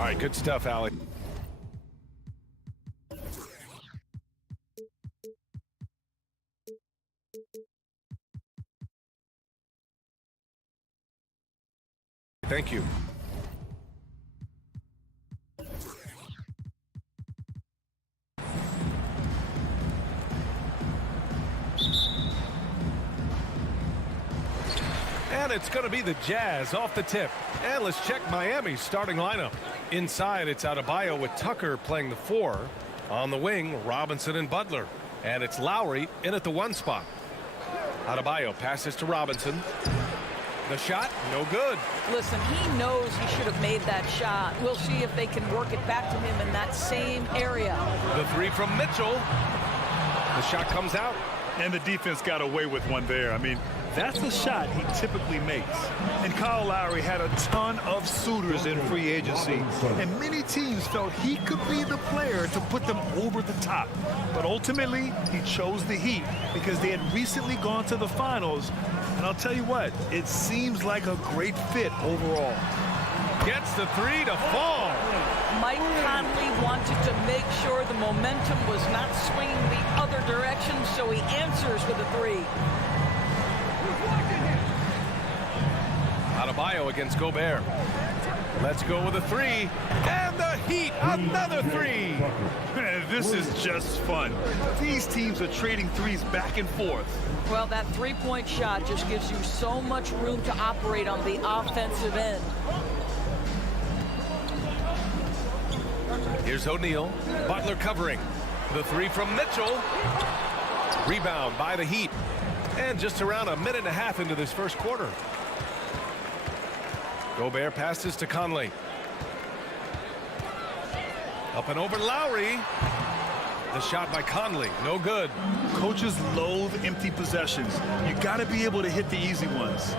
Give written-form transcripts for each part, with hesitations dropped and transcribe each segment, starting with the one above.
All right, good stuff, Allie. Thank you. And it's going to be the Jazz off the tip. And let's check Miami's starting lineup. Inside, it's Adebayo with Tucker playing the 4. On the wing, Robinson and Butler. And it's Lowry in at the 1 spot. Adebayo passes to Robinson. The shot, no good. Listen, he knows he should have made that shot. We'll see if they can work it back to him in that same area. The 3 from Mitchell. The shot comes out. And the defense got away with one there. I mean, that's the shot he typically makes. And Kyle Lowry had a ton of suitors in free agency. And many teams felt he could be the player to put them over the top. But ultimately, he chose the Heat because they had recently gone to the finals. And I'll tell you what, it seems like a great fit overall. Gets the 3 to fall. Mike Conley wanted to make sure the momentum was not swinging the other direction, so he answers with a 3. Adebayo against Gobert. Let's go with a 3. And the Heat, another 3. This is just fun. These teams are trading threes back and forth. Well, that 3-point shot just gives you so much room to operate on the offensive end. Here's O'Neal. Butler covering. The 3 from Mitchell. Rebound by the Heat. And just around a minute and a half into this first quarter. Gobert passes to Conley. Up and over Lowry. The shot by Conley, no good. Coaches loathe empty possessions. You got to be able to hit the easy ones.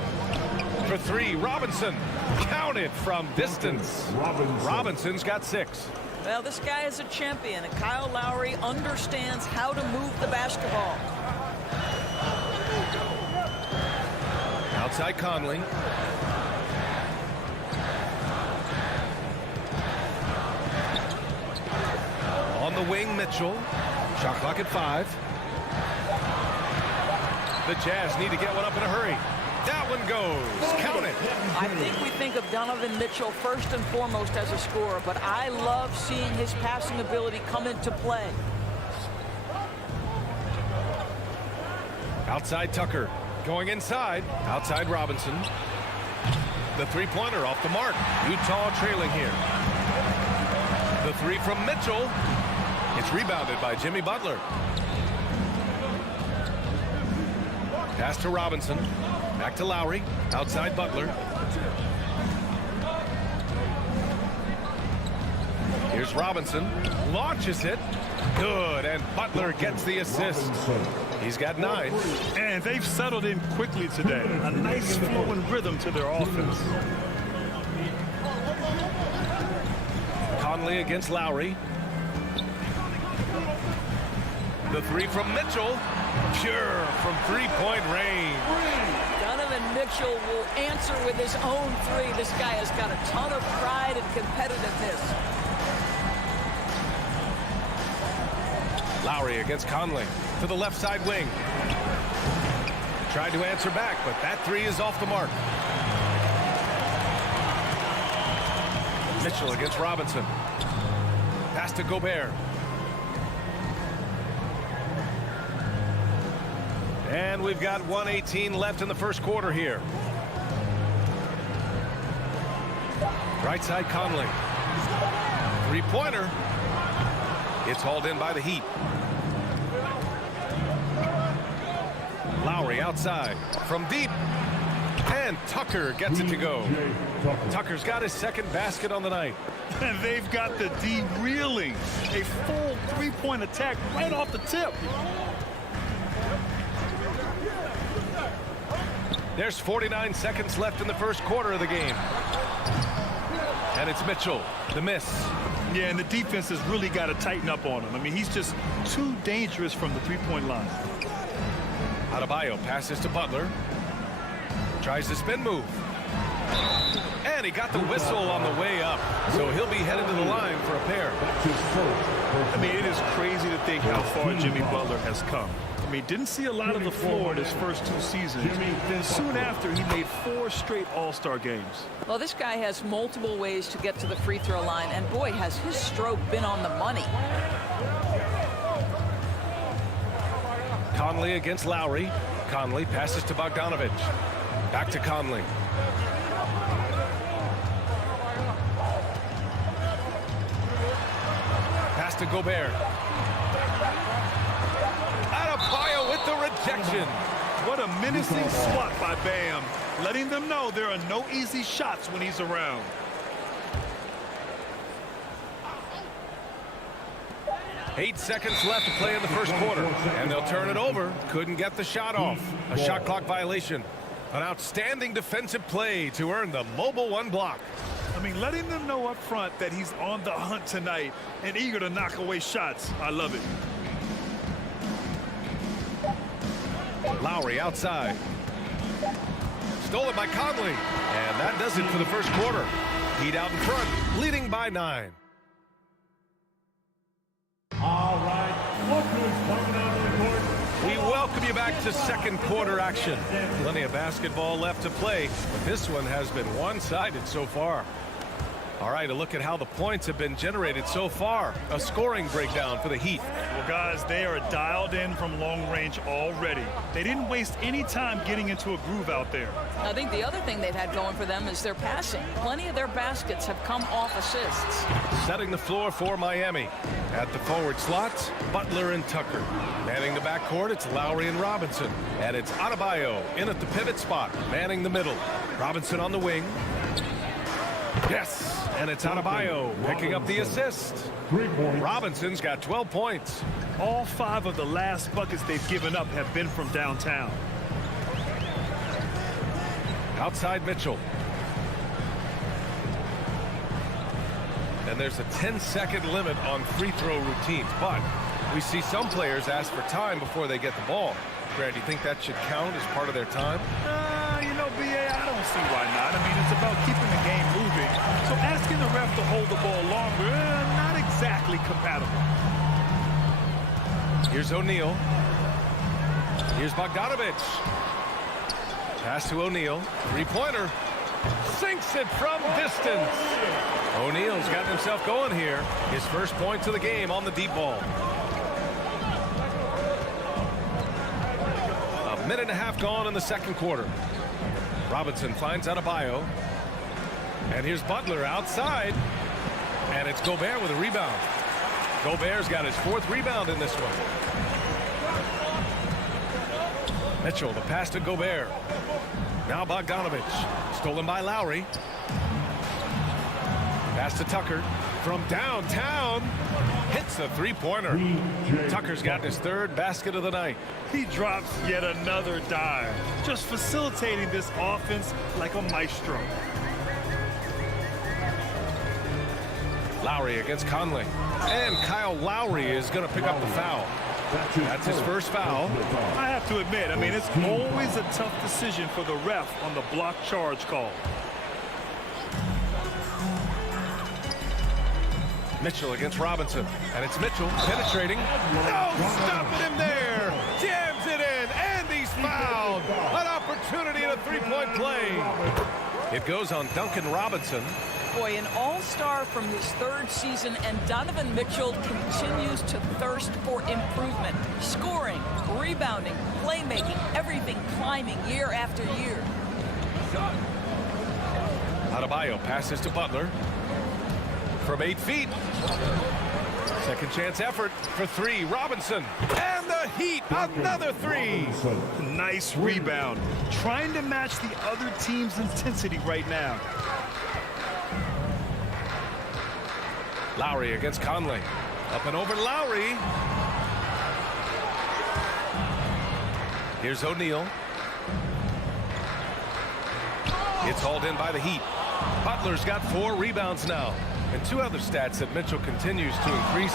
For 3, Robinson. Counted from distance. Robinson's got 6. Well, this guy is a champion, and Kyle Lowry understands how to move the basketball. Outside Conley. On the wing, Mitchell. Shot clock at 5. The Jazz need to get one up in a hurry. That one goes. Count it. I think we think of Donovan Mitchell first and foremost as a scorer, but I love seeing his passing ability come into play. Outside Tucker. Going inside. Outside Robinson. The 3-pointer off the mark. Utah trailing here. The 3 from Mitchell. It's rebounded by Jimmy Butler. Pass to Robinson. Back to Lowry. Outside Butler. Here's Robinson. Launches it. Good. And Butler gets the assist. He's got 9. And they've settled in quickly today. A nice flowing rhythm to their offense. Conley against Lowry. The 3 from Mitchell. Pure from 3-point range. Donovan Mitchell will answer with his own 3. This guy has got a ton of pride and competitiveness. Lowry against Conley to the left side wing. Tried to answer back, but that 3 is off the mark. Mitchell against Robinson. Pass to Gobert. And we've got 1:18 left in the first quarter here. Right side Conley. 3-pointer. It's hauled in by the Heat. Lowry outside from deep. And Tucker gets it to go. Tucker's got his second basket on the night. And they've got the D reeling. A full 3-point attack right off the tip. There's 49 seconds left in the first quarter of the game. And it's Mitchell, the miss. Yeah, and the defense has really got to tighten up on him. I mean, he's just too dangerous from the 3-point line. Adebayo passes to Butler. Tries the spin move. And And he got the whistle on the way up, so he'll be headed to the line for a pair. I mean, it is crazy to think how far Jimmy Butler has come. I mean, didn't see a lot of the floor in his first 2 seasons. Then soon after, he made 4 straight All-Star games. Well, this guy has multiple ways to get to the free throw line, and boy, has his stroke been on the money. Conley against Lowry. Conley passes to Bogdanovich. Back to Conley. Pass to Gobert. Adebayo with the rejection. What a menacing swat by Bam, letting them know there are no easy shots when he's around. Eight seconds left to play in the first quarter, and they'll turn it over. Couldn't get the shot off. A shot clock violation. An outstanding defensive play to earn the mobile 1 block. I mean, letting them know up front that he's on the hunt tonight and eager to knock away shots. I love it. Lowry outside. Stolen by Conley. And that does it for the first quarter. Heat out in front, leading by 9. All right, look who's coming out of the court. We welcome you back to second quarter action. Plenty of basketball left to play, but this one has been one-sided so far. All right, a look at how the points have been generated so far. A scoring breakdown for the Heat. Well, guys, they are dialed in from long range already. They didn't waste any time getting into a groove out there. I think the other thing they've had going for them is their passing. Plenty of their baskets have come off assists. Setting the floor for Miami. At the forward slots, Butler and Tucker. Manning the backcourt, it's Lowry and Robinson. And it's Adebayo in at the pivot spot, manning the middle. Robinson on the wing. Yes, and it's Adebayo picking up the assist. Robinson's got 12 points. All 5 of the last buckets they've given up have been from downtown. Outside Mitchell. And there's a 10-second limit on free throw routines, but we see some players ask for time before they get the ball. Grant, do you think that should count as part of their time? You know, B.A., I don't see why not. I mean, it's about keeping the game moving. So asking the ref to hold the ball longer, not exactly compatible. Here's O'Neal. Here's Bogdanovich. Pass to O'Neal. Three-pointer. Sinks it from distance. O'Neal's got himself going here. His first points of the game on the deep ball. A minute and a half gone in the second quarter. Robinson finds Adebayo. And here's Butler outside. And it's Gobert with a rebound. Gobert's got his 4th rebound in this one. Mitchell, the pass to Gobert. Now Bogdanovich. Stolen by Lowry. Pass to Tucker. From downtown. Hits a three-pointer. Tucker's got his 3rd basket of the night. He drops yet another dive. Just facilitating this offense like a maestro. Lowry against Conley. And Kyle Lowry is going to pick up the foul. That's his first foul. I have to admit, I mean, it's always a tough decision for the ref on the block charge call. Mitchell against Robinson. And it's Mitchell penetrating. No, stopping him there. Jams it in. And he's fouled. An opportunity in a three-point play. It goes on Duncan Robinson. Boy, an all-star from his 3rd season, and Donovan Mitchell continues to thirst for improvement. Scoring, rebounding, playmaking, everything climbing year after year. Adebayo passes to Butler. From 8 feet. Second chance effort for 3. Robinson. And the Heat, another 3. Nice rebound. Trying to match the other team's intensity right now. Lowry against Conley. Up and over Lowry. Here's O'Neal. It's hauled in by the Heat. Butler's got 4 rebounds now. And two other stats that Mitchell continues to increase: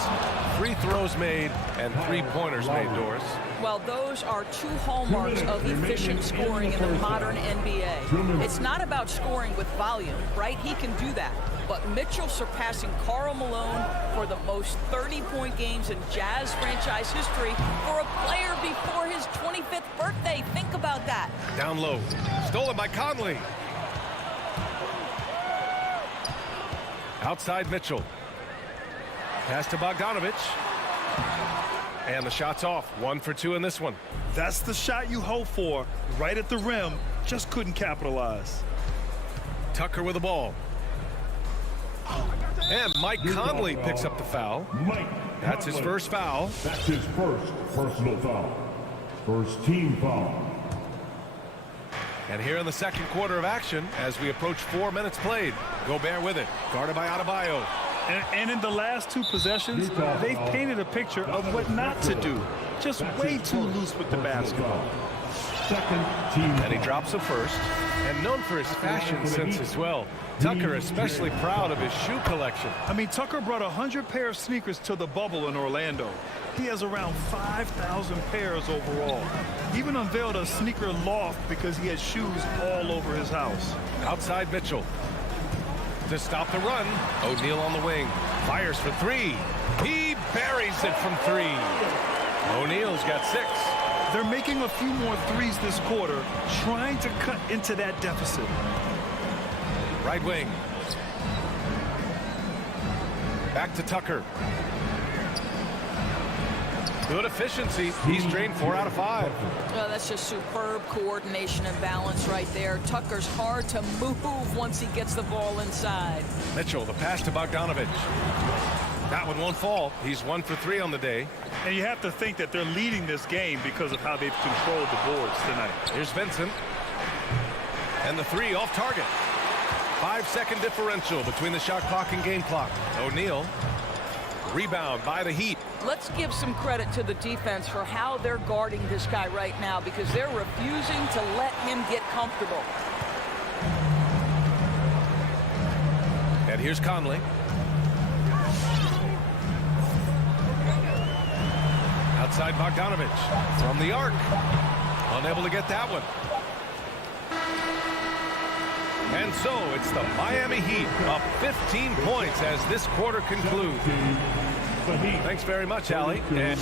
free throws made and three-pointers made, Doris. Well, those are two hallmarks of efficient scoring in the modern NBA. It's not about scoring with volume, right? He can do that. But Mitchell surpassing Karl Malone for the most 30-point games in Jazz franchise history for a player before his 25th birthday. Think about that. Down low. Stolen by Conley. Outside Mitchell. Pass to Bogdanovich. And the shot's off. 1 for 2 in this one. That's the shot you hope for. Right at the rim. Just couldn't capitalize. Tucker with the ball. And Mike Conley picks up the foul. That's his first foul. That's his first personal foul. First team foul. And here in the second quarter of action, as we approach 4 minutes played, Gobert with it, guarded by Adebayo. And in the last two possessions, they've painted a picture of what not to do. Just way too loose with the basketball. Second team. And he drops the first, and known for his fashion sense as well. Tucker especially proud of his shoe collection. I mean, Tucker brought 100 pair of sneakers to the bubble in Orlando. He has around 5,000 pairs overall. He even unveiled a sneaker loft because he has shoes all over his house. Outside Mitchell. To stop the run, O'Neal on the wing. Fires for three. He buries it from three. O'Neal's got 6. They're making a few more threes this quarter, trying to cut into that deficit. Right wing. Back to Tucker. Good efficiency. He's drained 4 out of 5. Well, that's just superb coordination and balance right there. Tucker's hard to move once he gets the ball inside. Mitchell, the pass to Bogdanovich. That one won't fall. He's 1 for 3 on the day. And you have to think that they're leading this game because of how they've controlled the boards tonight. Here's Vincent. And the 3 off target. 5-second differential between the shot clock and game clock. O'Neal. Rebound by the Heat. Let's give some credit to the defense for how they're guarding this guy right now, because they're refusing to let him get comfortable. And here's Conley. Outside Bogdanovich from the arc. Unable to get that one. And so it's the Miami Heat up 15 points as this quarter concludes. Thanks very much, Allie. And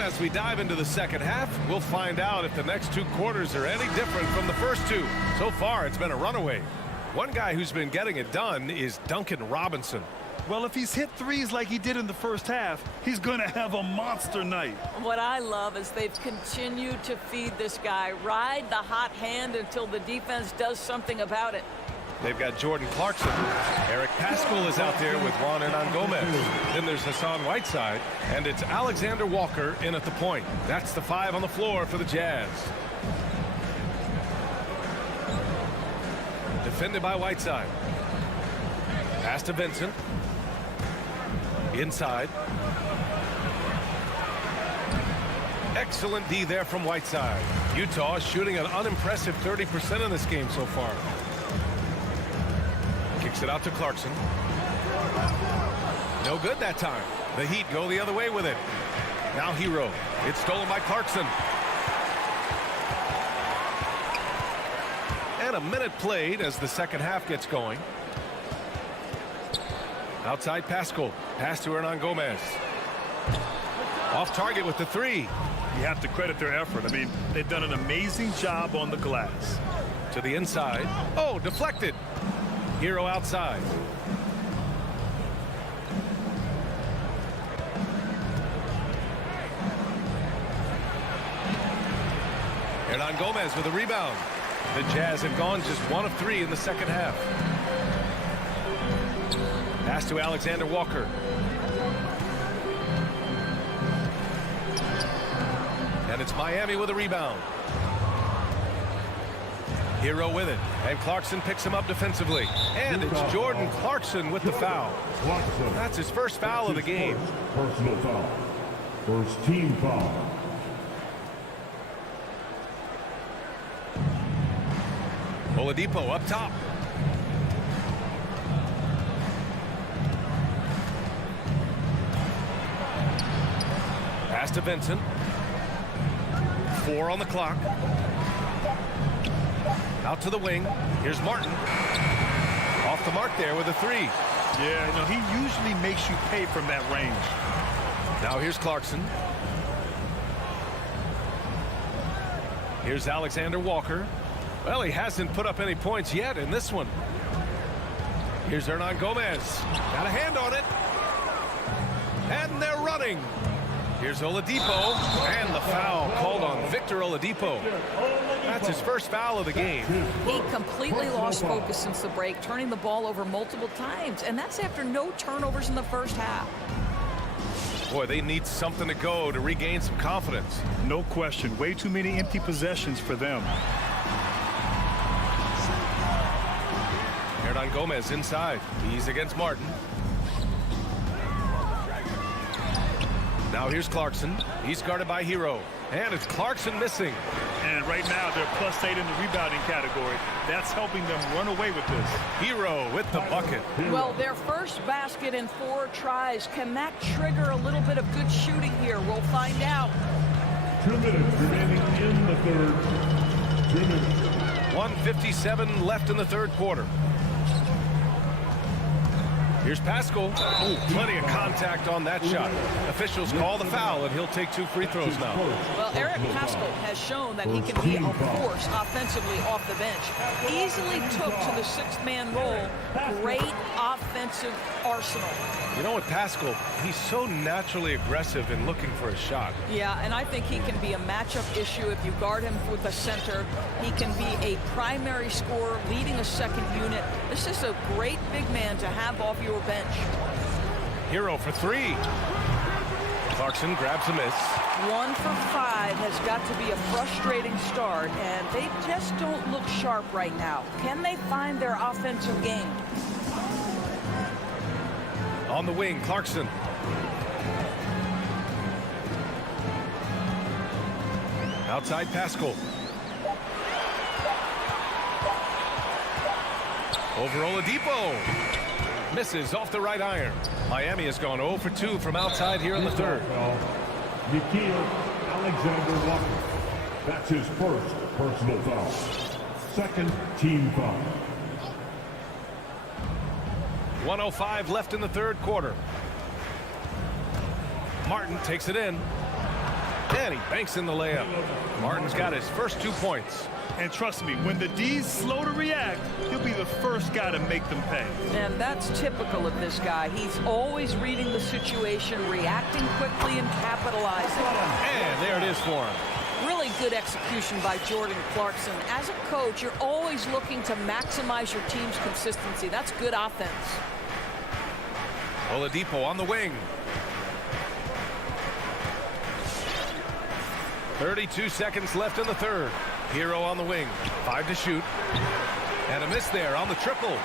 as we dive into the second half, we'll find out if the next 2 quarters are any different from the first 2. So far, it's been a runaway. One guy who's been getting it done is Duncan Robinson. Well, if he's hit threes like he did in the first half, he's going to have a monster night. What I love is they've continued to feed this guy. Ride the hot hand until the defense does something about it. They've got Jordan Clarkson. Eric Paschall is out there with Juan Hernan Gomez. Then there's Hassan Whiteside. And it's Alexander Walker in at the point. That's the 5 on the floor for the Jazz. Defended by Whiteside. Pass to Vincent. Inside. Excellent D there from Whiteside. Utah shooting an unimpressive 30% in this game so far. Kicks it out to Clarkson. No good that time. The Heat go the other way with it. Now Hero. It's stolen by Clarkson. And a minute played as the second half gets going. Outside Paschall. Pass to Hernan Gomez. Off target with the 3. You have to credit their effort. I mean, they've done an amazing job on the glass. To the inside. Oh, deflected. Hero outside. Hernan Gomez with a rebound. The Jazz have gone just 1 of 3 in the second half. Pass to Alexander Walker. And it's Miami with a rebound. Hero with it. And Clarkson picks him up defensively. And it's Jordan Clarkson with the foul. That's his first foul of the game. Personal foul. First team foul. Oladipo up top. Pass to Vincent. 4 on the clock. Out to the wing. Here's Martin. Off the mark there with a 3. Yeah, no, he usually makes you pay from that range. Now here's Clarkson. Here's Alexander Walker. Well, he hasn't put up any points yet in this one. Here's Hernan Gomez. Got a hand on it. And they're running. Here's Oladipo. And the foul called on Victor Oladipo. That's his first foul of the game. He completely lost focus since the break, turning the ball over multiple times. And that's after no turnovers in the first half. Boy, they need something to go to regain some confidence. No question. Way too many empty possessions for them. Hernan Gomez inside. He's against Martin. Now here's Clarkson. He's guarded by Hero. And it's Clarkson missing. And right now they're +8 in the rebounding category. That's helping them run away with this. Hero with the bucket. Well, their first basket in 4 tries. Can that trigger a little bit of good shooting here? We'll find out. 2 minutes remaining in the third. 2 minutes. 1:57 left in the third quarter. Here's Pascal. Ooh, plenty of contact on that shot. Officials call the foul, and he'll take 2 free throws now. Well, Eric Pascal has shown that he can be a force offensively off the bench. Easily took to the 6th-man role. Great offensive arsenal. You know what, Pascal, he's so naturally aggressive in looking for a shot. Yeah, and I think he can be a matchup issue if you guard him with a center. He can be a primary scorer, leading a second unit. This is a great big man to have off your bench. Hero for 3. Clarkson grabs a miss. 1 for 5 has got to be a frustrating start, and they just don't look sharp right now. Can they find their offensive game? On the wing, Clarkson. Outside Pascal. Over Oladipo. Misses off the right iron. Miami has gone 0 for 2 from outside here in the third. Nikhil Alexander Walker. That's his first personal foul. Second team foul. 1:05 left in the third quarter. Martin takes it in. And he banks in the layup. Martin's got his first 2 points. And trust me, when the D's slow to react, he'll be the first guy to make them pay. And that's typical of this guy. He's always reading the situation, reacting quickly, and capitalizing. And there it is for him. Really good execution by Jordan Clarkson. As a coach, you're always looking to maximize your team's consistency. That's good offense. Oladipo on the wing. 32 seconds left in the third. Hero on the wing. 5 to shoot. And a miss there on the triple.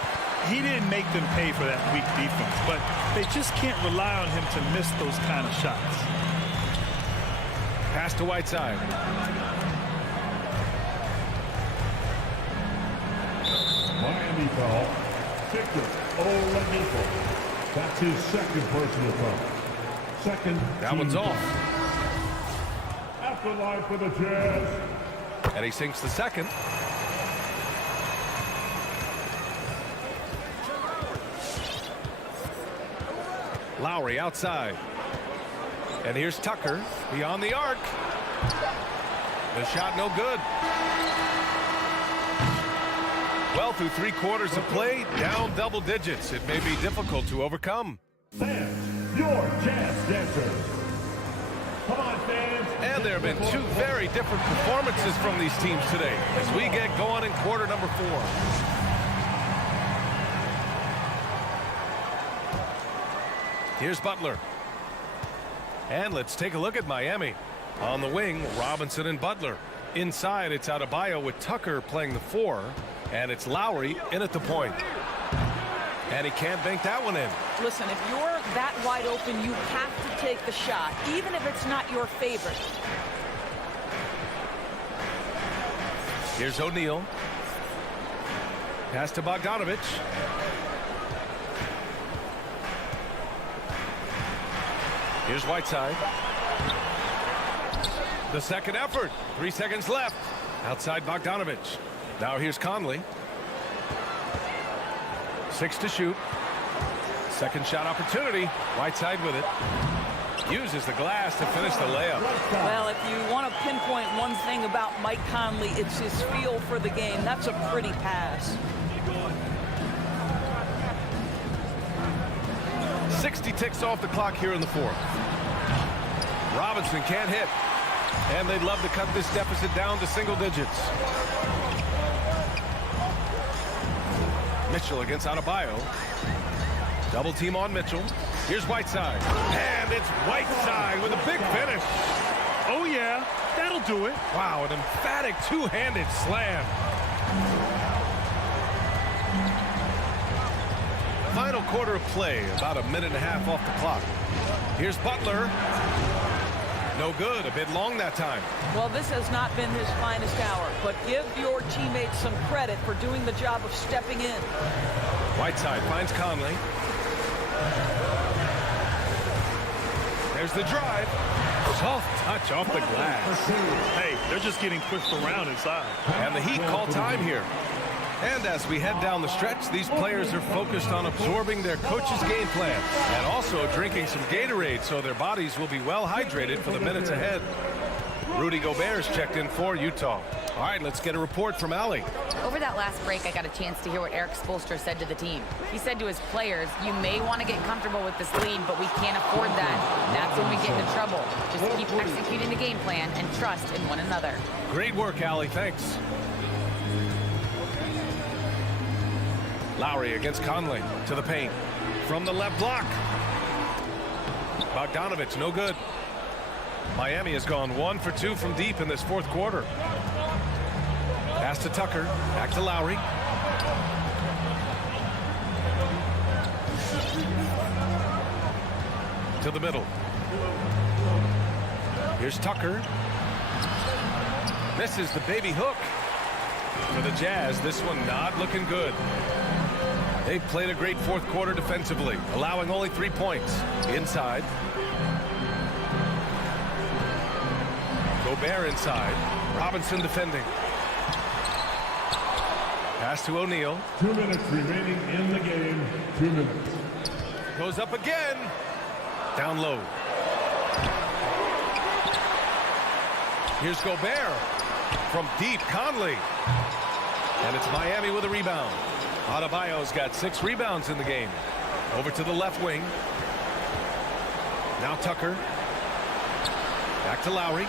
He didn't make them pay for that weak defense, but they just can't rely on him to miss those kind of shots. Pass to Whiteside. Miami foul. Victor Oladipo. That's his second personal foul. Second. That one's off. Afterlife for the Jazz. And he sinks the second. Lowry outside. And here's Tucker beyond the arc. The shot no good. Well, through 3 quarters of play, down double digits. It may be difficult to overcome. Fans, your Jazz dancers. Come on, fans. And there have been 2 very different performances from these teams today as we get going in quarter number 4. Here's Butler. And let's take a look at Miami. On the wing, Robinson and Butler. Inside, it's Adebayo with Tucker playing the 4. And it's Lowry in at the point. And he can't bank that one in. Listen, if you're that wide open, you have to take the shot, even if it's not your favorite. Here's O'Neal. Pass to Bogdanovich. Here's Whiteside. The second effort. 3 seconds left. Outside Bogdanovich. Now here's Conley. 6 to shoot. Second shot opportunity. Whiteside with it. Uses the glass to finish the layup. Well, if you want to pinpoint one thing about Mike Conley, it's his feel for the game. That's a pretty pass. 60 ticks off the clock here in the fourth. Robinson can't hit. And they'd love to cut this deficit down to single digits. Mitchell against Adebayo. Double team on Mitchell. Here's Whiteside. And it's Whiteside with a big finish. Oh, yeah, that'll do it. Wow, an emphatic two-handed slam. Final quarter of play, about a minute and a half off the clock. Here's Butler. No good, a bit long that time. Well, this has not been his finest hour, but give your teammates some credit for doing the job of stepping in. Whiteside finds Conley. There's the drive. Soft touch off the glass. Hey, they're just getting pushed around inside. And the Heat call time here. And as we head down the stretch, these players are focused on absorbing their coach's game plan and also drinking some Gatorade so their bodies will be well hydrated for the minutes ahead. Rudy Gobert's checked in for Utah. All right, let's get a report from Allie. Over that last break, I got a chance to hear what Eric Spoelstra said to the team. He said to his players, you may want to get comfortable with this lead, but we can't afford that. That's when we get into trouble. Just keep executing the game plan and trust in one another. Great work, Allie. Thanks. Lowry against Conley to the paint. From the left block. Bogdanovich, no good. Miami has gone 1 for 2 from deep in this fourth quarter. Pass to Tucker. Back to Lowry. To the middle. Here's Tucker. Misses the baby hook. For the Jazz, this one not looking good. They've played a great fourth quarter defensively, allowing only 3 points. Inside. Gobert inside. Robinson defending. Pass to O'Neal. 2 minutes remaining in the game. 2 minutes. Goes up again. Down low. Here's Gobert. From deep, Conley. And it's Miami with a rebound. Adebayo's got 6 rebounds in the game. Over to the left wing. Now Tucker. Back to Lowry.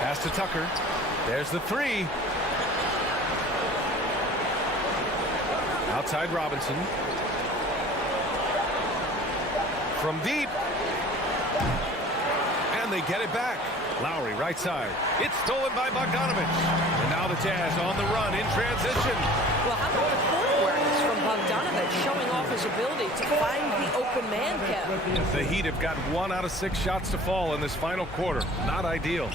Pass to Tucker. There's the 3. Outside Robinson. From deep. And they get it back. Lowry right side. It's stolen by Bogdanovich. And now the Jazz on the run in transition. Well, how about the court awareness from Bogdanovich showing off his ability to find the open man, Kev? The Heat have got 1 out of 6 shots to fall in this final quarter. Not ideal.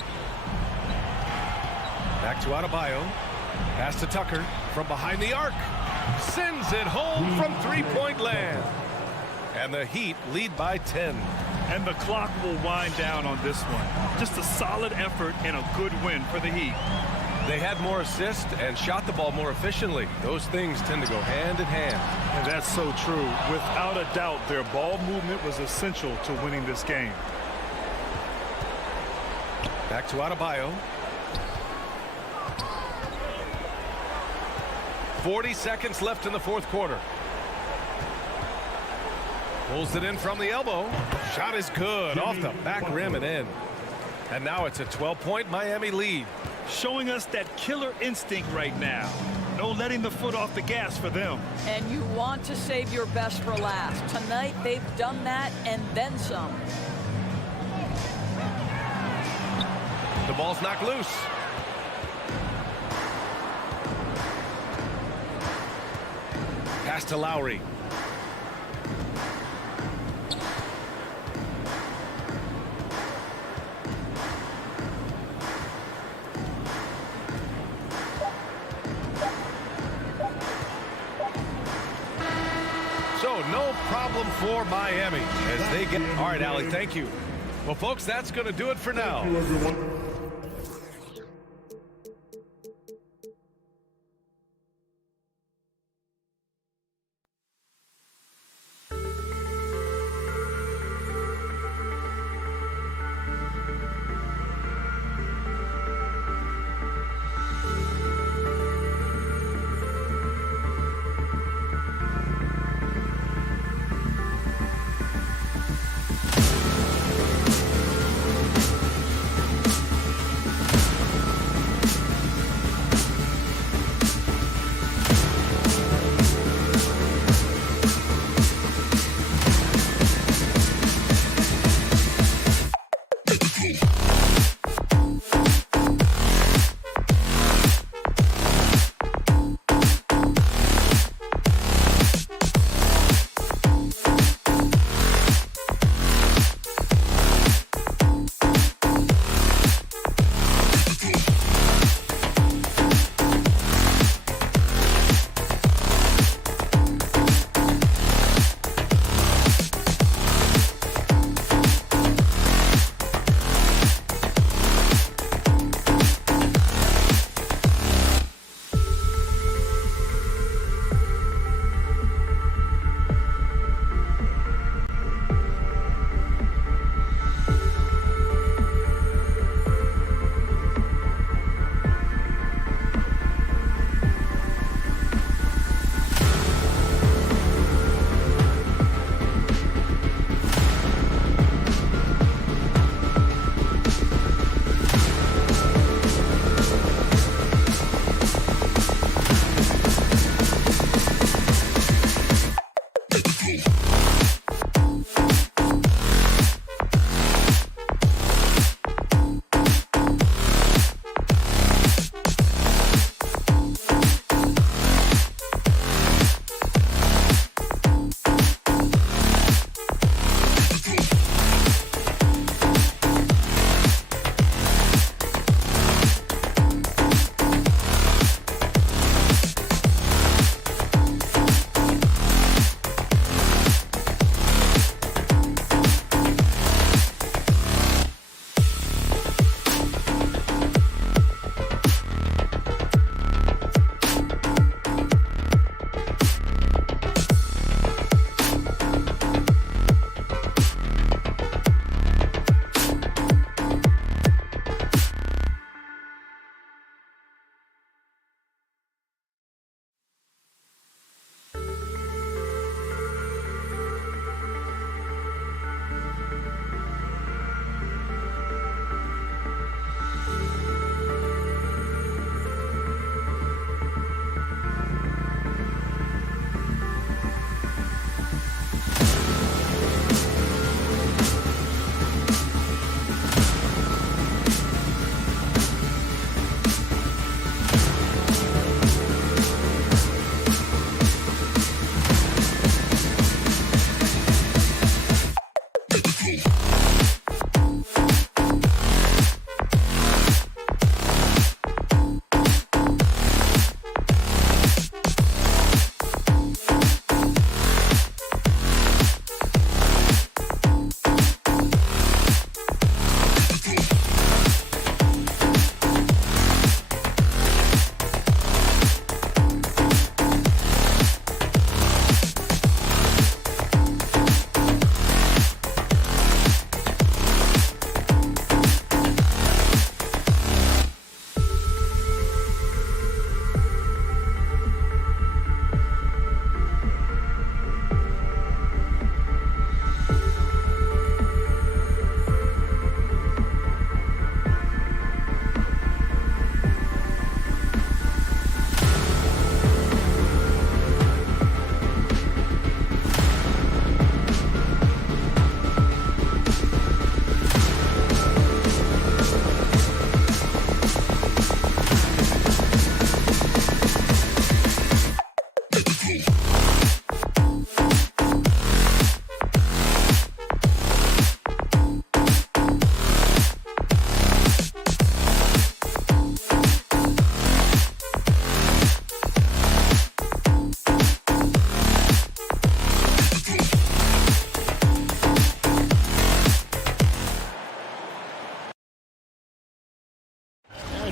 Back to Adebayo. Pass to Tucker from behind the arc. Sends it home from three-point land. And the Heat lead by 10. And the clock will wind down on this one. Just a solid effort and a good win for the Heat. They had more assists and shot the ball more efficiently. Those things tend to go hand in hand. And that's so true. Without a doubt, their ball movement was essential to winning this game. Back to Adebayo. 40 seconds left in the fourth quarter. Pulls it in from the elbow. Shot is good. Off the back rim and in. And now it's a 12-point Miami lead. Showing us that killer instinct right now. No letting the foot off the gas for them. And you want to save your best for last. Tonight, they've done that and then some. The ball's knocked loose. Pass to Lowry. problem for Miami as they get... All right, Allie, thank you. Well, folks, that's going to do it for now. Thank you, everyone.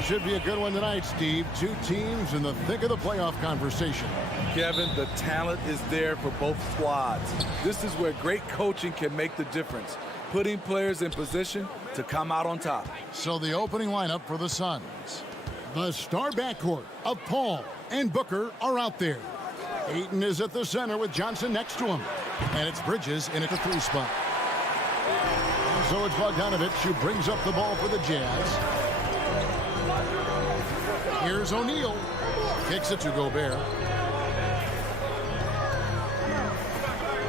should be a good one tonight, Steve. Two teams in the thick of the playoff conversation. Kevin, the talent is there for both squads. This is where great coaching can make the difference, putting players in position to come out on top. So the opening lineup for the Suns. The star backcourt of Paul and Booker are out there. Ayton is at the center with Johnson next to him. And it's Bridges in at the 3 spot. And so it's Bogdanovic who brings up the ball for the Jazz. Here's O'Neal. Kicks it to Gobert.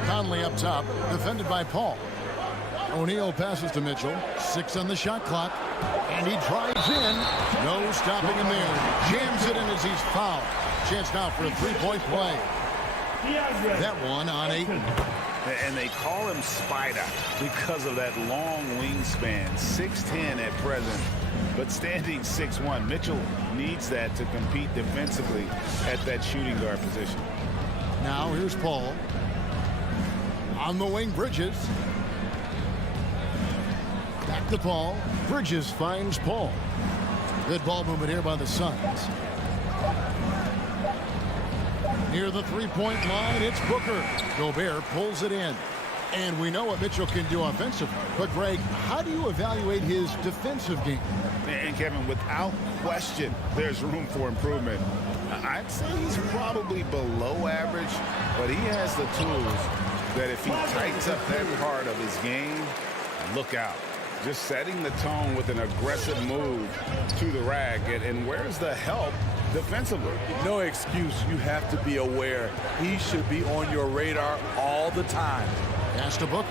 Conley up top, defended by Paul. O'Neal passes to Mitchell. 6 on the shot clock. And he drives in. No stopping him there. Jams it in as he's fouled. Chance now for a 3-point play. That one on Ayton. And they call him Spider because of that long wingspan. 6'10" at present, but standing 6'1". Mitchell needs that to compete defensively at that shooting guard position. Now here's Paul. On the wing, Bridges. Back to Paul. Bridges finds Paul. Good ball movement here by the Suns. Near the 3-point line, it's Booker. Gobert pulls it in. And we know what Mitchell can do offensively. But, Greg, how do you evaluate his defensive game? And, Kevin, without question, there's room for improvement. I'd say he's probably below average, but he has the tools that if he tightens up that part of his game, look out. Just setting the tone with an aggressive move to the rack. And where's the help defensively? No excuse. You have to be aware. He should be on your radar all the time. Pass to Booker.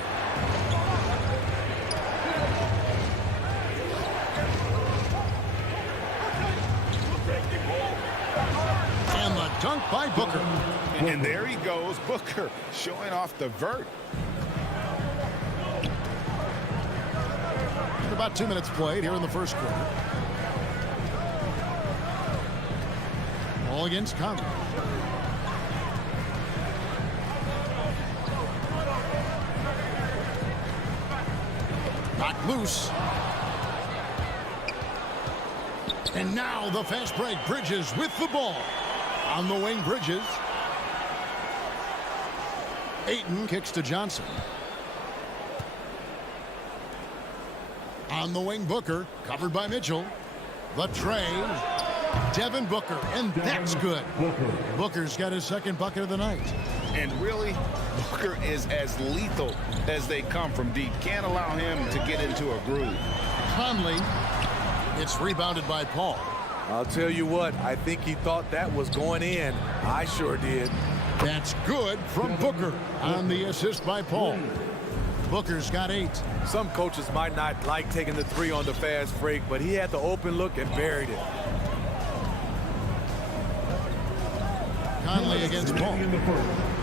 And the dunk by Booker. And there he goes, Booker, showing off the vert. About 2 minutes played here in the first quarter. Ball against Conley. Knocked loose. And now the fast break. Bridges with the ball. On the wing, Bridges. Ayton kicks to Johnson. On the wing, Booker, covered by Mitchell. The tray, Devin Booker, and that's good. Booker's got his second bucket of the night. And really, Booker is as lethal as they come from deep. Can't allow him to get into a groove. Conley, it's rebounded by Paul. I'll tell you what, I think he thought that was going in. I sure did. That's good from Booker on the assist by Paul. Booker's got 8. Some coaches might not like taking the 3 on the fast break, but he had the open look and buried it. Conley against Paul.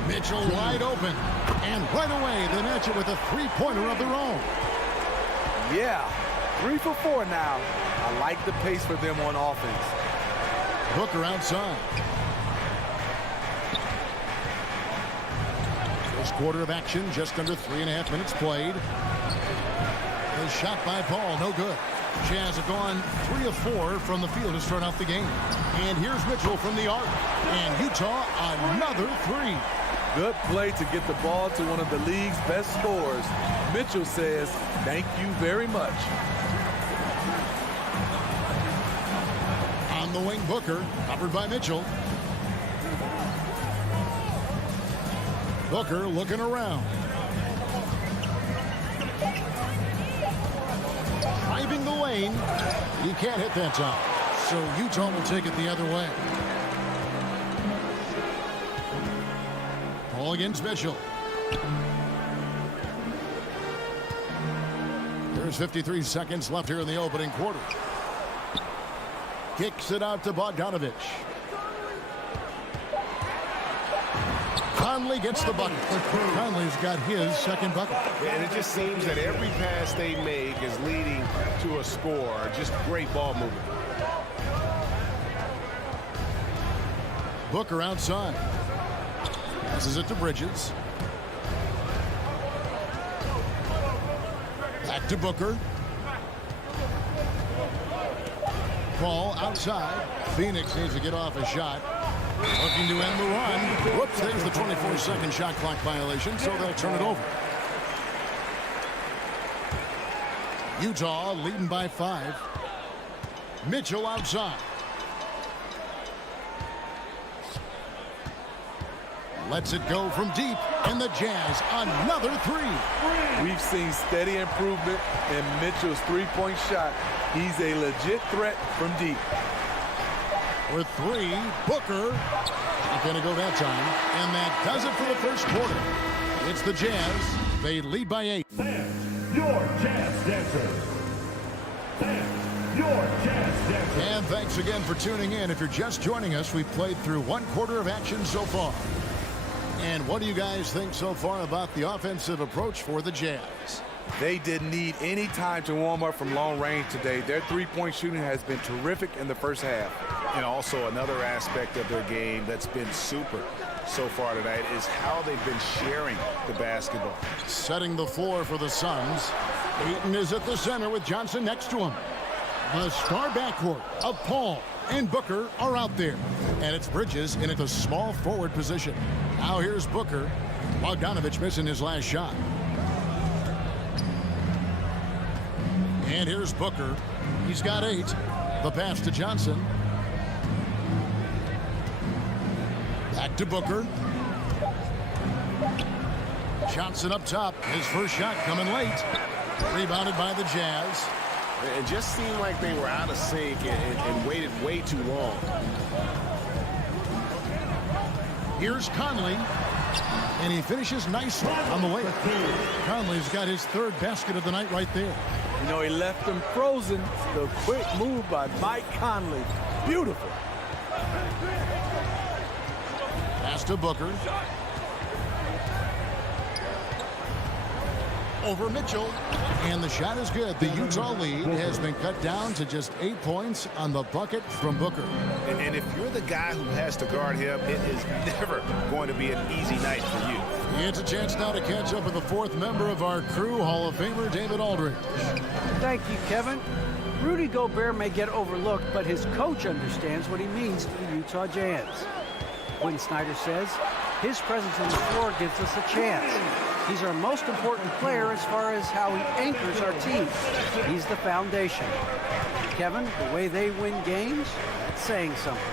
Mitchell wide open. And right away, they match it with a 3-pointer of their own. Yeah, 3 for 4 now. I like the pace for them on offense. Booker outside. First quarter of action, just under 3.5 minutes played. The shot by Paul, no good. Jazz have gone 3 of 4 from the field to start off the game. And here's Mitchell from the arc. And Utah, another 3. Good play to get the ball to one of the league's best scorers. Mitchell says, thank you very much. On the wing, Booker, covered by Mitchell. Booker looking around. Driving the lane. He can't hit that time. So Utah will take it the other way. Ball against Mitchell. There's 53 seconds left here in the opening quarter. Kicks it out to Bogdanovic. Conley gets the bucket. Conley's got his second bucket. And it just seems that every pass they make is leading to a score. Just great ball movement. Booker outside. Passes it to Bridges. Back to Booker. Ball outside. Phoenix needs to get off a shot. Looking to end the run. Whoops, there's the 24-second shot clock violation, so they'll turn it over. Utah leading by 5. Mitchell outside. Lets it go from deep, and the Jazz another 3. We've seen steady improvement in Mitchell's three-point shot. He's a legit threat from deep. With 3, Booker. Not going to go that time, and that does it for the first quarter. It's the Jazz. They lead by 8. Fans, your Jazz dancers. Fans, your Jazz dancers. And thanks again for tuning in. If you're just joining us, we've played through 1 quarter of action so far. And what do you guys think so far about the offensive approach for the Jazz? They didn't need any time to warm up from long range today. Their three-point shooting has been terrific in the first half. And also another aspect of their game that's been super so far tonight is how they've been sharing the basketball. Setting the floor for the Suns. Ayton is at the center with Johnson next to him. The star backcourt of Paul and Booker are out there. And it's Bridges in at the small forward position. Now here's Booker. Bogdanovich missing his last shot. And here's Booker. He's got 8. The pass to Johnson. Back to Booker. Johnson up top. His first shot coming late. Rebounded by the Jazz. It just seemed like they were out of sync and waited way too long. Here's Conley. And he finishes nicely on the way. Conley's got his 3rd basket of the night right there. You know, he left them frozen. The quick move by Mike Conley. Beautiful. Pass to Booker. Over Mitchell. And the shot is good. The Utah lead has been cut down to just 8 points on the bucket from Booker. And if you're the guy who has to guard him, it is never going to be an easy night for you. It's a chance now to catch up with the 4th member of our crew, Hall of Famer David Aldridge. Thank you, Kevin. Rudy Gobert may get overlooked, but his coach understands what he means to the Utah Jazz. Quinn Snyder says, his presence on the floor gives us a chance. He's our most important player as far as how he anchors our team. He's the foundation. Kevin, the way they win games, that's saying something.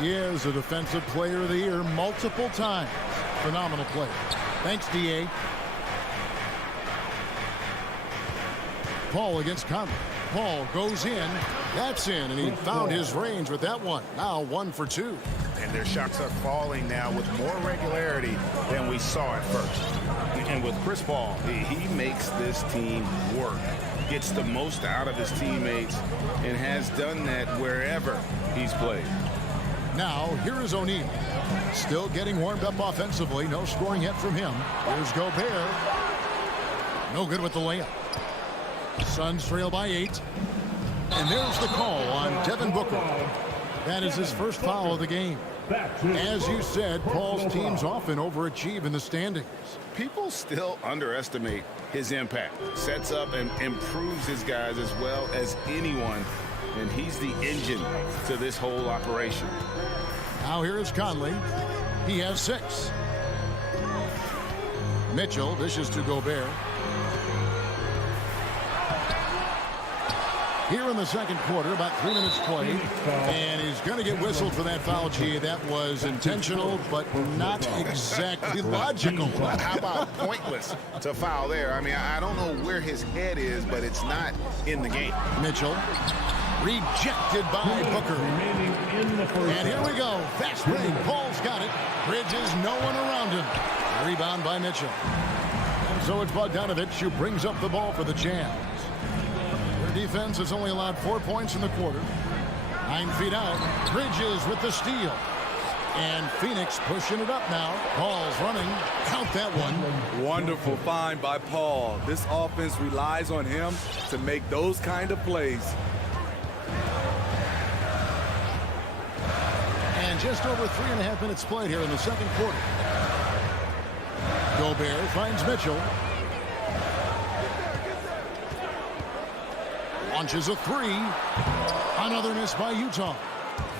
He is a Defensive Player of the Year multiple times. Phenomenal player. Thanks, D.A. Paul against Conley. Paul goes in. That's in, and he found his range with that one. Now 1 for 2. And their shots are falling now with more regularity than we saw at first. And with Chris Paul, he makes this team work. Gets the most out of his teammates and has done that wherever he's played. Now, here is O'Neal. Still getting warmed up offensively. No scoring yet from him. Here's Gobert. No good with the layup. Suns trail by 8. And there's the call on Devin Booker. That is his first foul of the game. As you said, Paul's teams often overachieve in the standings. People still underestimate his impact. Sets up and improves his guys as well as anyone. And he's the engine to this whole operation. Now here is Conley. He has 6. Mitchell dishes to Gobert. Here in the second quarter, about 3 minutes played, and he's going to get whistled for that foul, G. That was intentional, but not exactly logical. How about pointless to foul there? I mean, I don't know where his head is, but it's not in the game. Mitchell rejected by Booker. And here we go. Fast break. Paul's got it. Bridges, no one around him. Rebound by Mitchell. And so it's Bogdanovich who brings up the ball for the Jazz. Defense has only allowed 4 points in the quarter. 9 feet out. Bridges with the steal. And Phoenix pushing it up now. Paul's running. Count that one. Wonderful find by Paul. This offense relies on him to make those kind of plays. And just over 3.5 minutes played here in the second quarter. Gobert finds Mitchell. Launches a three. Another miss by Utah.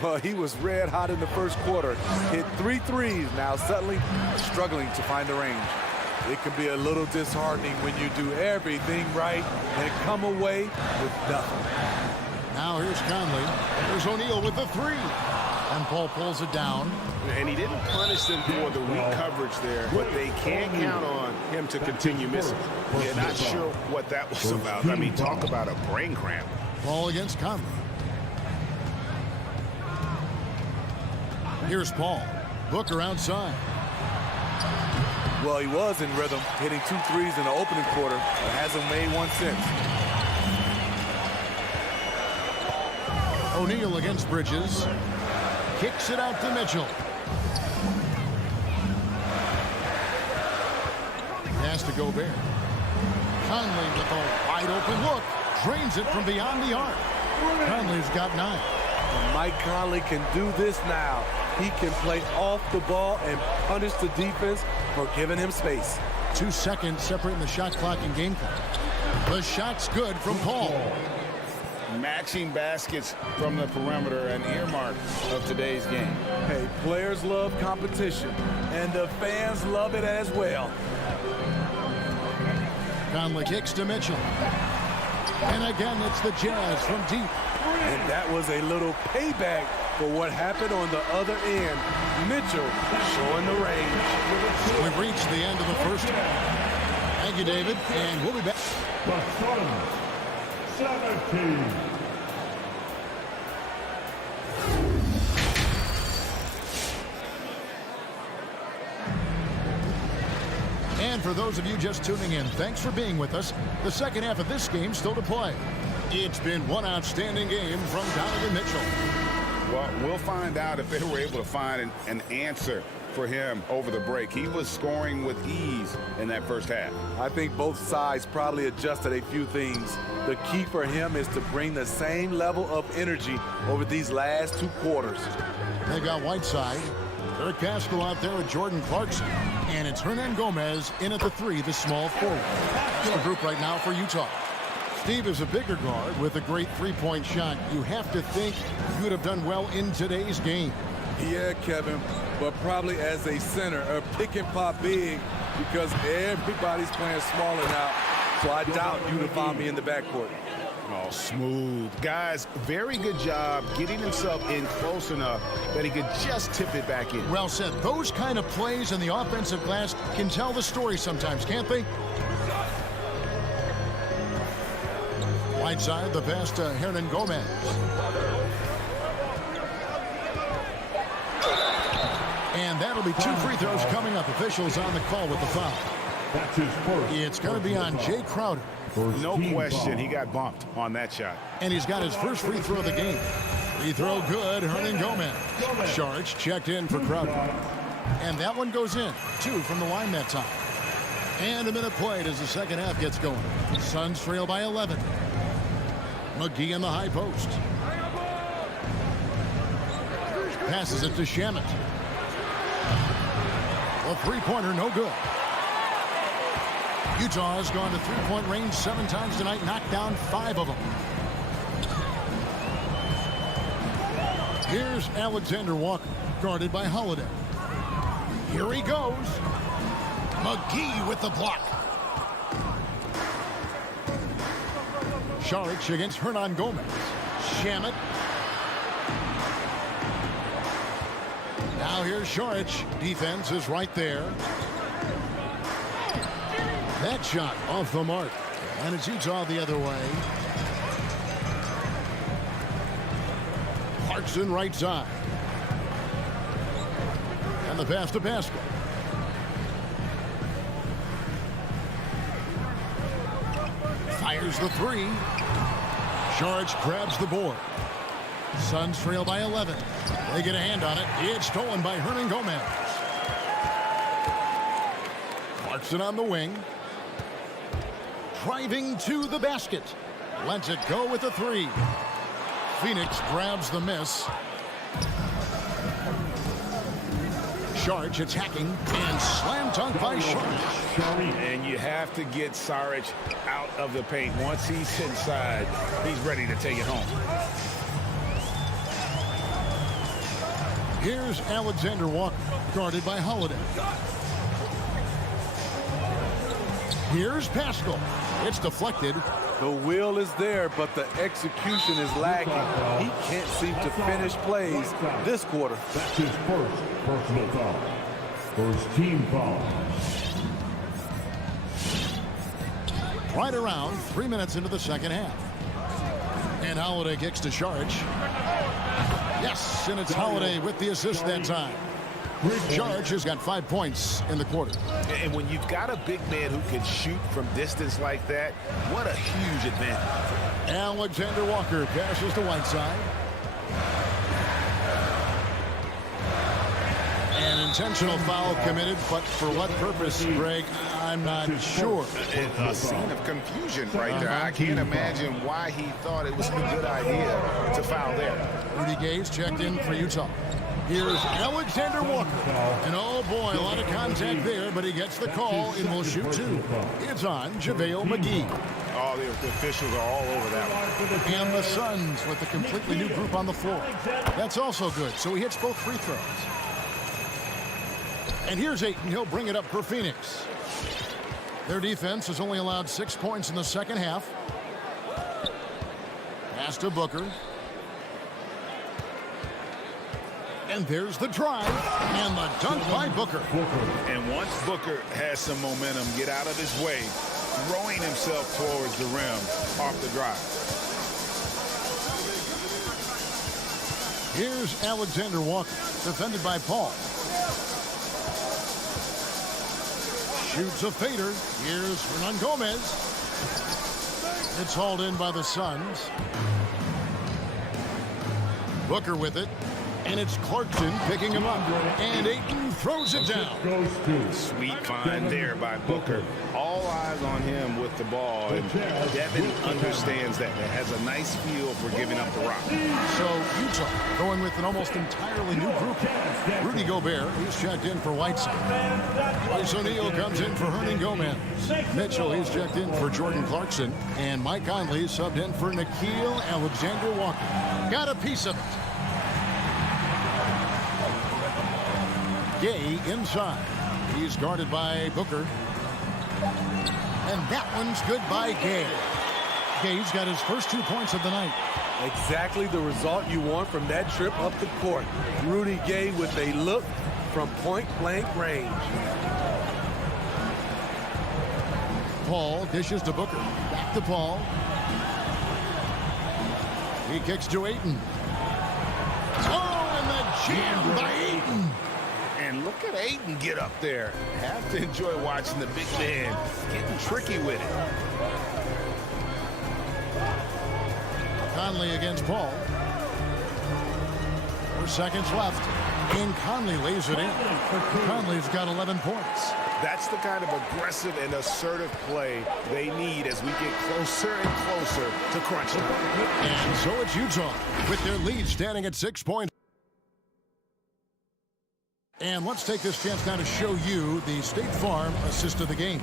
Well, he was red hot in the first quarter. Hit 3 threes. Now suddenly struggling to find the range. It can be a little disheartening when you do everything right and come away with nothing. Now here's Conley. There's O'Neal with the three. And Paul pulls it down. And he didn't punish them for the weak coverage there, but they can't count on him to continue missing. You're not sure what that was about. I mean, talk about a brain cramp. Paul against Conley. Here's Paul. Booker outside. Well, he was in rhythm, hitting 2 threes in the opening quarter, but hasn't made one since. O'Neal against Bridges. Kicks it out to Mitchell. Pass to Gobert. Conley with a wide open look. Drains it from beyond the arc. Conley's got 9. And Mike Conley can do this now. He can play off the ball and punish the defense for giving him space. 2 seconds separating the shot clock and game clock. The shot's good from Paul. Matching baskets from the perimeter, an earmark of today's game. Hey, players love competition, and the fans love it as well. Conley kicks to Mitchell. And again, it's the Jazz from deep. And that was a little payback for what happened on the other end. Mitchell showing the range. We've reached the end of the first half. Thank you, David, and we'll be back. The Suns, 17. And for those of you just tuning in, thanks for being with us. The second half of this game still to play. It's been one outstanding game from Donovan Mitchell. Well, we'll find out if they were able to find an answer for him over the break. He was scoring with ease in that first half. I think both sides probably adjusted a few things. The key for him is to bring the same level of energy over these last 2 quarters. They got Whiteside. Eric Pascal out there with Jordan Clarkson. And it's Hernan Gomez in at the 3, the small forward. That's the group right now for Utah. Steve is a bigger guard with a great three-point shot. You have to think you would have done well in today's game. Yeah, Kevin, but probably as a center, a pick and pop big, because everybody's playing smaller now. So I doubt you'd have found me in the backcourt. Oh, smooth. Guys, very good job getting himself in close enough that he could just tip it back in. Well said. Those kind of plays in the offensive glass can tell the story sometimes, can't they? Whiteside, the pass to Hernan Gomez. And that'll be 2 free throws coming up. Officials on the call with the foul. That's his first. It's going to be on Jay Crowder. No question, he got bumped on that shot. And he's got his first free throw of the game. Free throw good, Hernan Gomez. Sharch checked in for Crowder. And that one goes in. 2 from the line that time. And a minute played as the second half gets going. Suns trail by 11. McGee in the high post. Passes it to Shamet. A three-pointer, no good. Utah has gone to three-point range 7 times tonight, knocked down 5 of them. Here's Alexander Walker, guarded by Holiday. Here he goes. McGee with the block. Saric against Hernan Gomez. Shamet. Now here's Saric. Defense is right there. That shot off the mark. And it's Utah the other way. Clarkson right side. And the pass to Pascal. Fires the 3. Saric grabs the board. Suns trail by 11. They get a hand on it. It's stolen by Hernan Gomez. Clarkson on the wing. Driving to the basket. Lets it go with a 3. Phoenix grabs the miss. Sharge attacking and slam dunk by Sharge. And you have to get Saric out of the paint. Once he's inside, he's ready to take it home. Here's Alexander Walker, guarded by Holiday. Here's Pascal. It's deflected. The will is there, but the execution is lagging. He can't seem to finish plays this quarter. That's his first personal foul. First team foul. Right around 3 minutes into the second half. And Holiday kicks to Sharge. Yes, and it's Holiday with the assist that time. Sharge has got 5 points in the quarter. And when you've got a big man who can shoot from distance like that, what a huge advantage. Alexander Walker passes to Whiteside. An intentional foul committed, but for what purpose, Greg, I'm not sure. A scene of confusion right there. I can't imagine why he thought it was a good idea to foul there. Rudy Gay's checked in for Utah. Here's Alexander Walker. And oh boy, a lot of contact there, but he gets the call and will shoot two. It's on JaVale McGee. Oh, the officials are all over that one. And the Suns with a completely new group on the floor. That's also good, so he hits both free throws. And here's Ayton. He'll bring it up for Phoenix. Their defense has only allowed 6 points in the second half. Pass to Booker. And there's the drive and the dunk by Booker. And once Booker has some momentum, get out of his way, throwing himself towards the rim off the drive. Here's Alexander Walker, defended by Paul. Shoots a fader. Here's Hernan Gomez. It's hauled in by the Suns. Booker with it. And it's Clarkson picking him up. And Ayton throws it down. Sweet find there by Booker. All eyes on him with the ball. And Devin understands that. And has a nice feel for giving up the rock. So Utah going with an almost entirely new group. Rudy Gobert, he's checked in for Whiteside. Royce O'Neal comes in for Hernan Gomez. Mitchell, he's checked in for Jordan Clarkson. And Mike Conley subbed in for Nickeil Alexander-Walker. Got a piece of it. Gay inside. He's guarded by Booker. And that one's good by Gay. Gay's got his first 2 points of the night. Exactly the result you want from that trip up the court. Rudy Gay with a look from point-blank range. Paul dishes to Booker. Back to Paul. He kicks to Ayton. Oh, and the jam by Ayton. And look at Ayton get up there. Have to enjoy watching the big man getting tricky with it. Conley against Paul. 4 seconds left. And Conley lays it in. Conley's got 11 points. That's the kind of aggressive and assertive play they need as we get closer and closer to crunch time. And so it's Utah with their lead standing at 6 points. And let's take this chance now to show you the State Farm assist of the game.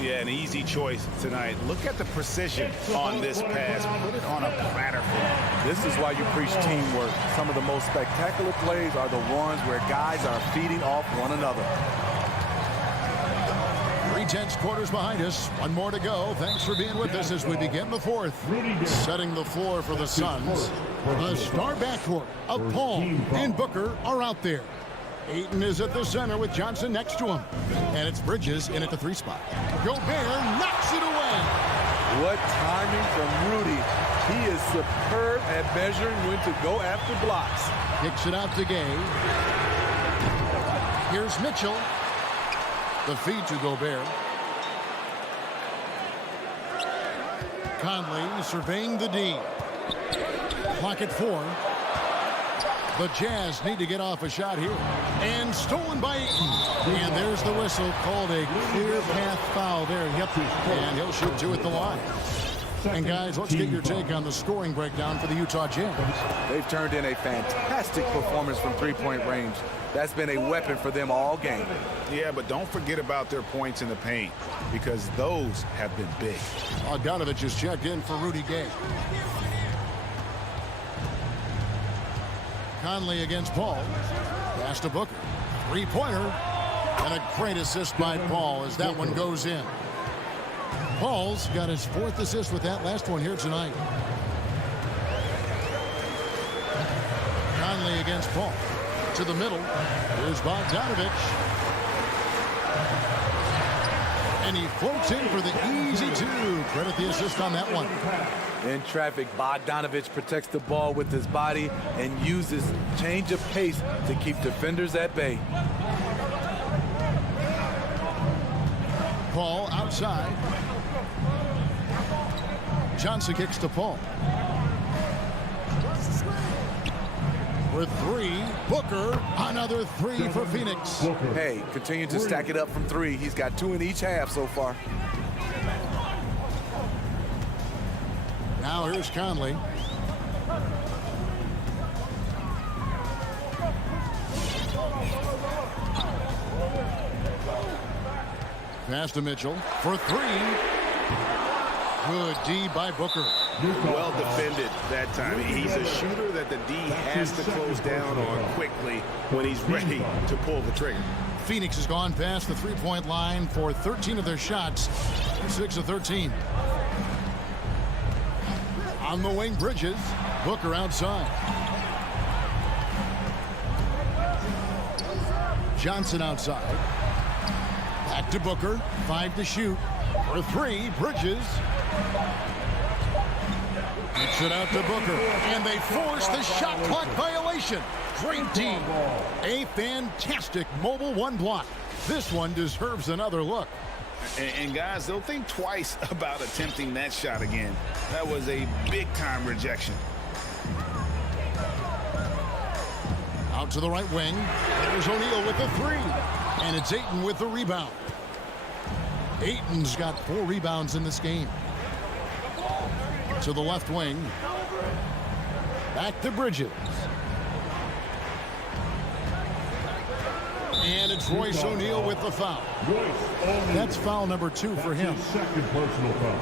Yeah, an easy choice tonight. Look at the precision on this pass. Put it on a platter for him. This is why you preach teamwork. Some of the most spectacular plays are the ones where guys are feeding off one another. 3/10 quarters behind us. One more to go. Thanks for being with us as we begin the fourth. Setting the floor for the Suns. The star backcourt of Paul and Booker are out there. Ayton is at the center with Johnson next to him. And it's Bridges in at the 3 spot. Gobert knocks it away. What timing from Rudy. He is superb at measuring when to go after blocks. Kicks it out to Gay. Here's Mitchell. The feed to Gobert. Conley surveying the D. Clock at 4. The Jazz need to get off a shot here. And stolen by Ayton. And there's the whistle, called a clear path foul there. Yep. And he'll shoot 2 at the line. And guys, let's get your take on the scoring breakdown for the Utah Jazz. They've turned in a fantastic performance from three-point range. That's been a weapon for them all game. Yeah, but don't forget about their points in the paint, because those have been big. Bogdanovich is checked in for Rudy Gay. Conley against Paul. Pass to Booker. Three-pointer. And a great assist by Paul as that one goes in. Paul's got his 4th assist with that last one here tonight. Conley against Paul. To the middle. Here's Bogdanovich. And he floats in for the easy 2. Credit the assist on that one. In traffic, Bogdanovich protects the ball with his body and uses change of pace to keep defenders at bay. Paul outside. Johnson kicks to Paul. For 3, Booker, another 3 for Phoenix. Hey, continue to stack it up from 3. He's got 2 in each half so far. Now here's Conley. Pass to Mitchell for 3. Good D by Booker. Well defended that time. He's a shooter that the D has to close down on quickly when he's ready to pull the trigger. Phoenix has gone past the three-point line for 13 of their shots. 6 of 13. On the wing, Bridges. Booker outside. Johnson outside. Back to Booker. 5 to shoot. For 3, Bridges. Gets it out to Booker. And they force the shot clock violation. Great D. A fantastic mobile 1 block. This one deserves another look. And guys, they'll think twice about attempting that shot again. That was a big-time rejection. Out to the right wing. There's O'Neal with the 3. And it's Ayton with the rebound. Ayton's got 4 rebounds in this game. To the left wing. Back to Bridges. And it's Royce O'Neal with the foul. That's foul number 2 for him. Second personal foul.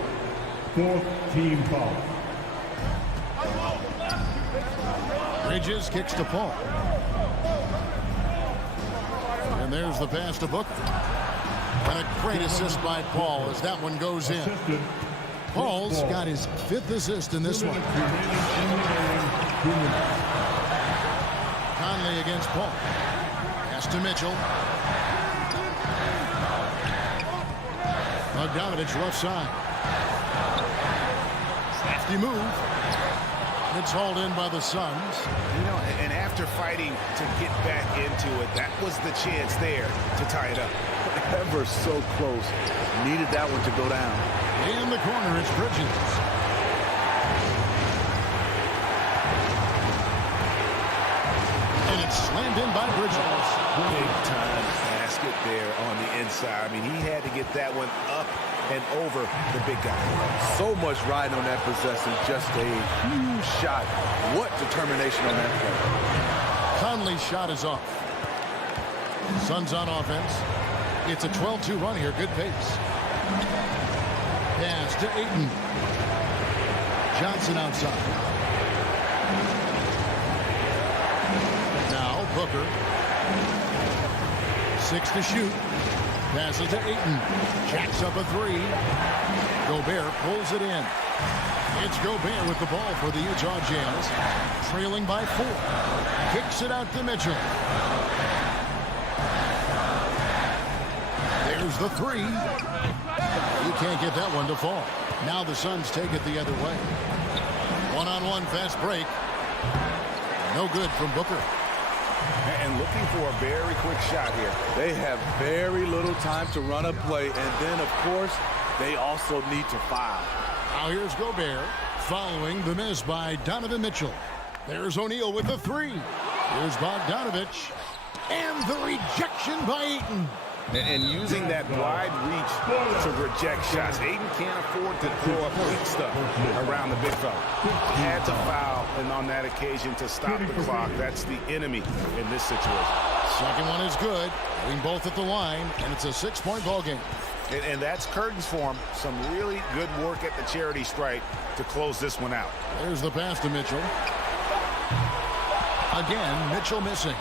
4th team foul. Bridges kicks to Paul. And there's the pass to Booker. And a great assist by Paul as that one goes in. Paul's got his 5th assist in this one. Conley against Paul. Pass to Mitchell. Bogdanovich left side. Crafty move. It's hauled in by the Suns. You know, and after fighting to get back into it, that was the chance there to tie it up. Ever so close. Needed that one to go down. In the corner, it's Bridges. And it's slammed in by Bridges. Big time basket there on the inside. I mean, he had to get that one up and over the big guy. So much riding on that possession. Just a huge shot. What determination on that play. Conley's shot is off. Suns on offense. It's a 12-2 run here. Good pace. Pass to Ayton. Johnson outside. Now Booker. 6 to shoot. Passes to Ayton. Jacks up a 3. Gobert pulls it in. It's Gobert with the ball for the Utah Jazz. Trailing by 4. Kicks it out to Mitchell. There's the 3. You can't get that one to fall. Now the Suns take it the other way. One-on-one fast break. No good from Booker. And looking for a very quick shot here. They have very little time to run a play, and then, of course, they also need to foul. Now here's Gobert following the miss by Donovan Mitchell. There's O'Neal with the 3. Here's Bogdanovich. And the rejection by Ayton. and using that wide reach to reject shots. Aiden can't afford to throw up weak stuff around the big fella. Had to foul, and on that occasion to stop the clock. That's the enemy in this situation. Second one is good. Hitting both at the line, and it's a 6-point ball game. And that's curtains for him. Some really good work at the charity stripe to close this one out. There's the pass to Mitchell. Again, Mitchell missing.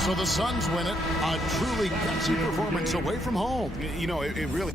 So the Suns win it. A truly gutsy performance away from home. You know, it really...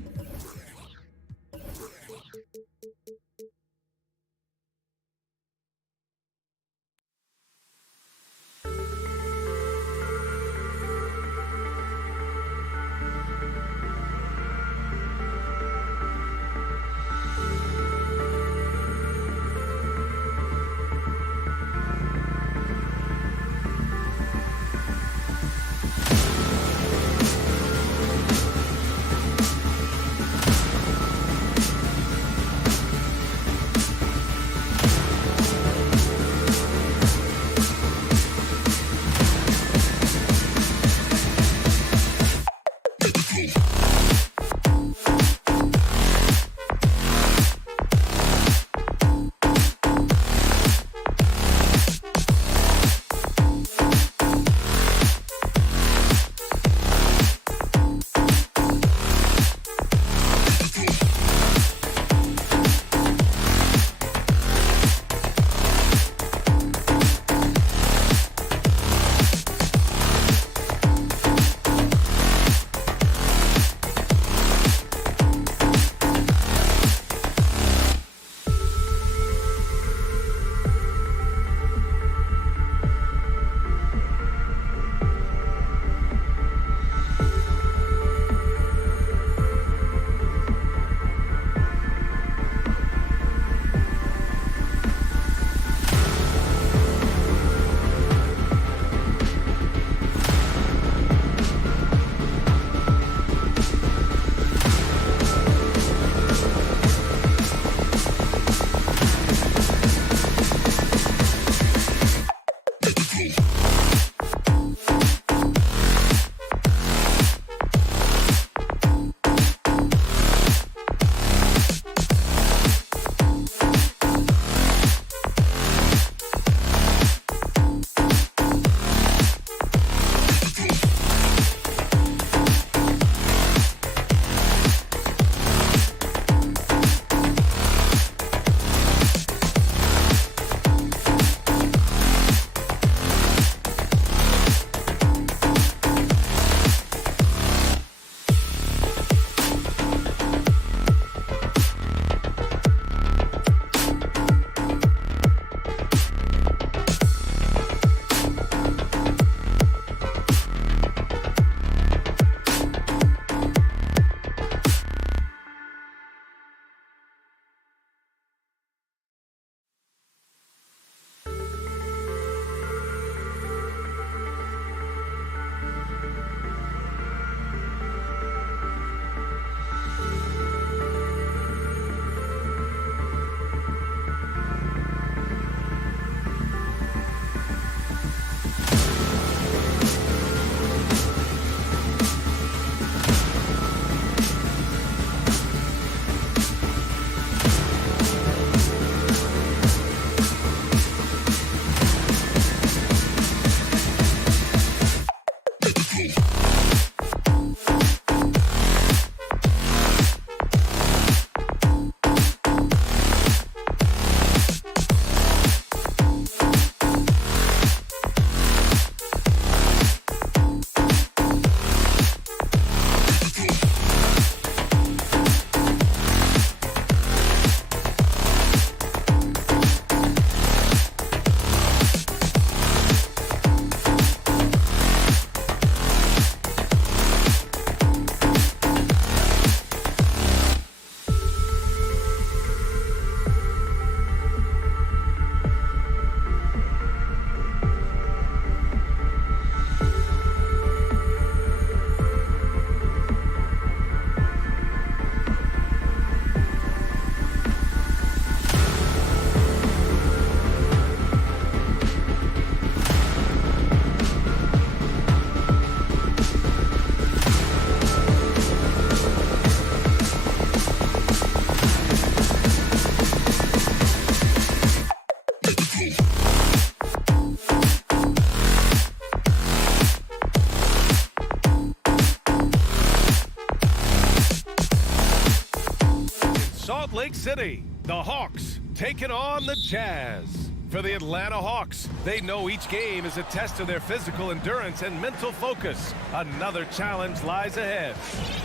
City, the Hawks taking on the Jazz. For the Atlanta Hawks, they know each game is a test of their physical endurance and mental focus. Another challenge lies ahead.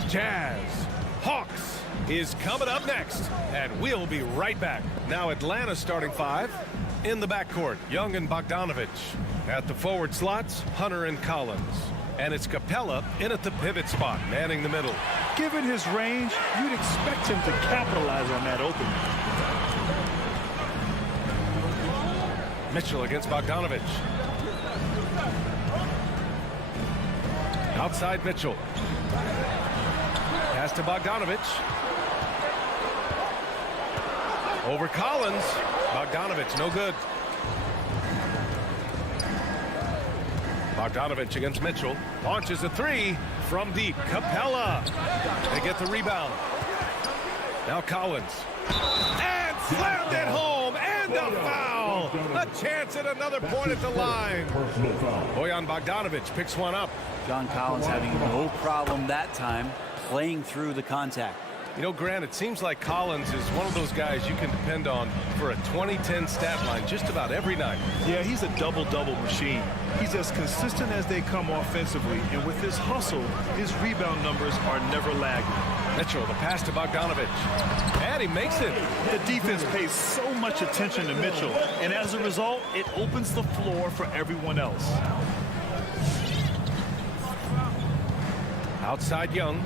Jazz, Hawks is coming up next, and we'll be right back. Now Atlanta starting five. In the backcourt, Young and Bogdanovich. At the forward slots, Hunter and Collins. And it's Capella in at the pivot spot, manning the middle. Given his range, you'd expect him to capitalize on that opening. Mitchell against Bogdanovich. Outside Mitchell. Pass to Bogdanovich. Over Collins. Bogdanovich, no good. Bogdanovich against Mitchell. Launches a three from deep. Capella. They get the rebound. Now Collins. And slammed it home. And a foul. A chance at another point at the line. Bojan Bogdanovich picks one up. John Collins having no problem that time playing through the contact. You know, Grant, it seems like Collins is one of those guys you can depend on for a 2010 stat line just about every night. Yeah, he's a double-double machine. He's as consistent as they come offensively, and with his hustle, his rebound numbers are never lagging. Mitchell, the pass to Bogdanovich. And he makes it. The defense pays so much attention to Mitchell, and as a result, it opens the floor for everyone else. Outside Young.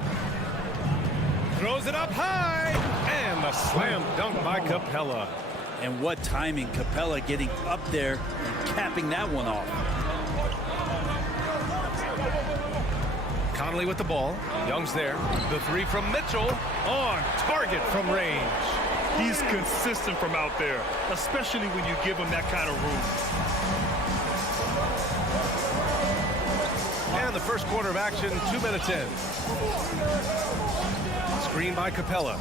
Throws it up high. And the slam dunk by Capella. And what timing, Capella getting up there and capping that one off. Conley with the ball. Young's there. The three from Mitchell. On target from range. He's consistent from out there, especially when you give him that kind of room. And the first quarter of action, 2 minutes in. Screen by Capella.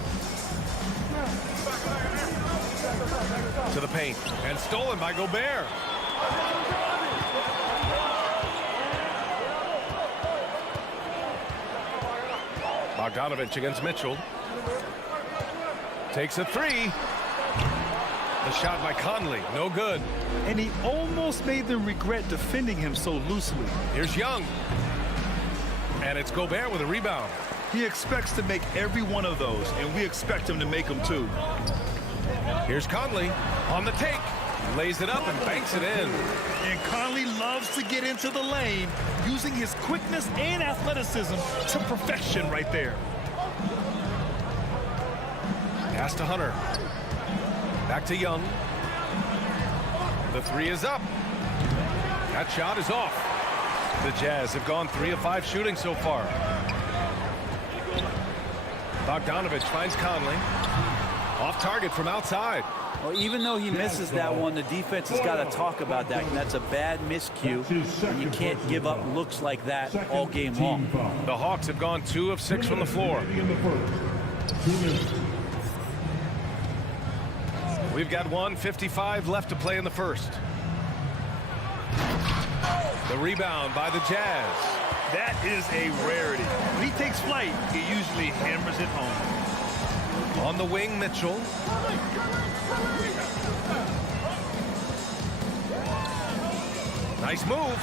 To the paint. And stolen by Gobert. Bogdanovich against Mitchell. Takes a three. The shot by Conley. No good. And he almost made them regret defending him so loosely. Here's Young. And it's Gobert with a rebound. He expects to make every one of those, and we expect him to make them too. Here's Conley on the take. Lays it up and banks it in. And Conley loves to get into the lane, using his quickness and athleticism to perfection right there. Pass to Hunter. Back to Young. The three is up. That shot is off. The Jazz have gone 3 of 5 shooting so far. Bogdanovich finds Conley. Off target from outside. Well, even though he misses that one, the defense has got to talk about that. And that's a bad miscue. And you can't give up looks like that all game long. The Hawks have gone 2 of 6 from the floor. We've got 1:55 left to play in the first. The rebound by the Jazz. That is a rarity. When he takes flight, he usually hammers it home. On the wing, Mitchell. Nice move.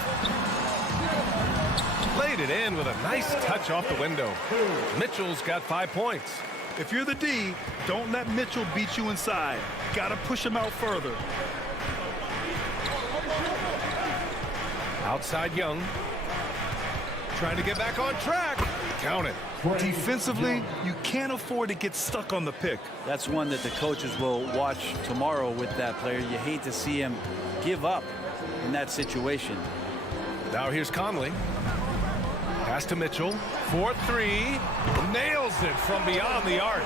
Laid it in with a nice touch off the window. Mitchell's got 5 points. If you're the D, don't let Mitchell beat you inside. Gotta push him out further. Outside Young. Trying to get back on track. Count it. Defensively, you can't afford to get stuck on the pick. That's one that the coaches will watch tomorrow with that player. You hate to see him give up in that situation. Now here's Conley. Pass to Mitchell. 4-3. Nails it from beyond the arc.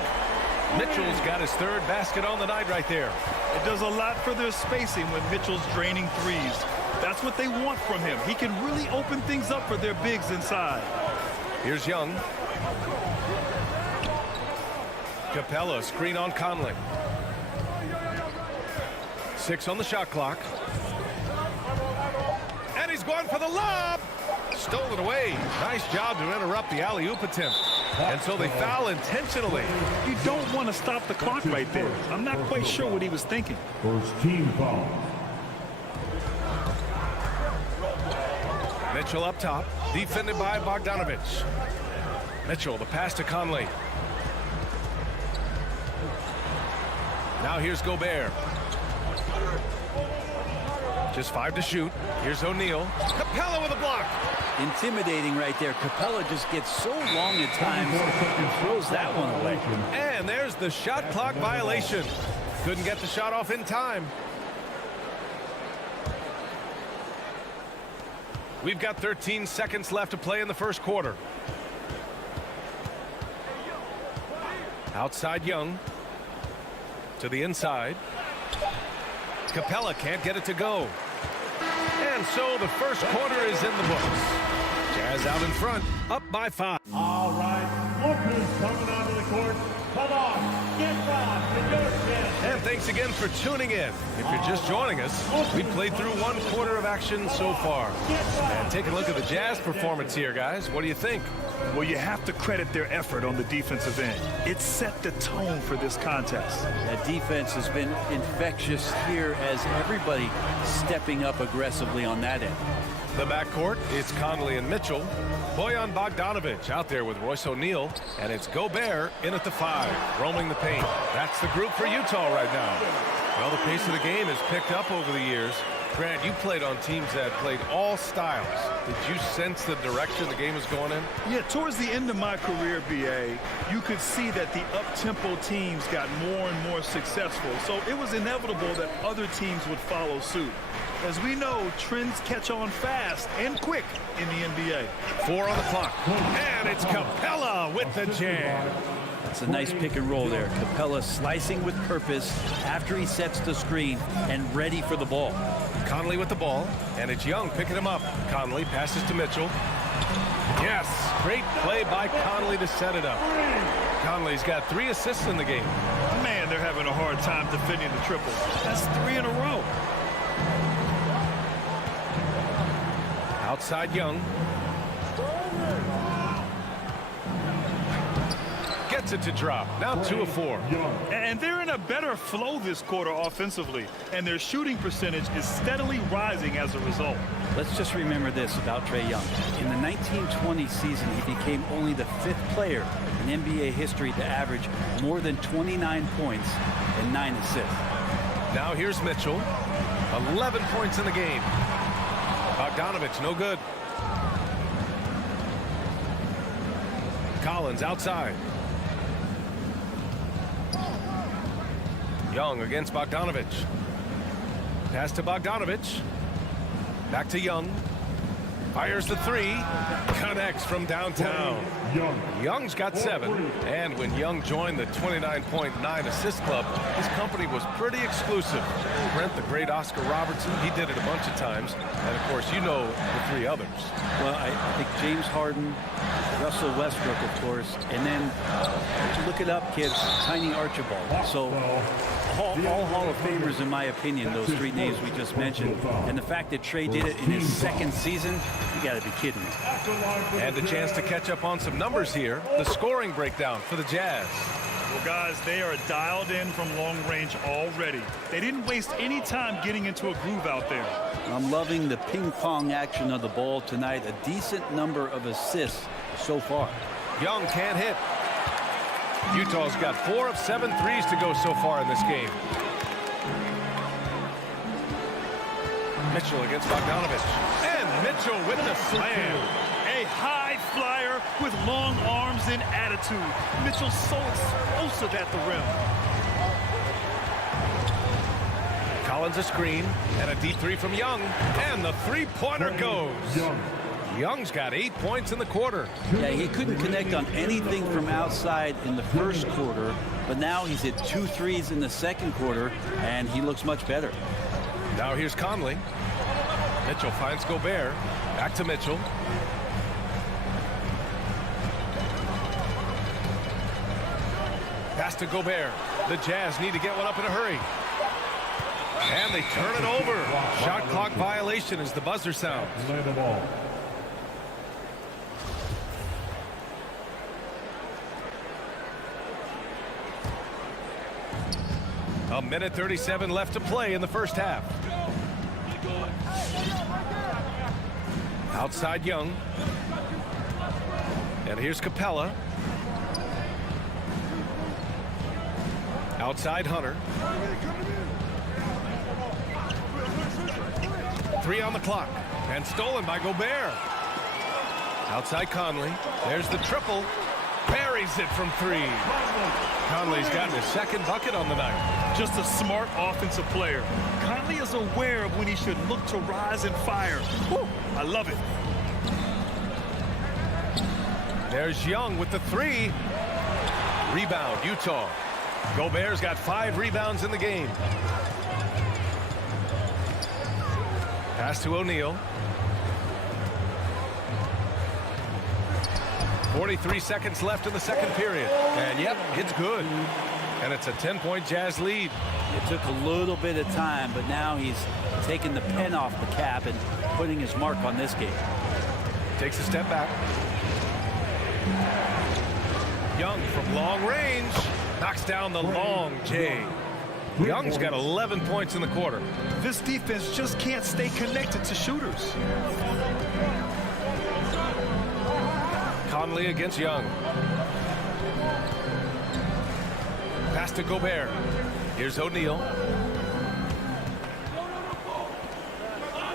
Mitchell's got his 3rd basket on the night right there. It does a lot for their spacing when Mitchell's draining threes. That's what they want from him. He can really open things up for their bigs inside. Here's Young. Capella, screen on Conley. 6 on the shot clock. And he's going for the lob. Stolen away. Nice job to interrupt the alley-oop attempt. And so they foul intentionally. You don't want to stop the clock right there. I'm not quite sure what he was thinking. First team foul. Mitchell up top, defended by Bogdanovich. Mitchell, the pass to Conley. Now here's Gobert. Just 5 to shoot. Here's O'Neal. Capella with a block. Intimidating right there. Capella just gets so long at times and throws that one away. And there's the shot clock violation. Couldn't get the shot off in time. We've got 13 seconds left to play in the first quarter. Outside Young. To the inside. Capella can't get it to go. And so the first quarter is in the books. Jazz out in front, up by 5. All right, lookers coming onto the court. Come on, get down to your chance. And thanks again for tuning in. If you're just joining us, we played through 1 quarter of action so far. And take a look at the Jazz performance here, guys. What do you think? Well, you have to credit their effort on the defensive end. It set the tone for this contest. That defense has been infectious here as everybody stepping up aggressively on that end. The backcourt, it's Conley and Mitchell. Bojan Bogdanovich out there with Royce O'Neal. And it's Gobert in at the 5, roaming the paint. That's the group for Utah right now. Well, the pace of the game has picked up over the years. Grant, you played on teams that played all styles. Did you sense the direction the game was going in? Yeah, towards the end of my career, BA, you could see that the up-tempo teams got more and more successful. So it was inevitable that other teams would follow suit. As we know, trends catch on fast and quick in the NBA. 4 on the clock. And it's Capella with the jam. It's a nice pick and roll there. Capella slicing with purpose after he sets the screen and ready for the ball. Conley with the ball, and it's Young picking him up. Conley passes to Mitchell. Yes, great play by Conley to set it up. Conley's got 3 assists in the game. Man, they're having a hard time defending the triple. That's 3 in a row. Outside Young. Gets it to drop. Now 2 of 4. And they're in a better flow this quarter offensively, and their shooting percentage is steadily rising as a result. Let's just remember this about Trae Young. In the 1920 season, he became only the 5th player in NBA history to average more than 29 points and 9 assists. Now here's Mitchell. 11 points in the game. Bogdanovich, no good. Collins outside. Young against Bogdanovich. Pass to Bogdanovich. Back to Young. Fires the 3. Connects from downtown. Young's got 7. And when Young joined the 29.9 assist club, his company was pretty exclusive. Brent, the great Oscar Robertson, he did it a bunch of times. And, of course, you know the 3 others. Well, I think James Harden, Russell Westbrook, of course, and then, look it up, kids, Tiny Archibald. So all Hall of Famers, in my opinion, those 3 names we just mentioned. And the fact that Trae did it in his 2nd season, you got to be kidding me. And a chance to catch up on some numbers here. The scoring breakdown for the Jazz. Well, guys, they are dialed in from long range already. They didn't waste any time getting into a groove out there. I'm loving the ping-pong action of the ball tonight. A decent number of assists so far. Young can't hit. Utah's got 4 of 7 threes to go so far in this game. Mitchell against Bogdanovich. And Mitchell with the slam. A high flyer with long arms and attitude. Mitchell's so explosive at the rim. Collins a screen and a deep 3 from Young. And the 3-pointer goes. Young's got 8 points in the quarter. Yeah, he couldn't connect on anything from outside in the first quarter, but now he's hit 2 threes in the second quarter, and he looks much better. Now here's Conley. Mitchell finds Gobert. Back to Mitchell. Pass to Gobert. The Jazz need to get one up in a hurry. And they turn it over. Shot clock violation as the buzzer sounds. A minute 37 left to play in the first half. Outside Young. And here's Capella. Outside Hunter. 3 on the clock. And stolen by Gobert. Outside Conley. There's the triple. Buries it from 3. Conley's gotten his second bucket on the night. Just a smart offensive player. Conley is aware of when he should look to rise and fire. Whew, I love it. There's Young with the 3. Rebound, Utah. Gobert's got 5 rebounds in the game. Pass to O'Neal. 43 seconds left in the second period. And yep, it's good. And it's a 10-point Jazz lead. It took a little bit of time, but now he's taking the pen off the cap and putting his mark on this game. Takes a step back. Young from long range knocks down the long J. Young's got 11 points in the quarter. This defense just can't stay connected to shooters. Conley against Young. Pass to Gobert. Here's O'Neal.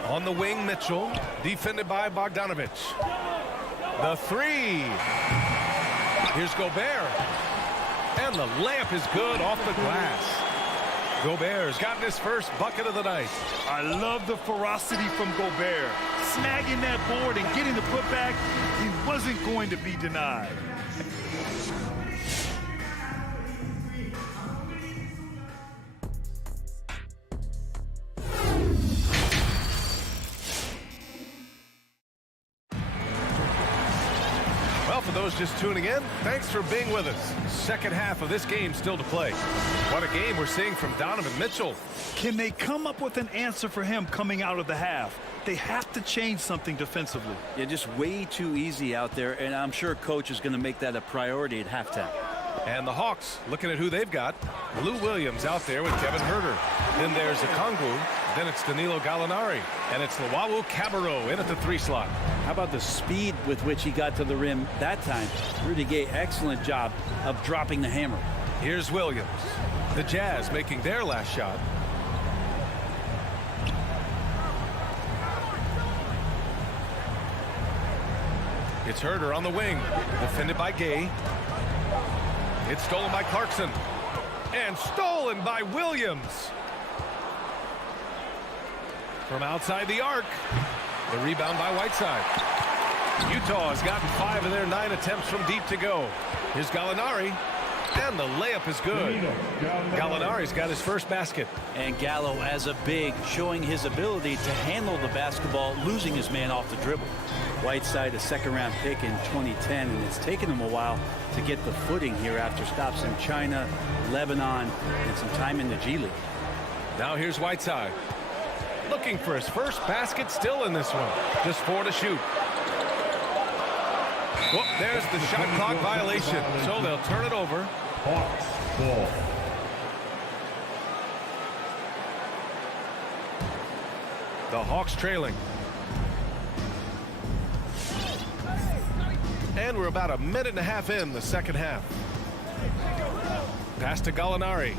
On the wing, Mitchell. Defended by Bogdanovich. The 3. Here's Gobert. And the layup is good off the glass. Gobert's gotten his first bucket of the night. I love the ferocity from Gobert. Snagging that board and getting the putback, he wasn't going to be denied. Well, for those just tuning in, thanks for being with us. Second half of this game still to play. What a game we're seeing from Donovan Mitchell. Can they come up with an answer for him coming out of the half? They have to change something defensively. Yeah, just way too easy out there, and I'm sure coach is going to make that a priority at halftime. And the Hawks, looking at who they've got. Lou Williams out there with Kevin Huerter. Then there's Okongwu. Then it's Danilo Gallinari. And it's Luwawu Cabarrot in at the 3 slot. How about the speed with which he got to the rim that time? Rudy Gay, excellent job of dropping the hammer. Here's Williams. The Jazz making their last shot. It's Huerter on the wing. Defended by Gay. It's stolen by Clarkson. And stolen by Williams. From outside the arc. The rebound by Whiteside. Utah has gotten 5 of their 9 attempts from deep to go. Here's Gallinari. And the layup is good. Gallinari's got his first basket. And Gallo, as a big, showing his ability to handle the basketball, losing his man off the dribble. Whiteside, a second-round pick in 2010, and it's taken him a while to get the footing here after stops in China, Lebanon, and some time in the G League. Now here's Whiteside. Looking for his first basket still in this one. Just 4 to shoot. Whoop, there's the shot clock violation. So they'll turn it over. Hawks ball. The Hawks trailing. And we're about a minute and a half in the second half. Pass to Gallinari.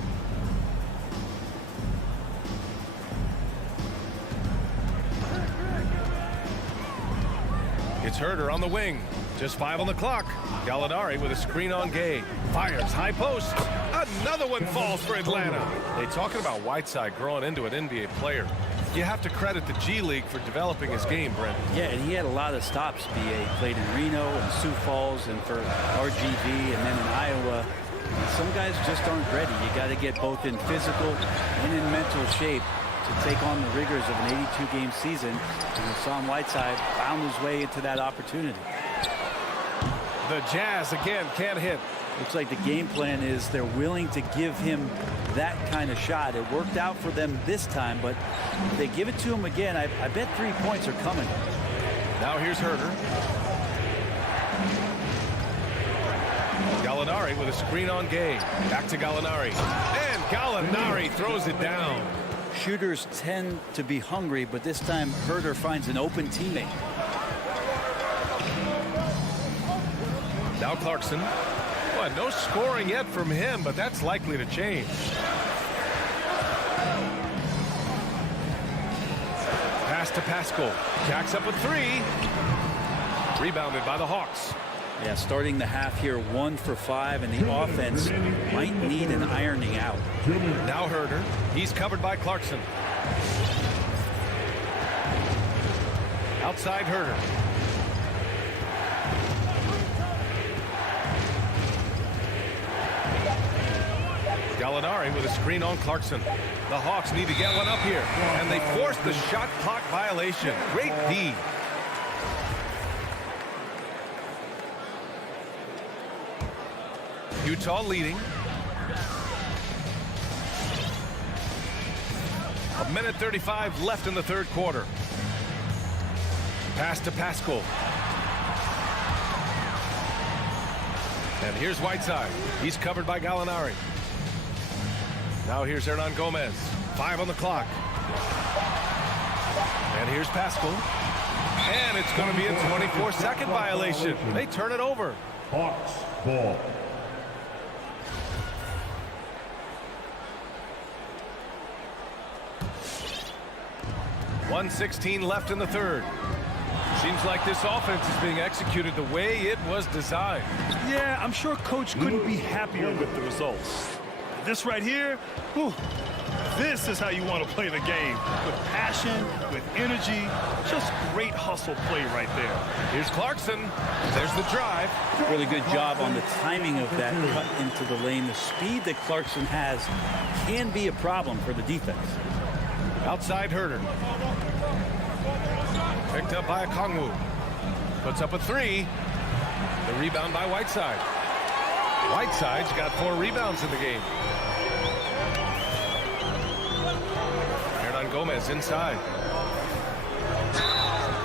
It's Huerter on the wing. Just 5 on the clock. Gallinari with a screen on Gay. Fires high post. Another one falls for Atlanta. They talking about Whiteside growing into an NBA player. You have to credit the G League for developing his game, Brent. Yeah, and he had a lot of stops, B.A. Played in Reno and Sioux Falls and for RGV and then in Iowa. And some guys just aren't ready. You got to get both in physical and in mental shape to take on the rigors of an 82-game season. And Hassan Whiteside found his way into that opportunity. The Jazz again can't hit. Looks like the game plan is they're willing to give him that kind of shot. It worked out for them this time, but if they give it to him again, I bet 3 points are coming. Now here's Huerter. Gallinari with a screen on Gay. Back to Gallinari. And Gallinari throws it down. Shooters tend to be hungry, but this time Herder finds an open teammate. Now Clarkson. Well, no scoring yet from him, but that's likely to change. Pass to Pascal. Jacks up a three. Rebounded by the Hawks. Yeah, starting the half here 1 for 5, and the offense might need an ironing out. Now Herder. He's covered by Clarkson. Outside Herder. Gallinari with a screen on Clarkson. The Hawks need to get one up here, and they force the shot clock violation. Great D. Utah leading. 1:35 left in the third quarter. Pass to Pascal. And here's Whiteside. He's covered by Gallinari. Now here's Hernan Gomez. 5 on the clock. And here's Pascal. And it's going to be a 24-second violation. They turn it over. Hawks ball. .116 left in the third. Seems like this offense is being executed the way it was designed. Yeah, I'm sure Coach couldn't be happier with the results. This right here, whew, this is how you want to play the game. With passion, with energy, just great hustle play right there. Here's Clarkson. There's the drive. Really good job on the timing of that cut into the lane. The speed that Clarkson has can be a problem for the defense. Outside Herder. Picked up by Okongwu. Puts up a three. The rebound by Whiteside. Whiteside's got 4 rebounds in the game. Hernan Gomez inside.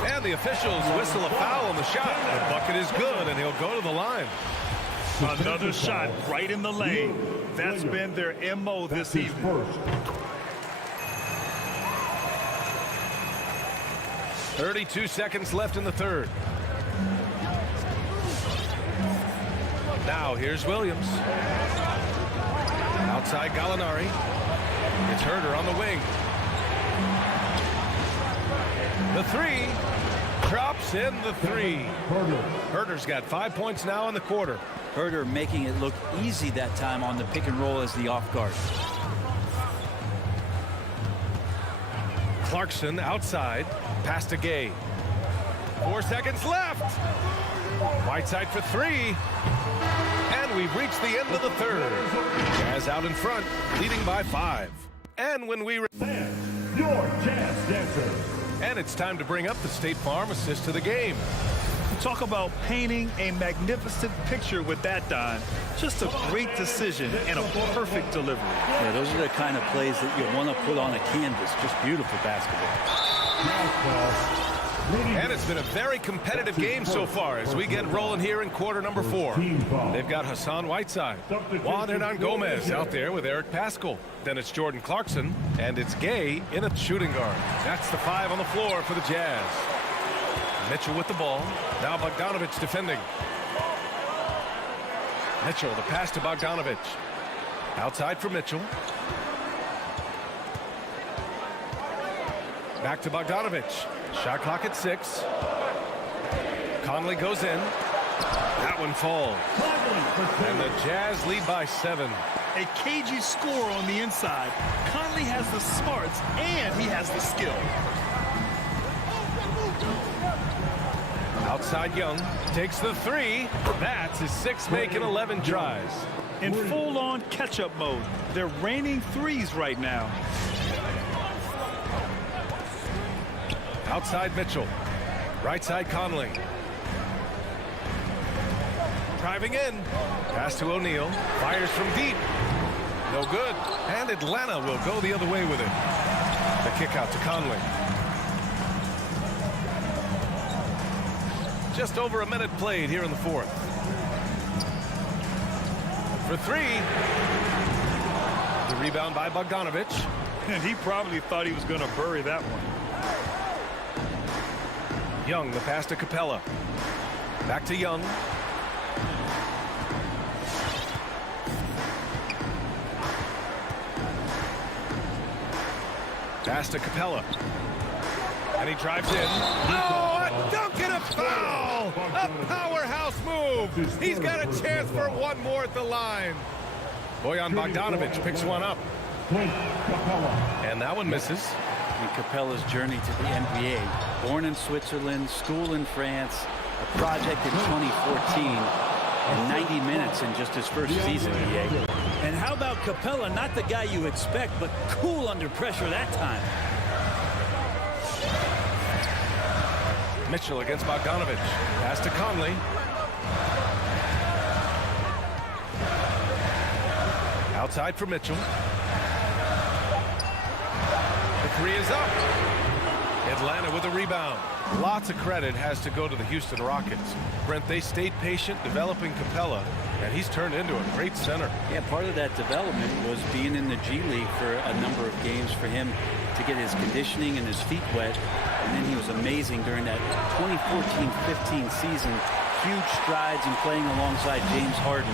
And the officials whistle a foul on the shot. The bucket is good, and he'll go to the line. Another shot right in the lane. That's been their MO this evening. 32 seconds left in the third. Now here's Williams. Outside Gallinari. It's Herder on the wing. The three. Drops in the three. Herder's got 5 points now in the quarter. Herder making it look easy that time on the pick and roll as the off guard. Clarkson outside. Pass to Gay. 4 seconds left. Whiteside for three. And we've reached the end of the third. Jazz out in front, leading by 5. And when we... Your Jazz dancer. And it's time to bring up the State Farm assist to the game. Talk about painting a magnificent picture with that, Don. Just a great decision and a perfect delivery. Yeah, those are the kind of plays that you want to put on a canvas. Just beautiful basketball. And it's been a very competitive game so far as we get rolling here in quarter number 4. They've got Hassan Whiteside, Juan Hernan Gomez out there with Eric Pascal. Then it's Jordan Clarkson, and it's Gay in a shooting guard. That's the 5 on the floor for the Jazz. Mitchell with the ball. Now Bogdanovich defending. Mitchell, the pass to Bogdanovich. Outside for Mitchell. Back to Bogdanovich. Shot clock at 6. Conley goes in. That one falls. And the Jazz lead by 7. A cagey score on the inside. Conley has the smarts and he has the skill. Outside Young takes the 3. That's his 6th make in 11 tries. In full-on catch-up mode. They're raining threes right now. Outside Mitchell. Right side Conley. Driving in. Pass to O'Neal. Fires from deep. No good. And Atlanta will go the other way with it. The kick out to Conley. Just over a minute played here in the 4th. For 3. The rebound by Bogdanovich. And he probably thought he was going to bury that one. Young, the pass to Capella. Back to Young. Pass to Capella. And he drives in. Oh, a dunk and a foul! A powerhouse move! He's got a chance for one more at the line. Bojan Bogdanovich picks one up. And that one misses. And Capella's journey to the NBA. Born in Switzerland, school in France, a project in 2014, and 90 minutes in just his first season, EA. And how about Capella? Not the guy you expect, but cool under pressure that time. Mitchell against Bogdanovich. Pass to Conley. Outside for Mitchell. The three is up. Atlanta with a rebound. Lots of credit has to go to the Houston Rockets. Brent, they stayed patient developing Capella, and he's turned into a great center. Yeah, part of that development was being in the G League for a number of games for him to get his conditioning and his feet wet. And then he was amazing during that 2014-15 season. Huge strides in playing alongside James Harden.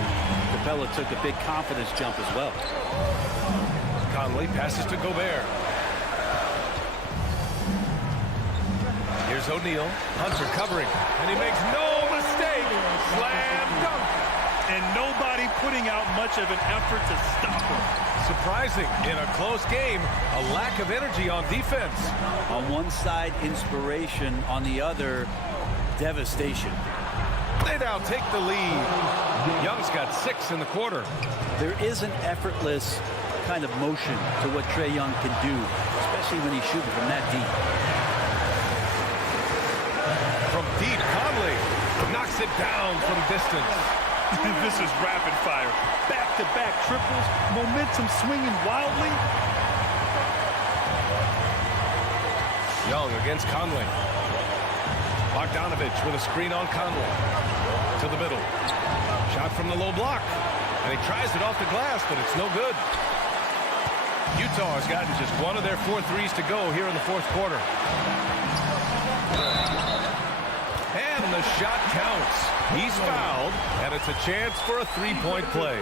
Capella took a big confidence jump as well. Conley passes to Gobert. Here's O'Neal. Hunter covering. And he makes no mistake. Slam dunk. And nobody putting out much of an effort to stop him. Surprising in a close game, a lack of energy on defense. On one side, inspiration. On the other, devastation. They now take the lead. Young's got 6 in the quarter. There is an effortless kind of motion to what Trae Young can do, especially when he's shooting from that deep. From deep, Conley knocks it down from distance. This is rapid fire. Back-to-back triples, momentum swinging wildly. Young against Conley. Bogdanovich with a screen on Conley. To the middle. Shot from the low block. And he tries it off the glass, but it's no good. Utah has gotten just one of their 4 threes to go here in the fourth quarter. And the shot counts. He's fouled, and it's a chance for a three-point play.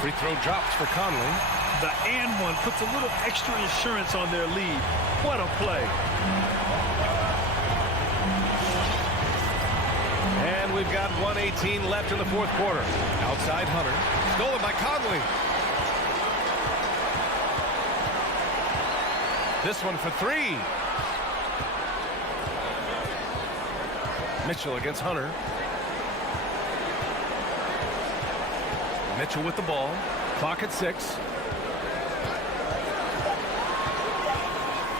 Free throw drops for Conley. The and one puts a little extra insurance on their lead. What a play. And we've got 1:18 left in the fourth quarter. Outside Hunter. Stolen by Conley. This one for 3. Mitchell against Hunter. Mitchell with the ball. Clock at 6.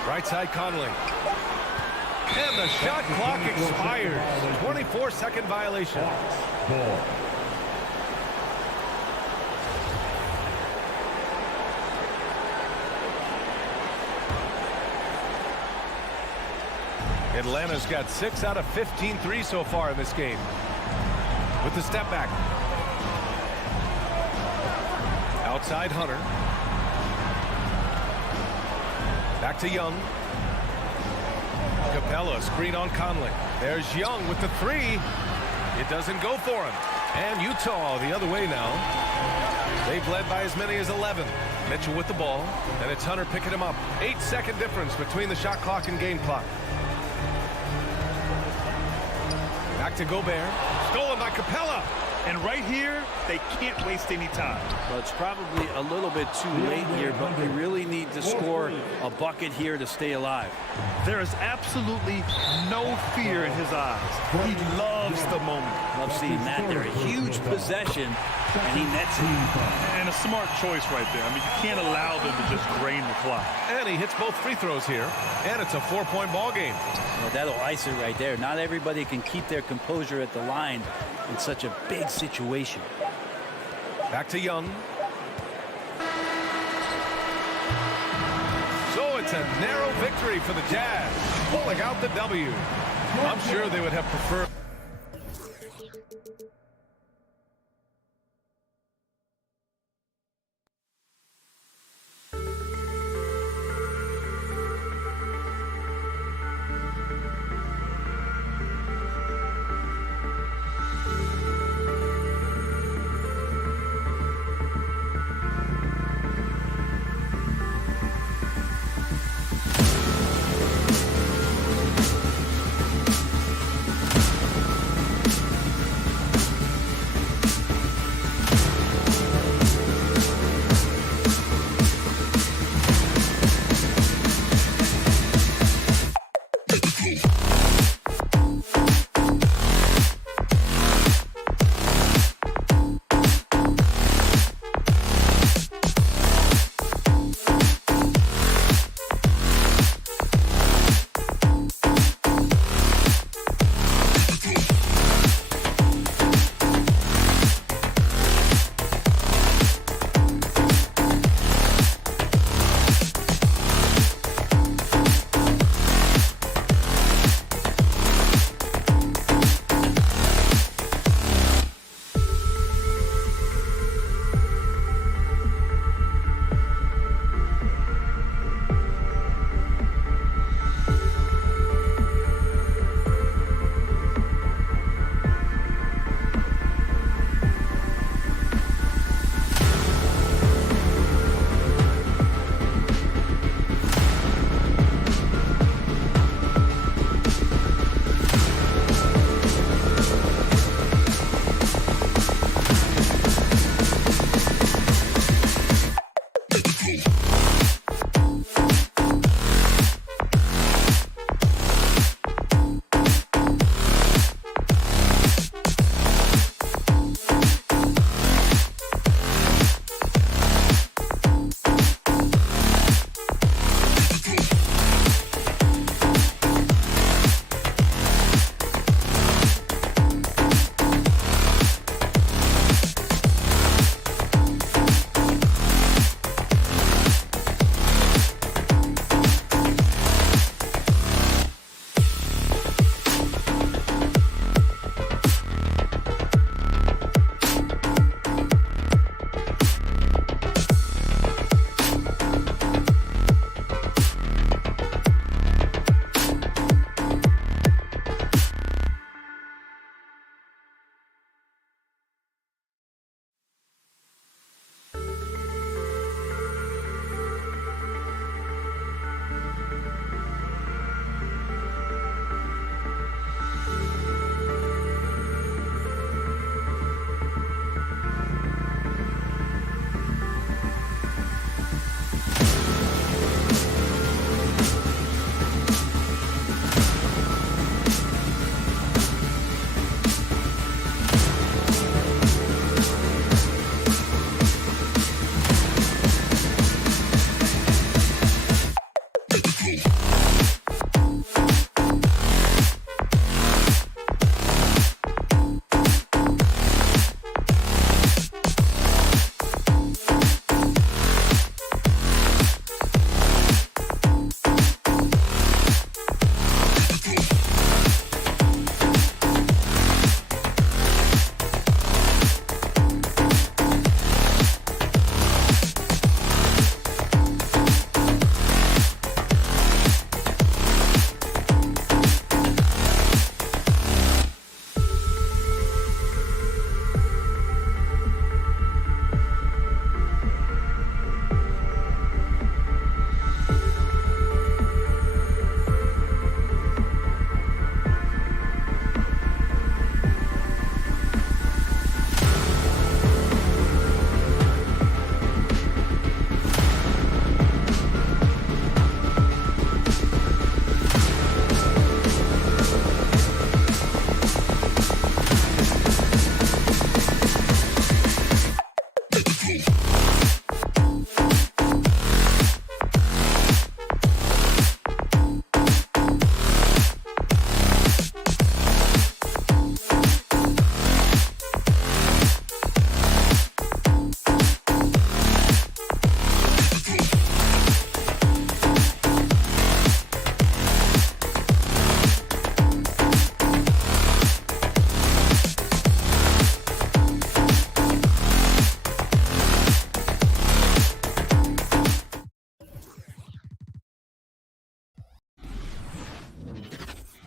Right side Conley. And the shot clock expires. 24-second violation. Atlanta's got 6 out of 15 threes so far in this game. With the step back. Outside Hunter. Back to Young. Capella, screen on Conley. There's Young with the 3. It doesn't go for him. And Utah the other way now. They've led by as many as 11. Mitchell with the ball. And it's Hunter picking him up. 8-second difference between the shot clock and game clock. Back to Gobert. Stolen by Capella. And right here, they can't waste any time. Well, it's probably a little bit too late here, but you really need to score a bucket here to stay alive. There is absolutely no fear in his eyes. He loves the moment. Love seeing that there. A huge possession, and he nets it. And a smart choice right there. I mean, you can't allow them to just drain the clock. And he hits both free throws here. And it's a 4-point ball game. Well, that'll ice it right there. Not everybody can keep their composure at the line in such a big situation. Back to Young. So it's a narrow victory for the Jazz, pulling out the W. I'm sure they would have preferred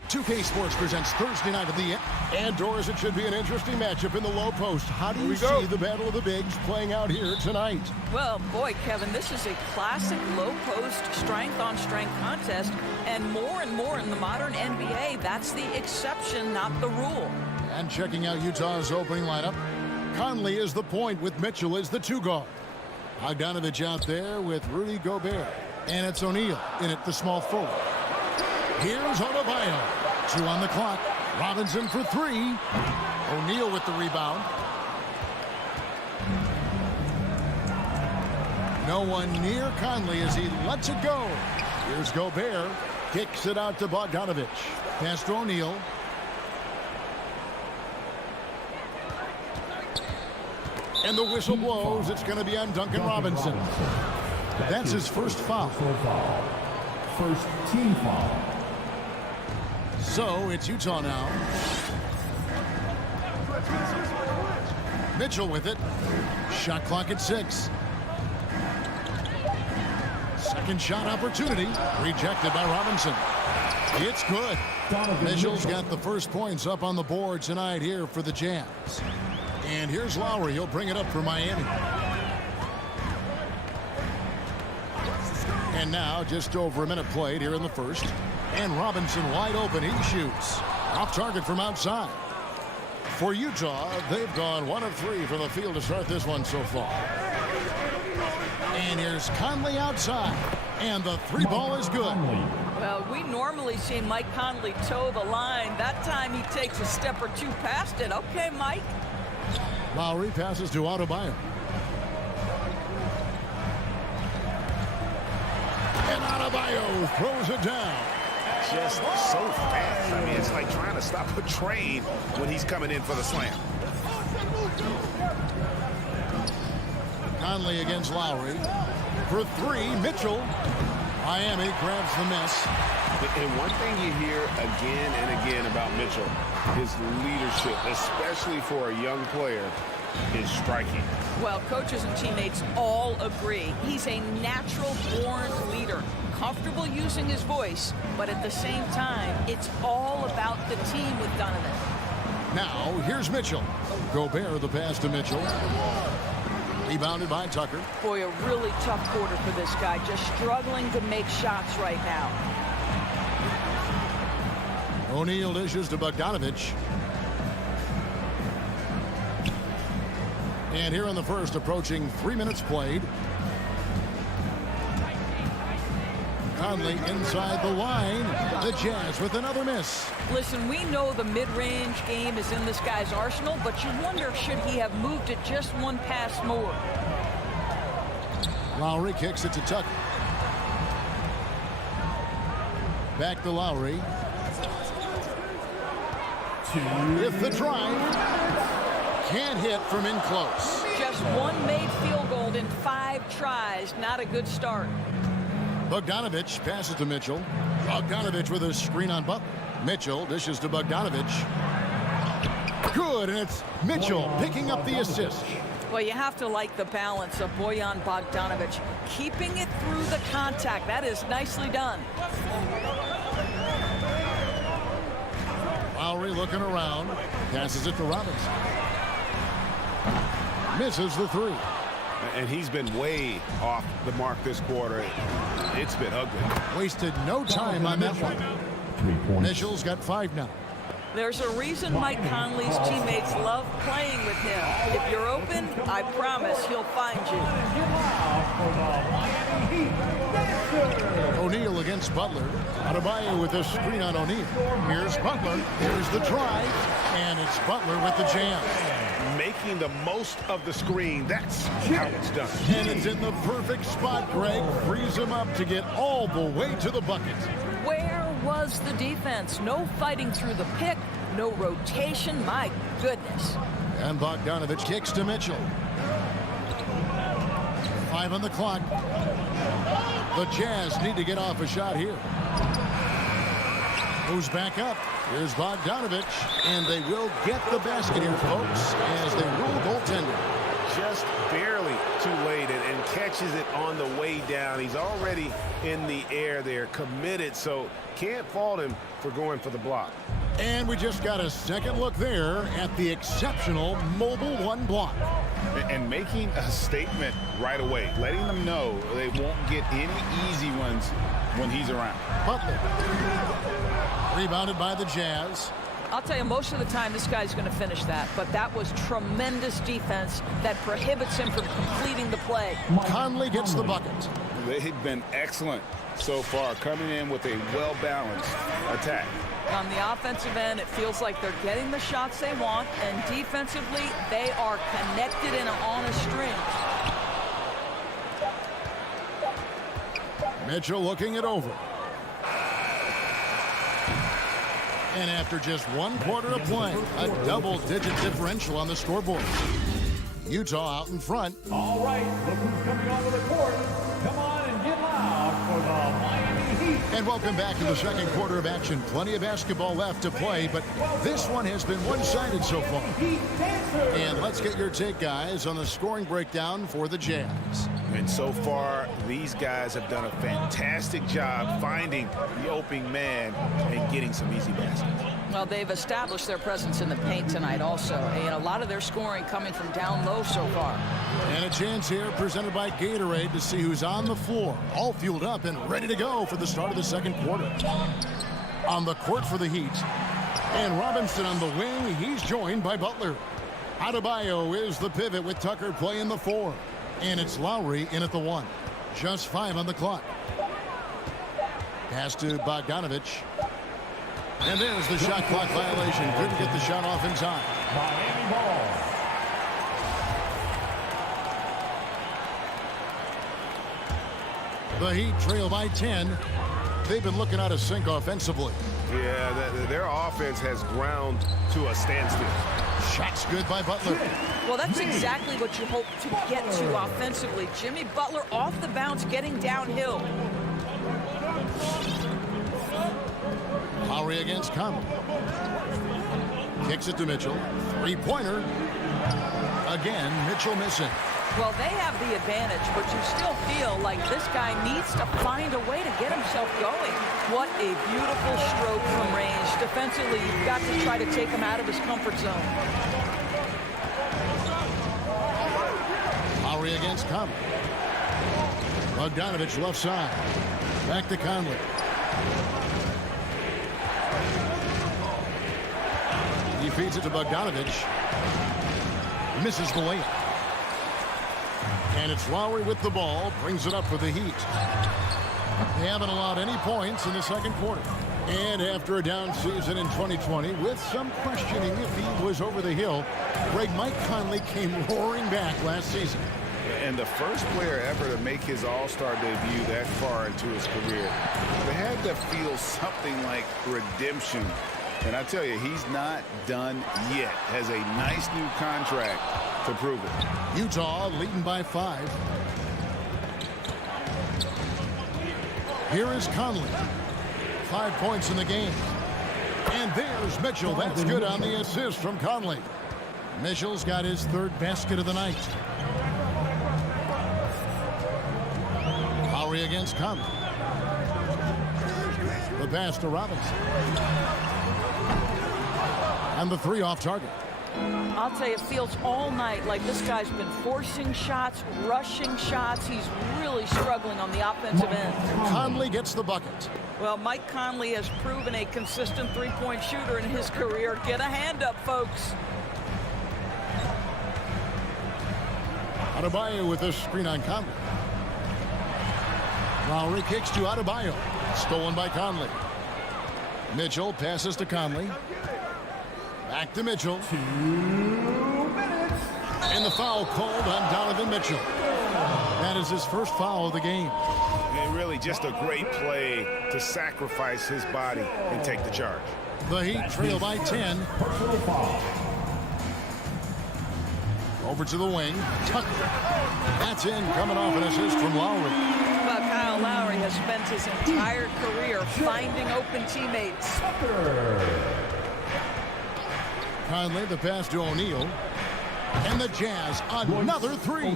2K Sports presents Thursday night of the and doors. It should be an interesting matchup in the low post. How do you see the battle of the bigs playing out here tonight? Well, boy, Kevin, this is a classic low post strength-on-strength contest, and more in the modern NBA, that's the exception, not the rule. And checking out Utah's opening lineup, Conley is the point with Mitchell as the 2 guard. Bogdanovich out there with Rudy Gobert, and it's O'Neal in at the small forward. Here's Adebayo. 2 on the clock. Robinson for 3. O'Neal with the rebound. No one near Conley as he lets it go. Here's Gobert. Kicks it out to Bogdanovich. Pass to O'Neal. And the whistle blows. It's going to be on Duncan Robinson. That's his first foul. First team foul. So it's Utah now. Mitchell with it. Shot clock at 6. Second shot opportunity. Rejected by Robinson. It's good. Mitchell's got the first points up on the board tonight here for the Jazz. And here's Lowry. He'll bring it up for Miami. And now just over a minute played here in the first. And Robinson wide open. He shoots. Off target from outside. For Utah, they've gone 1 of 3 from the field to start this one so far. And here's Conley outside. And the 3 ball is good. Well, we normally see Mike Conley toe the line. That time he takes a step or 2 past it. Okay, Mike. Lowry passes to Adebayo. And Adebayo throws it down. Just so fast. I mean, it's like trying to stop a train when he's coming in for the slam. Conley against Lowry. For 3, Mitchell. Miami grabs the miss. And one thing you hear again and again about Mitchell, his leadership, especially for a young player, is striking. Well, coaches and teammates all agree. He's a natural-born leader, comfortable using his voice, but at the same time, it's all about the team with Donovan. Now, here's Mitchell. Gobert the pass to Mitchell. Rebounded by Tucker. Boy, a really tough quarter for this guy, just struggling to make shots right now. O'Neal dishes to Bogdanovich. And here in the first, approaching 3 minutes played. Conley inside the line. The Jazz with another miss. Listen, we know the mid-range game is in this guy's arsenal, but you wonder, should he have moved it just 1 pass more? Lowry kicks it to Tucker. Back to Lowry. With the drive. Can't hit from in close. Just 1 made field goal in 5 tries. Not a good start. Bogdanovich passes to Mitchell. Bogdanovich with a screen on Butler. Mitchell dishes to Bogdanovich. Good, and it's Mitchell picking up the assist. Well, you have to like the balance of Bojan Bogdanovich. Keeping it through the contact. That is nicely done. Lowry looking around. Passes it to Robinson. Misses the 3. And he's been way off the mark this quarter. It's been ugly. Wasted no time on that one. Mitchell's got 5 now. There's a reason Mike Conley's teammates love playing with him. If you're open, I promise he'll find you. O'Neal against Butler. Adebayo with a screen on O'Neal. Here's Butler. Here's the drive. And it's Butler with the jam. Making the most of the screen. That's how it's done. And it's in the perfect spot, Greg. Frees him up to get all the way to the bucket. Where was the defense? No fighting through the pick. No rotation. My goodness. And Bogdanovich kicks to Mitchell. 5 on the clock. The Jazz need to get off a shot here. Moves back up. Here's Bogdanovich. And they will get the basket here, folks, as they rule goaltender. just barely too late and catches it on the way down. He's already in the air there, committed, so can't fault him for going for the block. And we just got a second look there at the exceptional mobile one block. And making a statement right away, letting them know they won't get any easy ones when he's around. Butler. Rebounded by the Jazz. I'll tell you, most of the time this guy's going to finish that, but that was tremendous defense that prohibits him from completing the play. Conley gets the bucket. They've been excellent so far, coming in with a well-balanced attack. On the offensive end, it feels like they're getting the shots they want, and defensively, they are connected and on a string. Mitchell looking it over. And after just 1 quarter of play, a double-digit differential on the scoreboard. Utah out in front. All right, look who's coming onto the court. Come on and get loud for the Miami Heat. And welcome back to the second quarter of action. Plenty of basketball left to play, but this one has been one-sided so far. And let's get your take, guys, on the scoring breakdown for the Jazz. And so far, these guys have done a fantastic job finding the opening man and getting some easy baskets. Well, they've established their presence in the paint tonight also, and a lot of their scoring coming from down low so far. And a chance here presented by Gatorade to see who's on the floor, all fueled up and ready to go for the start of the second quarter. On the court for the Heat, and Robinson on the wing, he's joined by Butler. Adebayo is the pivot with Tucker playing the 4. And it's Lowry in at the 1. Just 5 on the clock. Pass to Bogdanovich. And there's the shot clock violation. Couldn't get the shot off in time. Miami ball. The Heat trail by 10. They've been looking out of sync offensively. Yeah, their offense has ground to a standstill. Shots good by Butler. Well, that's exactly what you hope to get to offensively. Jimmy Butler off the bounce, getting downhill. Lowry against Conley. Kicks it to Mitchell. Three-pointer. Again, Mitchell missing. Well, they have the advantage, but you still feel like this guy needs to find a way to get himself going. What a beautiful stroke from range. Defensively, you've got to try to take him out of his comfort zone. Lowry against Conley. Bogdanovich left side. Back to Conley. He feeds it to Bogdanovich. Misses the layup. And it's Lowry with the ball. Brings it up for the Heat. They haven't allowed any points in the second quarter. And after a down season in 2020, with some questioning if he was over the hill, Mike Conley came roaring back last season. And the first player ever to make his All-Star debut that far into his career. They had to feel something like redemption. And I tell you, he's not done yet. Has a nice new contract to prove it. Utah leading by 5. Here is Conley. 5 points in the game. And there's Mitchell. That's good on the assist from Conley. Mitchell's got his 3rd basket of the night. Lowry against Conley. The pass to Robinson. And the 3 off target. I'll tell you, it feels all night like this guy's been forcing shots, rushing shots. He's really struggling on the offensive end. Conley gets the bucket. Well, Mike Conley has proven a consistent three-point shooter in his career. Get a hand up, folks. Adebayo with a screen on Conley. Lowry kicks to Adebayo. Stolen by Conley. Mitchell passes to Conley. Back to Mitchell. 2 minutes. And the foul called on Donovan Mitchell. That is his first foul of the game. And really just a great play to sacrifice his body and take the charge. The Heat trail by 10. Personal foul. Over to the wing. Tucker. That's in, coming off an assist from Lowry. Well, Kyle Lowry has spent his entire career finding open teammates. Conley, the pass to O'Neal. And the Jazz, another three.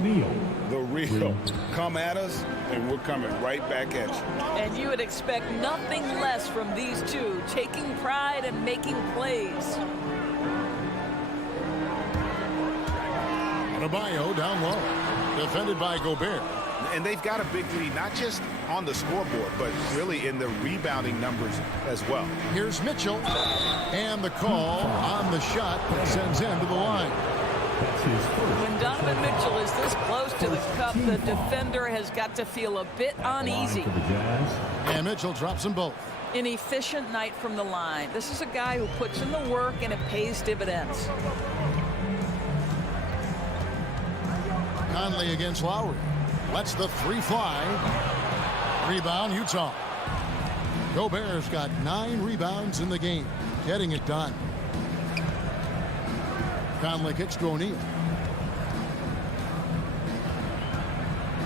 The real. Come at us, and we're coming right back at you. And you would expect nothing less from these two, taking pride and making plays. Adebayo down low, defended by Gobert. And they've got a big lead, not just on the scoreboard, but really in the rebounding numbers as well. Here's Mitchell, and the call on the shot that sends him to the line. When Donovan Mitchell is this close to the cup, the defender has got to feel a bit uneasy. And Mitchell drops them both. An efficient night from the line. This is a guy who puts in the work, and it pays dividends. Conley against Lowry. Lets the three fly. Rebound, Utah. Gobert's got 9 rebounds in the game, getting it done. Conley kicks to O'Neal.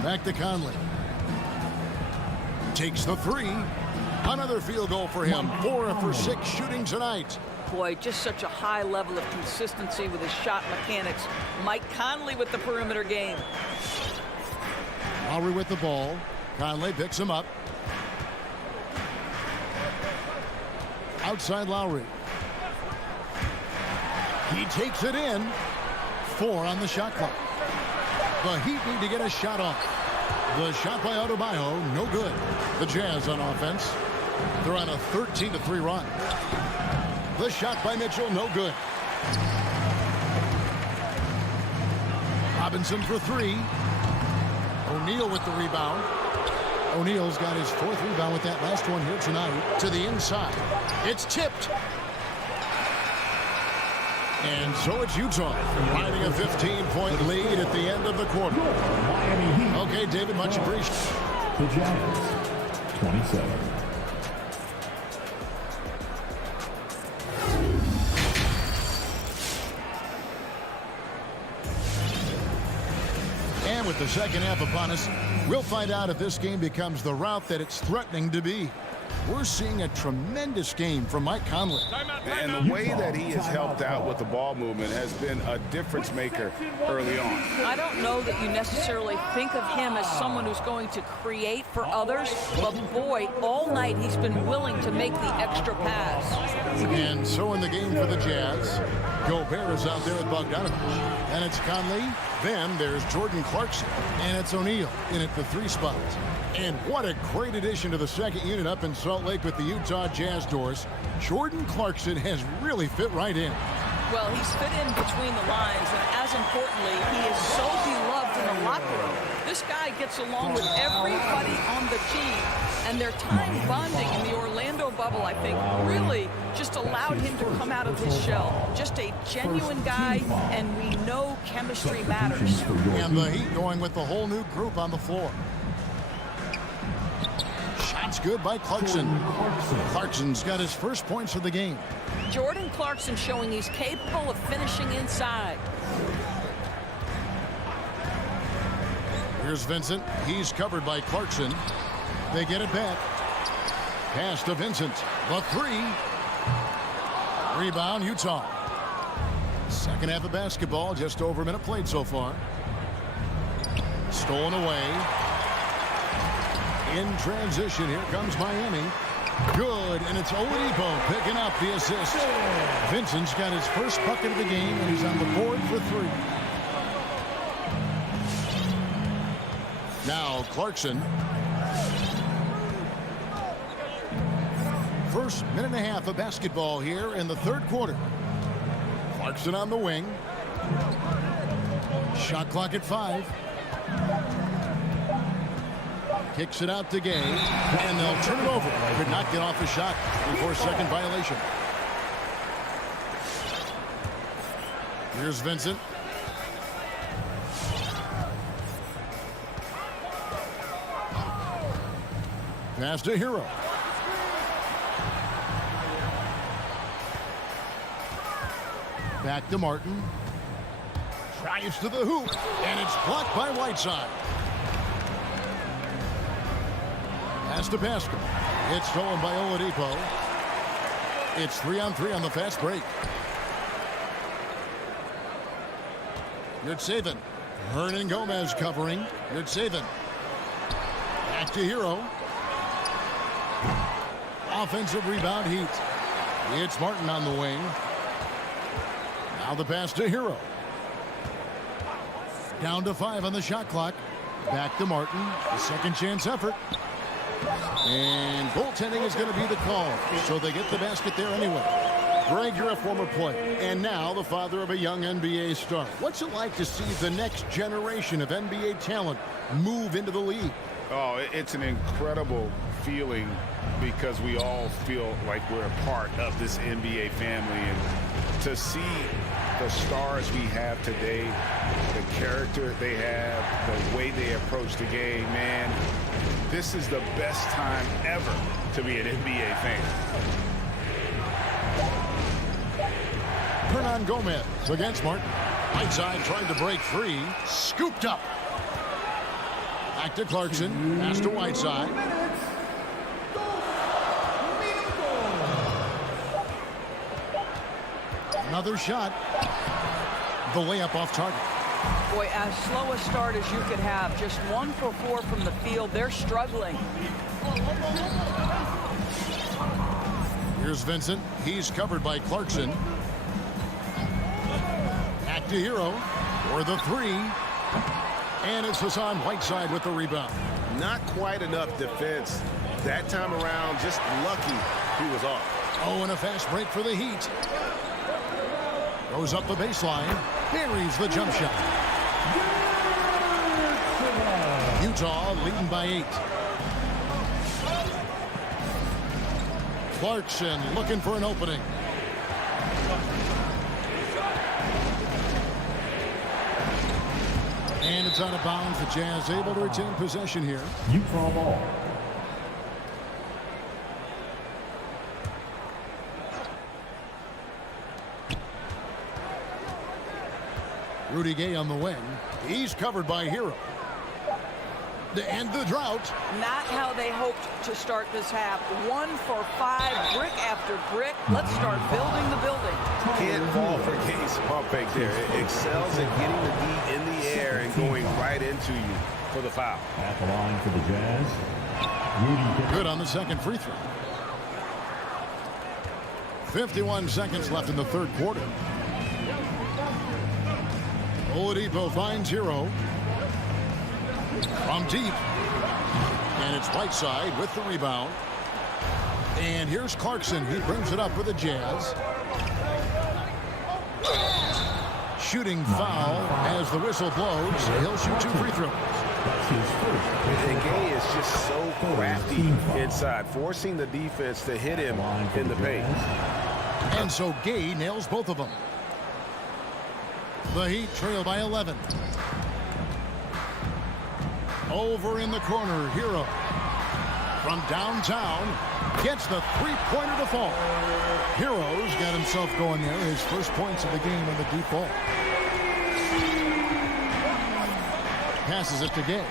Back to Conley. Takes the three. Another field goal for him. 4 for 6 shooting tonight. Boy, just such a high level of consistency with his shot mechanics. Mike Conley with the perimeter game. Lowry with the ball. Conley picks him up. Outside Lowry. He takes it in. 4 on the shot clock. The Heat need to get a shot off. The shot by Adebayo, no good. The Jazz on offense. They're on a 13-3 run. The shot by Mitchell, no good. Robinson for 3. O'Neal with the rebound. O'Neal's got his 4th rebound with that last one here tonight. To the inside. It's tipped. And so it's Utah finding a 15-point lead at the end of the quarter. Okay, David, much appreciated. The Jazz, 27. And with the second half upon us, we'll find out if this game becomes the route that it's threatening to be. We're seeing a tremendous game from Mike Conley. And the way that he has helped out with the ball movement has been a difference maker early on. I don't know that you necessarily think of him as someone who's going to create for others, but boy, all night he's been willing to make the extra pass. And so in the game for the Jazz, Gobert is out there with Bogdanovich. And it's Conley. Then there's Jordan Clarkson. And it's O'Neal in at the 3 spot. And what a great addition to the second unit up in Salt Lake with the Utah Jazz doors. Jordan Clarkson has really fit right in. Well, he's fit in between the lines, and as importantly, he is so beloved in the locker room. This guy gets along with everybody on the team, and their time bonding in the Orlando bubble, I think, really just allowed him to come out of his shell. Just a genuine guy, and we know chemistry matters. And the Heat going with the whole new group on the floor. Shots good by Clarkson. Clarkson's got his first points of the game. Jordan Clarkson showing he's capable of finishing inside. Here's Vincent. He's covered by Clarkson. They get it back. Pass to Vincent. The 3. Rebound, Utah. Second half of basketball. Just over a minute played so far. Stolen away. In transition, here comes Miami. Good, and it's Oladipo picking up the assist. Vincent's got his first bucket of the game, and he's on the board for 3. Now Clarkson. First minute and a half of basketball here in the third quarter. Clarkson on the wing. Shot clock at 5. Kicks it out to Gay, and they'll turn it over. Could not get off a shot before second violation. Here's Vincent. Pass to Hero. Back to Martin. Drives to the hoop, and it's blocked by Whiteside. Pass to Pascal. It's stolen by Oladipo. It's 3-on-3 on the fast break. Yurtseven. Hernan Gomez covering. Yurtseven. Back to Hero. Offensive rebound Heat. It's Martin on the wing. Now the pass to Hero. Down to 5 on the shot clock. Back to Martin. The second chance effort. And goaltending is going to be the call. So they get the basket there anyway. Greg, you're a former player, and now the father of a young NBA star. What's it like to see the next generation of NBA talent move into the league? Oh, it's an incredible feeling because we all feel like we're a part of this NBA family. And to see the stars we have today, the character they have, the way they approach the game, man, this is the best time ever to be an NBA fan. Hernan Gomez against Martin. Right side trying to break free. Scooped up. Back to Clarkson. Pass to Whiteside. Another shot. The layup off target. Boy, as slow a start as you could have. Just 1 for 4 from the field. They're struggling. Here's Vincent. He's covered by Clarkson. Back to Hero for the 3. And it's Hassan Whiteside with the rebound. Not quite enough defense that time around. Just lucky he was off. Oh, and a fast break for the Heat. Goes up the baseline. Buries the jump shot. Utah leading by 8. Clarkson looking for an opening. And it's out of bounds. The Jazz able to retain possession here. Utah ball. Rudy Gay on the wing. He's covered by Hero. To end the drought. Not how they hoped to start this half. 1 for 5, brick after brick. Let's start building the building. Can't fall for Gay's pump fake there. It excels at getting the D in the air and going right into you for the foul. At the line for the Jazz. Good on the second free throw. 51 seconds left in the third quarter. Oladipo finds Hero. From deep. And it's Whiteside with the rebound. And here's Clarkson. He brings it up for the Jazz. Shooting foul as the whistle blows. He'll shoot 2 free throws. And Gay is just so crafty inside, forcing the defense to hit him in the paint. And so Gay nails both of them. The Heat trail by 11. Over in the corner, Hero. From downtown, gets the three-pointer to fall. Hero's got himself going there. His first points of the game on the default. Passes it to Gay.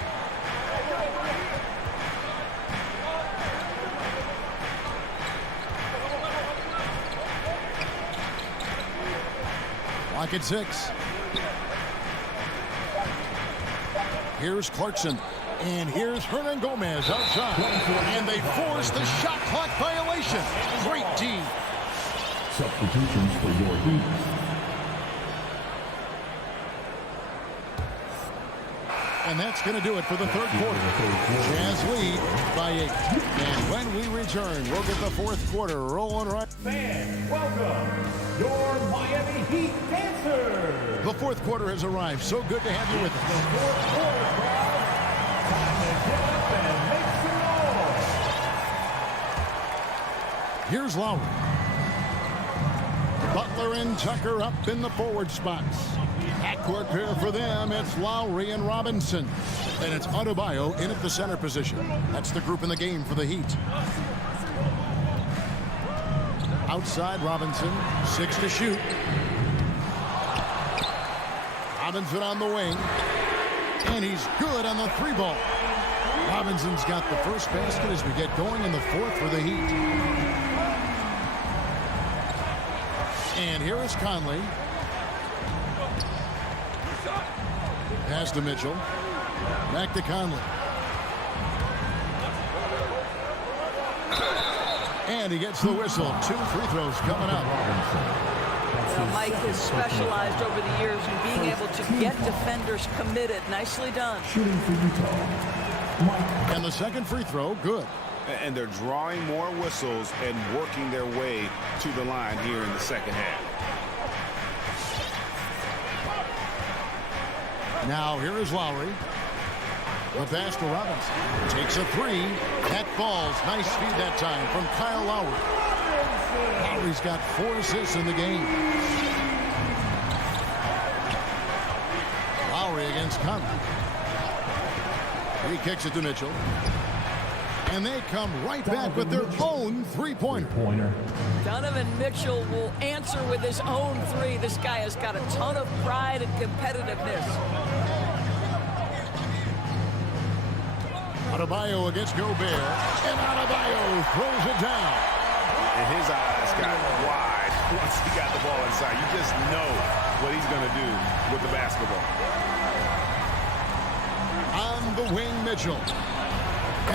Clock at 6. Here's Clarkson. And here's Hernan Gomez outside. And they force the shot clock violation. Great D. Substitutions for your Heat. And that's going to do it for the third quarter. Jazz lead by 8. And when we return, we'll get the fourth quarter rolling right. Fans, welcome your Miami Heat dancers. The fourth quarter has arrived. So good to have you with us. The fourth quarter crowd. Time to get up and make some noise. Here's Lowry. Butler and Tucker up in the forward spots. Backcourt pair for them. It's Lowry and Robinson. And it's Adebayo in at the center position. That's the group in the game for the Heat. Outside Robinson. 6 to shoot. Robinson on the wing. And he's good on the 3-ball. Robinson's got the first basket as we get going in the fourth for the Heat. And here is Conley. Pass to Mitchell. Back to Conley. And he gets the whistle. 2 free throws coming up. Mike has specialized over the years in being able to get defenders committed. Nicely done. And the second free throw, good. And they're drawing more whistles and working their way to the line here in the second half. Now here is Lowry. The pass to Robinson. Takes a 3. That falls. Nice feed that time from Kyle Lowry. Lowry's got 4 assists in the game. Lowry against Conley. He kicks it to Mitchell. And they come right back with their own three-pointer. Donovan Mitchell will answer with his own 3. This guy has got a ton of pride and competitiveness. Adebayo against Gobert. And Adebayo throws it down. And his eyes got wide once he got the ball inside. You just know what he's going to do with the basketball. On the wing, Mitchell.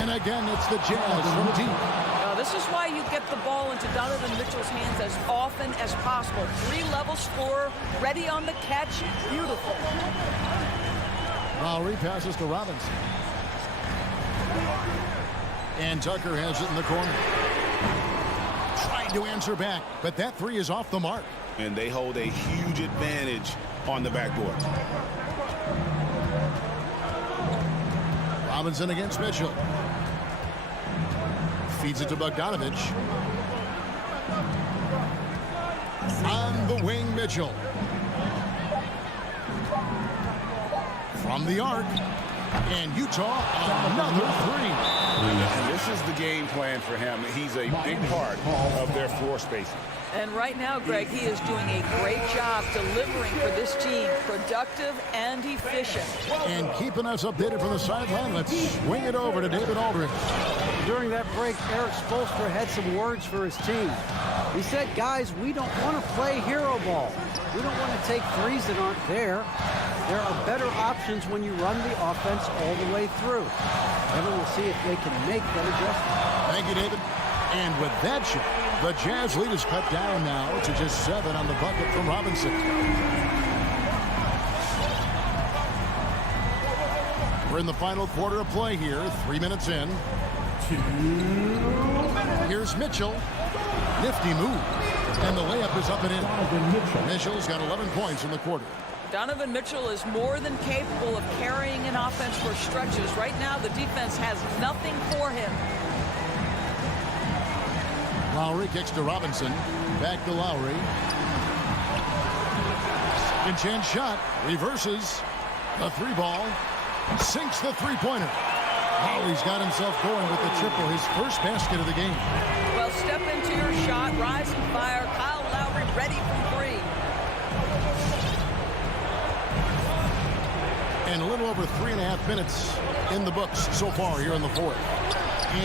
And again, it's the Jazz from deep. Now, this is why you get the ball into Donovan Mitchell's hands as often as possible. 3-level scorer, ready on the catch. Beautiful. Lowry passes to Robinson. And Tucker has it in the corner. Trying to answer back, but that 3 is off the mark. And they hold a huge advantage on the backboard. Robinson against Mitchell. Feeds it to Bogdanovich. On the wing, Mitchell. From the arc. And Utah, another 3. And this is the game plan for him. He's a big part of their floor spacing. And right now, Greg, he is doing a great job delivering for this team. Productive and efficient. And keeping us updated from the sideline, let's swing it over to David Aldridge. During that break, Eric Spoelstra had some words for his team. He said, guys, we don't want to play hero ball. We don't want to take threes that aren't there. There are better options when you run the offense all the way through. And we'll see if they can make that adjustment. Thank you, David. And with that shot, the Jazz lead is cut down now to just 7 on the bucket from Robinson. We're in the final quarter of play here, 3 minutes in. Here's Mitchell. Nifty move. And the layup is up and in. Mitchell's got 11 points in the quarter. Donovan Mitchell is more than capable of carrying an offense for stretches. Right now, the defense has nothing for him. Lowry kicks to Robinson. Back to Lowry. Second chance shot. Reverses. The 3 ball. Sinks the 3-pointer. Lowry's got himself going with the triple. His first basket of the game. Well, step into your shot. Rise and fire. Kyle Lowry ready from 3. And a little over 3.5 minutes in the books so far here in the fourth.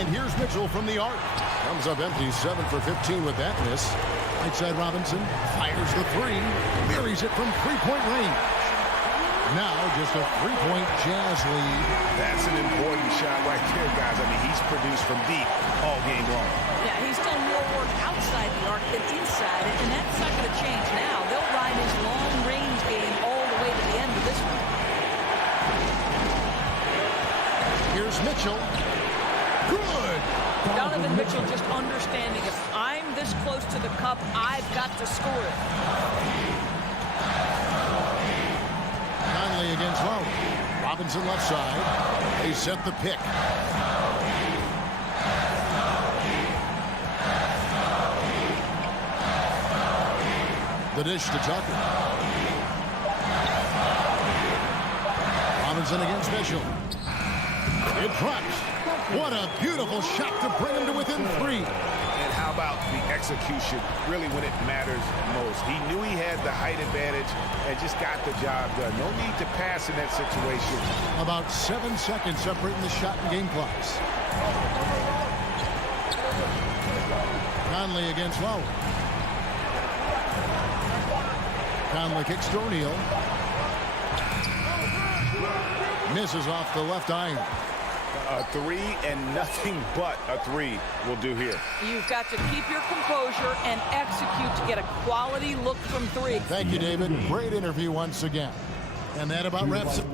And here's Mitchell from the arc. Comes up empty, 7 for 15 with that miss. Right side Robinson fires the 3. Buries it from 3-point range. Now just a 3-point Jazz lead. That's an important shot right there, guys. I mean, he's produced from deep all game long. Yeah, he's done more work outside the arc than inside it, and that's not going to change now. They'll ride his long-range game all the way to the end of this one. Here's Mitchell. Good. Donovan Mitchell just understanding if I'm this close to the cup, I've got to score it. Conley against Lowry. Robinson left side. They set the pick. The dish to Tucker. Robinson against Mitchell. It drops. What a beautiful shot to bring him to within 3. And how about the execution, really when it matters most? He knew he had the height advantage and just got the job done. No need to pass in that situation. About 7 seconds separating the shot and game clocks. Conley against Lowry. Conley kicks to O'Neal. Misses off the left iron. A three and nothing but a three will do here. You've got to keep your composure and execute to get a quality look from three. Thank you, David. Great interview once again. And that about wraps it.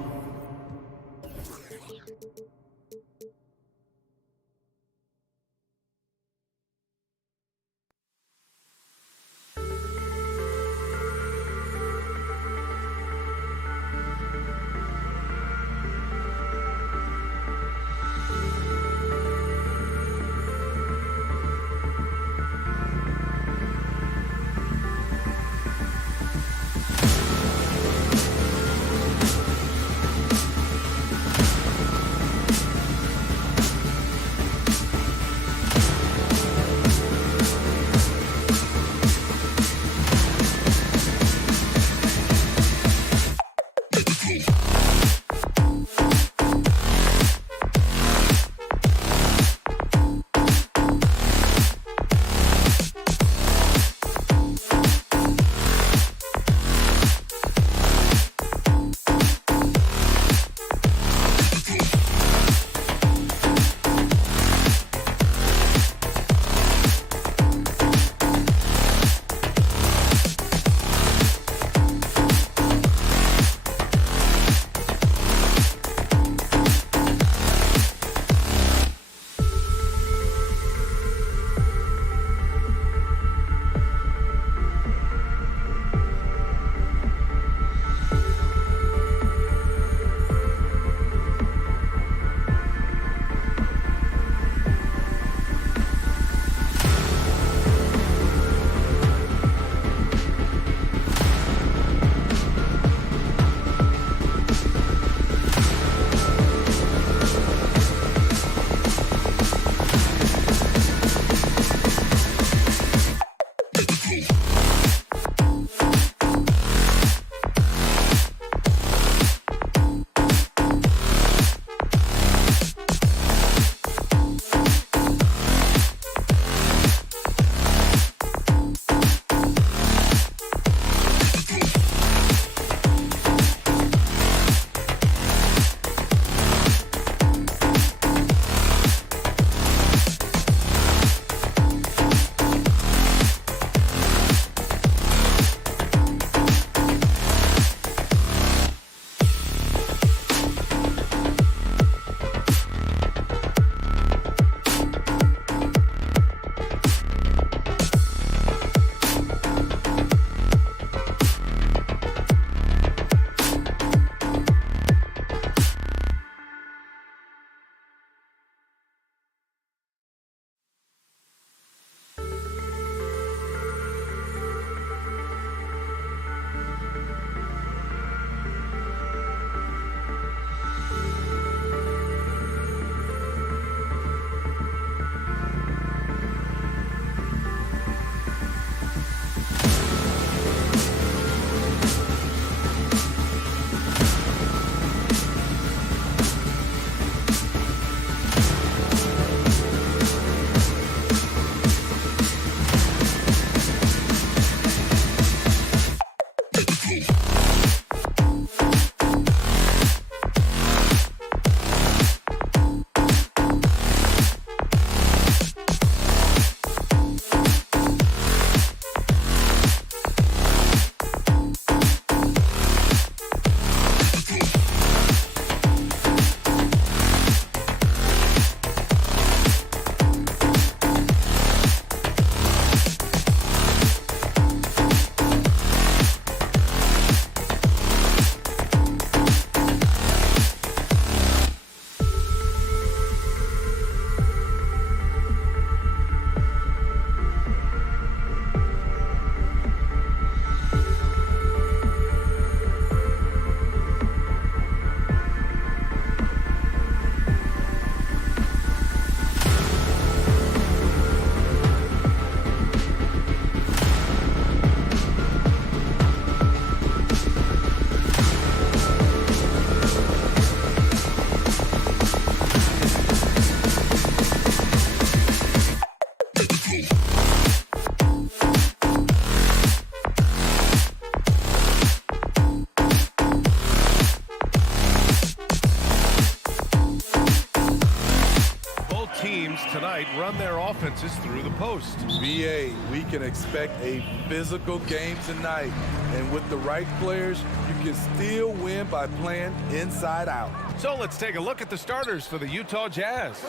offenses through the post. BA, we can expect a physical game tonight. And with the right players, you can still win by playing inside out. So let's take a look at the starters for the Utah Jazz.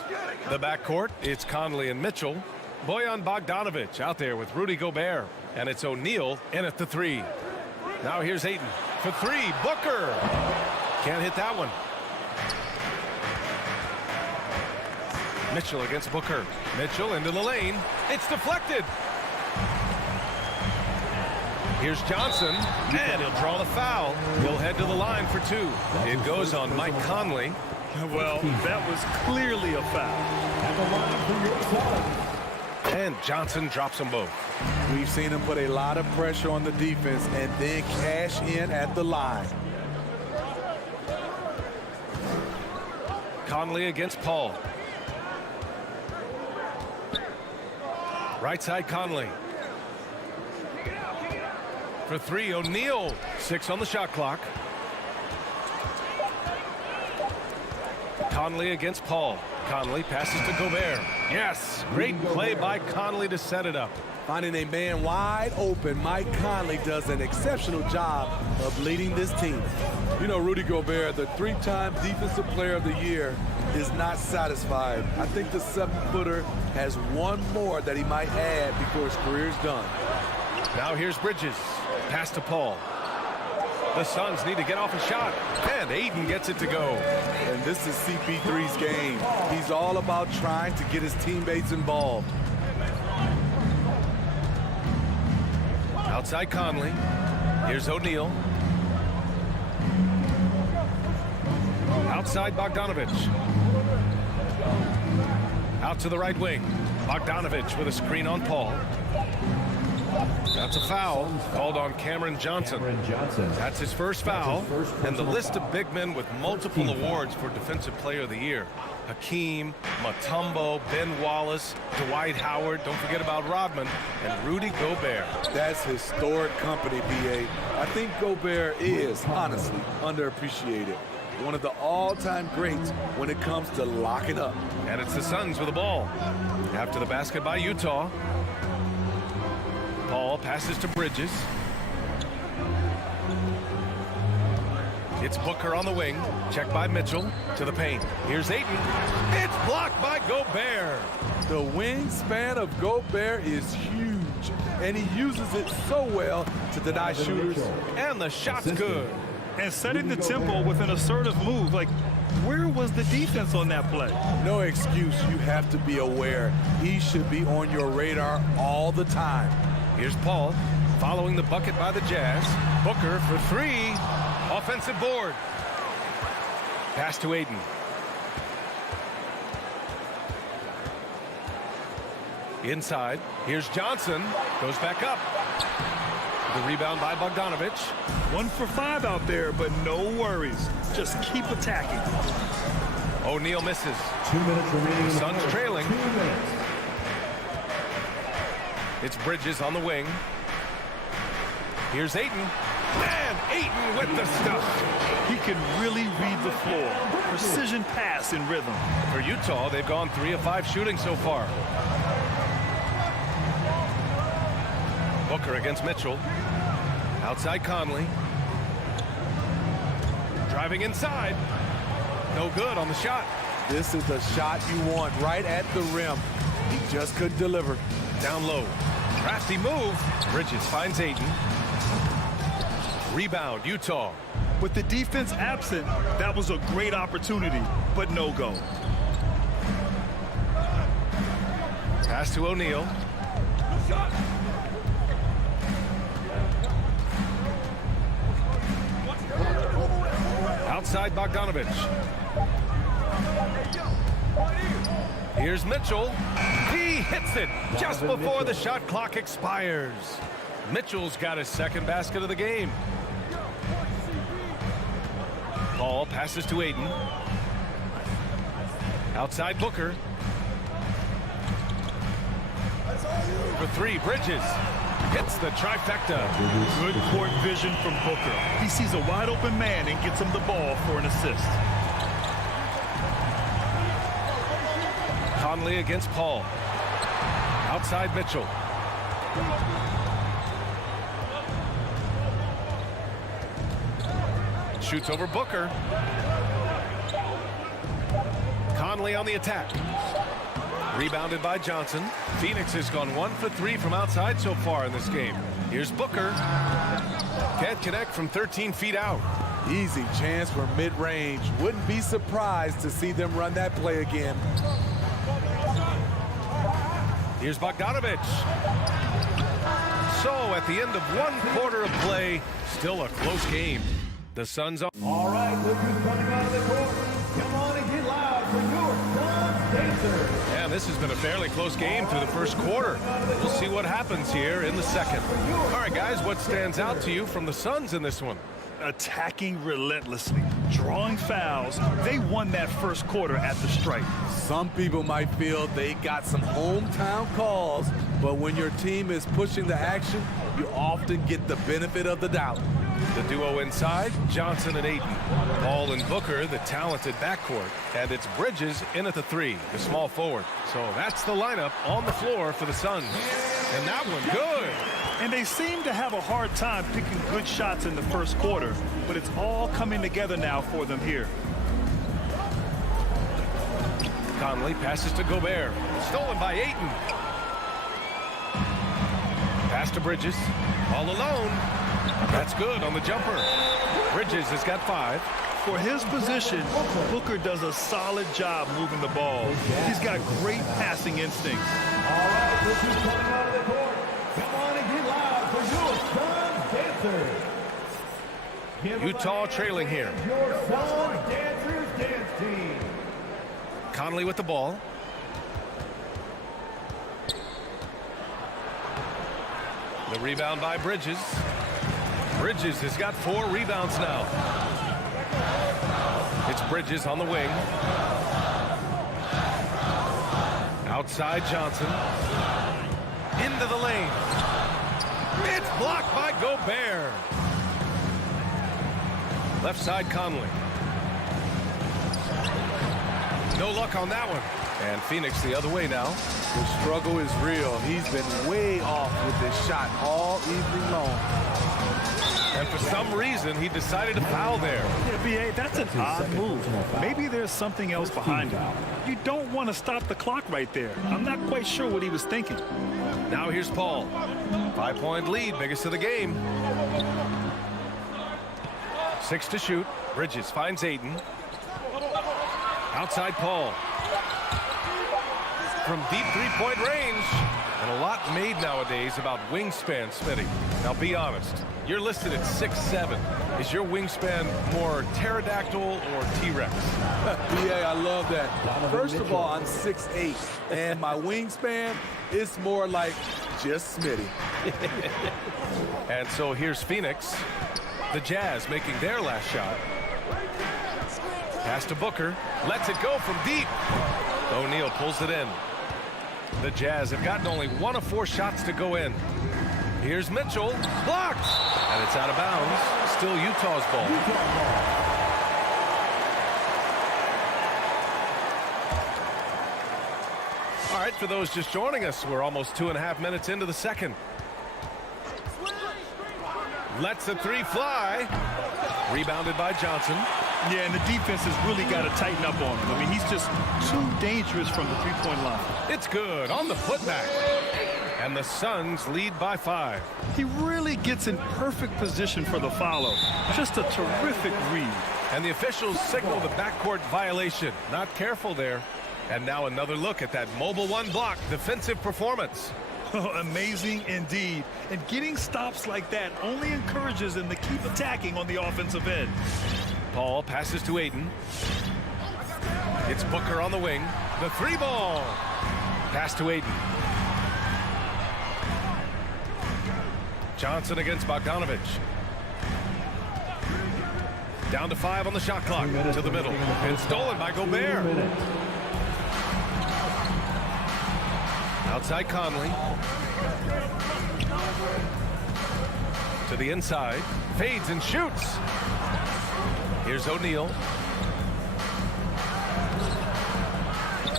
The backcourt, it's Conley and Mitchell. Bojan Bogdanovic out there with Rudy Gobert. And it's O'Neal in at the 3. Now here's Ayton for 3. Booker. Can't hit that one. Mitchell against Booker. Mitchell into the lane. It's deflected. Here's Johnson, and he'll draw the foul. He'll head to the line for 2. It goes on Mike Conley. Well, that was clearly a foul. And Johnson drops them both. We've seen him put a lot of pressure on the defense and then cash in at the line. Conley against Paul. Right side Conley. For 3, O'Neal. 6 on the shot clock. Conley against Paul. Conley passes to Gobert. Yes, great play by Conley to set it up. Finding a man wide open, Mike Conley does an exceptional job of leading this team. You know, Rudy Gobert, the 3-time Defensive Player of the Year, is not satisfied. I think the 7-footer has one more that he might add before his career's done. Now here's Bridges. Pass to Paul. The Suns need to get off a shot, and Ayton gets it to go. And this is CP3's game. He's all about trying to get his teammates involved. Outside Conley. Here's O'Neal. Outside Bogdanovic. Out to the right wing. Bogdanovic with a screen on Paul. That's a foul called on Cameron Johnson. That's his first foul. And the list of big men with multiple awards for Defensive Player of the Year. Hakeem, Mutombo, Ben Wallace, Dwight Howard, don't forget about Rodman, and Rudy Gobert. That's historic company, BA. I think Gobert is, honestly, underappreciated. One of the all-time greats when it comes to locking up. And it's the Suns with the ball. After the basket by Utah. Paul passes to Bridges. It's Booker on the wing. Checked by Mitchell to the paint. Here's Ayton. It's blocked by Gobert. The wingspan of Gobert is huge, and he uses it so well to deny shooters. And the shot's good. And setting the tempo with an assertive move. Like, where was the defense on that play? No excuse. You have to be aware. He should be on your radar all the time. Here's Paul following the bucket by the Jazz. Booker for 3. Offensive board. Pass to Ayton. Inside. Here's Johnson. Goes back up. The rebound by Bogdanovic. 1 for 5 out there, but no worries. Just keep attacking. O'Neal misses. 2 minutes remaining. Suns trailing. 2 minutes. It's Bridges on the wing. Here's Ayton. And Ayton with the stuff. He can really read the floor. Precision pass in rhythm. For Utah, they've gone 3 of 5 shooting so far. Booker against Mitchell. Outside Conley. Driving inside. No good on the shot. This is the shot you want right at the rim. He just couldn't deliver. Down low. Crafty move. Bridges finds Ayton. Rebound, Utah. With the defense absent, that was a great opportunity, but no go. Pass to O'Neal. Outside Bogdanovic. Here's Mitchell. He hits it just before the shot clock expires. Mitchell's got his second basket of the game. Paul passes to Ayton. Outside Booker. For 3, Bridges. Hits the trifecta. Good court vision from Booker. He sees a wide open man and gets him the ball for an assist. Conley against Paul. Outside Mitchell. Shoots over Booker. Conley on the attack. Rebounded by Johnson. Phoenix has gone 1 for 3 from outside so far in this game. Here's Booker. Can't connect from 13 feet out. Easy chance for mid-range. Wouldn't be surprised to see them run that play again. Here's Bogdanovich. So at the end of 1 quarter of play, still a close game. The Suns are... All right, look who's coming out of the court. Come on and get loud for your Suns Dancers. Yeah, this has been a fairly close game through the first quarter. We'll see what happens here in the second. All right, guys, what stands out to you from the Suns in this one? Attacking relentlessly, drawing fouls. They won that first quarter at the stripe. Some people might feel they got some hometown calls, but when your team is pushing the action, you often get the benefit of the doubt. The duo inside, Johnson and Ayton. Paul and Booker, the talented backcourt. And it's Bridges in at the 3, the small forward. So that's the lineup on the floor for the Suns. And that one good. And they seem to have a hard time picking good shots in the first quarter, but it's all coming together now for them here. Conley passes to Gobert. Stolen by Ayton. Pass to Bridges. All alone. That's good on the jumper. Bridges has got 5. For his position, Booker does a solid job moving the ball. He's got great passing instincts. All right, this is coming out of the court. Come on and get loud for your Suns Dancers. Utah trailing here. Your Suns Dancers dance team. Conley with the ball. The rebound by Bridges. Bridges has got 4 rebounds now. It's Bridges on the wing. Outside Johnson. Into the lane. It's blocked by Gobert. Left side Conley. No luck on that one. And Phoenix the other way now. The struggle is real. He's been way off with this shot all evening long. And for some reason, he decided to foul there. Yeah, B.A., that's an odd move. Maybe there's something else behind it. You don't want to stop the clock right there. I'm not quite sure what he was thinking. Now here's Paul. 5-point lead, biggest of the game. 6 to shoot. Bridges finds Ayton. Outside Paul. From deep 3-point range. And a lot made nowadays about wingspan, Smitty. Now be honest. You're listed at 6'7". Is your wingspan more pterodactyl or T-Rex? Yeah, I love that. First of all, I'm 6'8", and my wingspan is more like just Smitty. And so here's Phoenix. The Jazz making their last shot. Pass to Booker. Lets it go from deep. O'Neal pulls it in. The Jazz have gotten only 1 of 4 shots to go in. Here's Mitchell. Blocked. And it's out of bounds. Still Utah's ball. All right, for those just joining us, we're almost 2.5 minutes into the second. Lets the 3 fly. Rebounded by Johnson. Yeah, and the defense has really got to tighten up on him. I mean, he's just too dangerous from the 3-point line. It's good on the putback. And the Suns lead by 5. He really gets in perfect position for the follow. Just a terrific read. And the officials signal the backcourt violation. Not careful there. And now another look at that mobile 1 block defensive performance. Amazing indeed. And getting stops like that only encourages them to keep attacking on the offensive end. Paul passes to Ayton. It's Booker on the wing. The 3 ball. Pass to Ayton. Johnson against Bogdanovich. Down to 5 on the shot clock. To the middle. And stolen by Gobert. Outside Conley. To the inside. Fades and shoots. Here's O'Neal.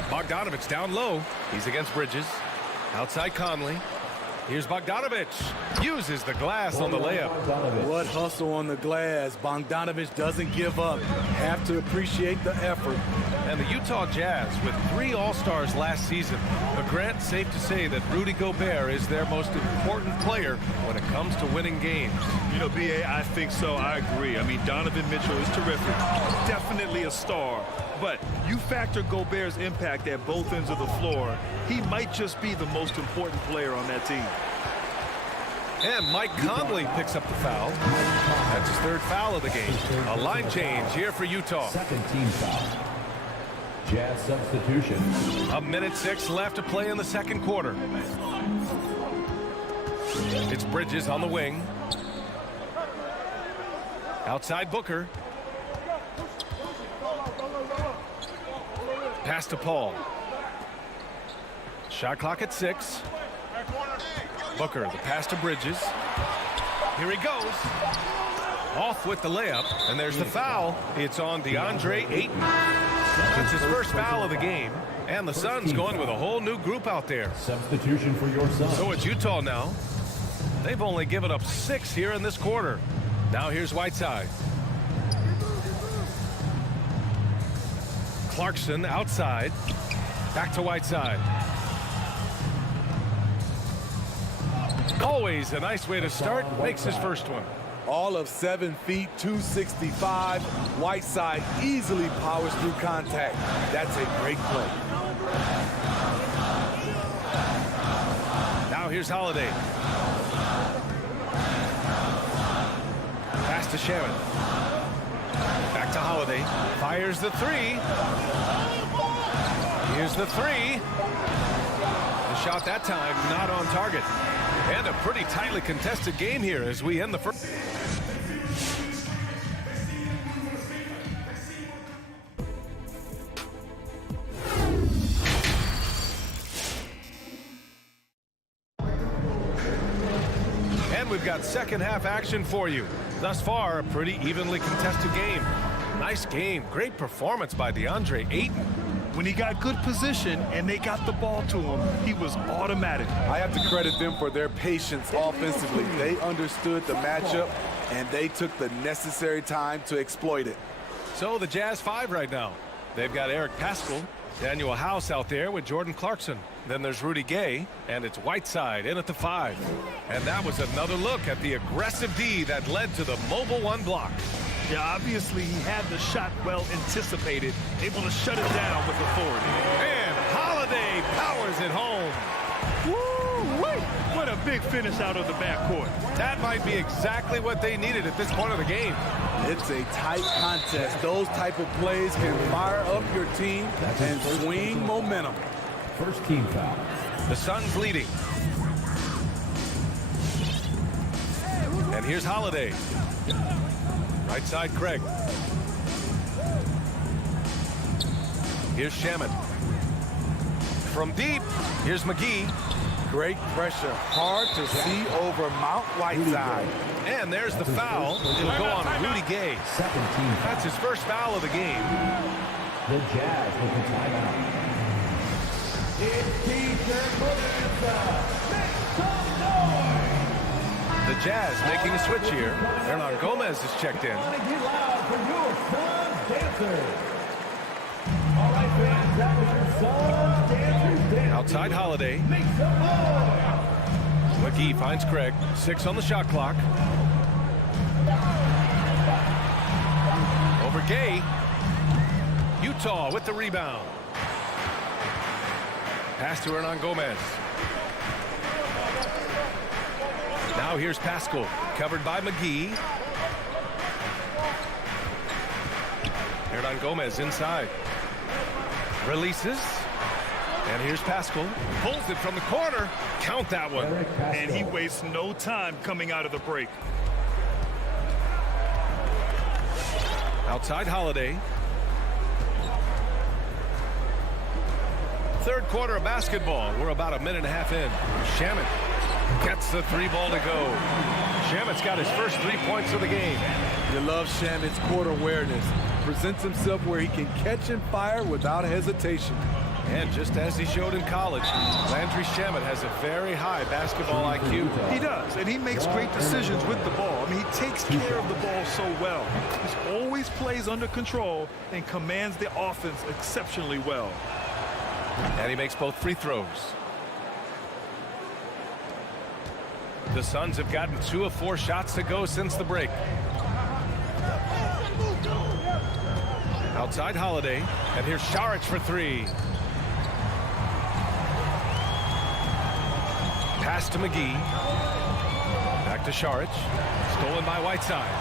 Bogdanovich down low. He's against Bridges. Outside Conley. Here's Bogdanovich. Uses the glass on the layup. What hustle on the glass. Bogdanovich doesn't give up. Have to appreciate the effort. And the Utah Jazz with 3 All-Stars last season. But Grant, safe to say that Rudy Gobert is their most important player when it comes to winning games. You know, B.A., I think so. I agree. I mean, Donovan Mitchell is terrific. Definitely a star. But you factor Gobert's impact at both ends of the floor, he might just be the most important player on that team. And Mike Conley picks up the foul. That's his 3rd foul of the game. A line change here for Utah. Second team foul. Jazz substitution. 1:06 left to play in the second quarter. It's Bridges on the wing. Outside Booker. Pass to Paul. Shot clock at 6. Booker, the pass to Bridges. Here he goes. Off with the layup, and there's the foul. It's on DeAndre Ayton. It's his first foul of the game, and the Suns going with a whole new group out there. Substitution for your Suns. So it's Utah now. They've only given up 6 here in this quarter. Now here's Whiteside. Clarkson outside. Back to Whiteside. Always a nice way to start. Makes his first one. All of 7 feet, 265. Whiteside easily powers through contact. That's a great play. Now here's Holiday. Pass to Sharon. Back to Holiday. Fires the 3. Here's the 3. The shot that time not on target. And a pretty tightly contested game here as we end the first. And we've got second half action for you. Thus far, a pretty evenly contested game. Nice game. Great performance by DeAndre Ayton. When he got good position and they got the ball to him, he was automatic. I have to credit them for their patience offensively. They understood the matchup, and they took the necessary time to exploit it. So the Jazz 5 right now. They've got Eric Paschall, Daniel House out there with Jordan Clarkson. Then there's Rudy Gay, and it's Whiteside in at the 5. And that was another look at the aggressive D that led to the mobile 1 block. Yeah, obviously he had the shot well anticipated, able to shut it down with authority. And Holiday powers it home. Woo-wee! What a big finish out of the backcourt. That might be exactly what they needed at this point of the game. It's a tight contest. Those type of plays can fire up your team and swing momentum. First team foul. The Suns leading. And here's Holiday. Right side, Craig. Here's Shaman. From deep, here's McGee. Great pressure. Hard to see over Mount Whiteside. And there's the foul. It'll go on Rudy Gay. Second team foul. That's his first foul of the game. The Jazz with the timeout. It's T-shirt Make some noise. The Jazz making a switch here. Hernan Gomez is checked in. Get loud for your Suns dancers. All right, fans, that was your Suns dancers dance. Outside Holiday. Make some noise. McGee finds Craig. 6 on the shot clock. Over Gay. Utah with the rebound. Pass to Hernan Gomez. Now here's Paschall, covered by McGee. Hernan Gomez inside. Releases. And here's Paschall. Pulls it from the corner. Count that one. And he wastes no time coming out of the break. Outside Holiday. Third quarter of basketball. We're about a minute and a half in. Shaman gets the 3 ball to go. Shaman's got his first 3 points of the game. You love Shaman's court awareness. Presents himself where he can catch and fire without hesitation. And just as he showed in college, Landry Shamet has a very high basketball IQ. He does, and he makes great decisions with the ball. I mean, he takes care of the ball so well. He always plays under control and commands the offense exceptionally well. And he makes both free throws. The Suns have gotten 2 of 4 shots to go since the break. Outside Holiday, and here's Saric for 3. Pass to McGee. Back to Saric. Stolen by Whiteside.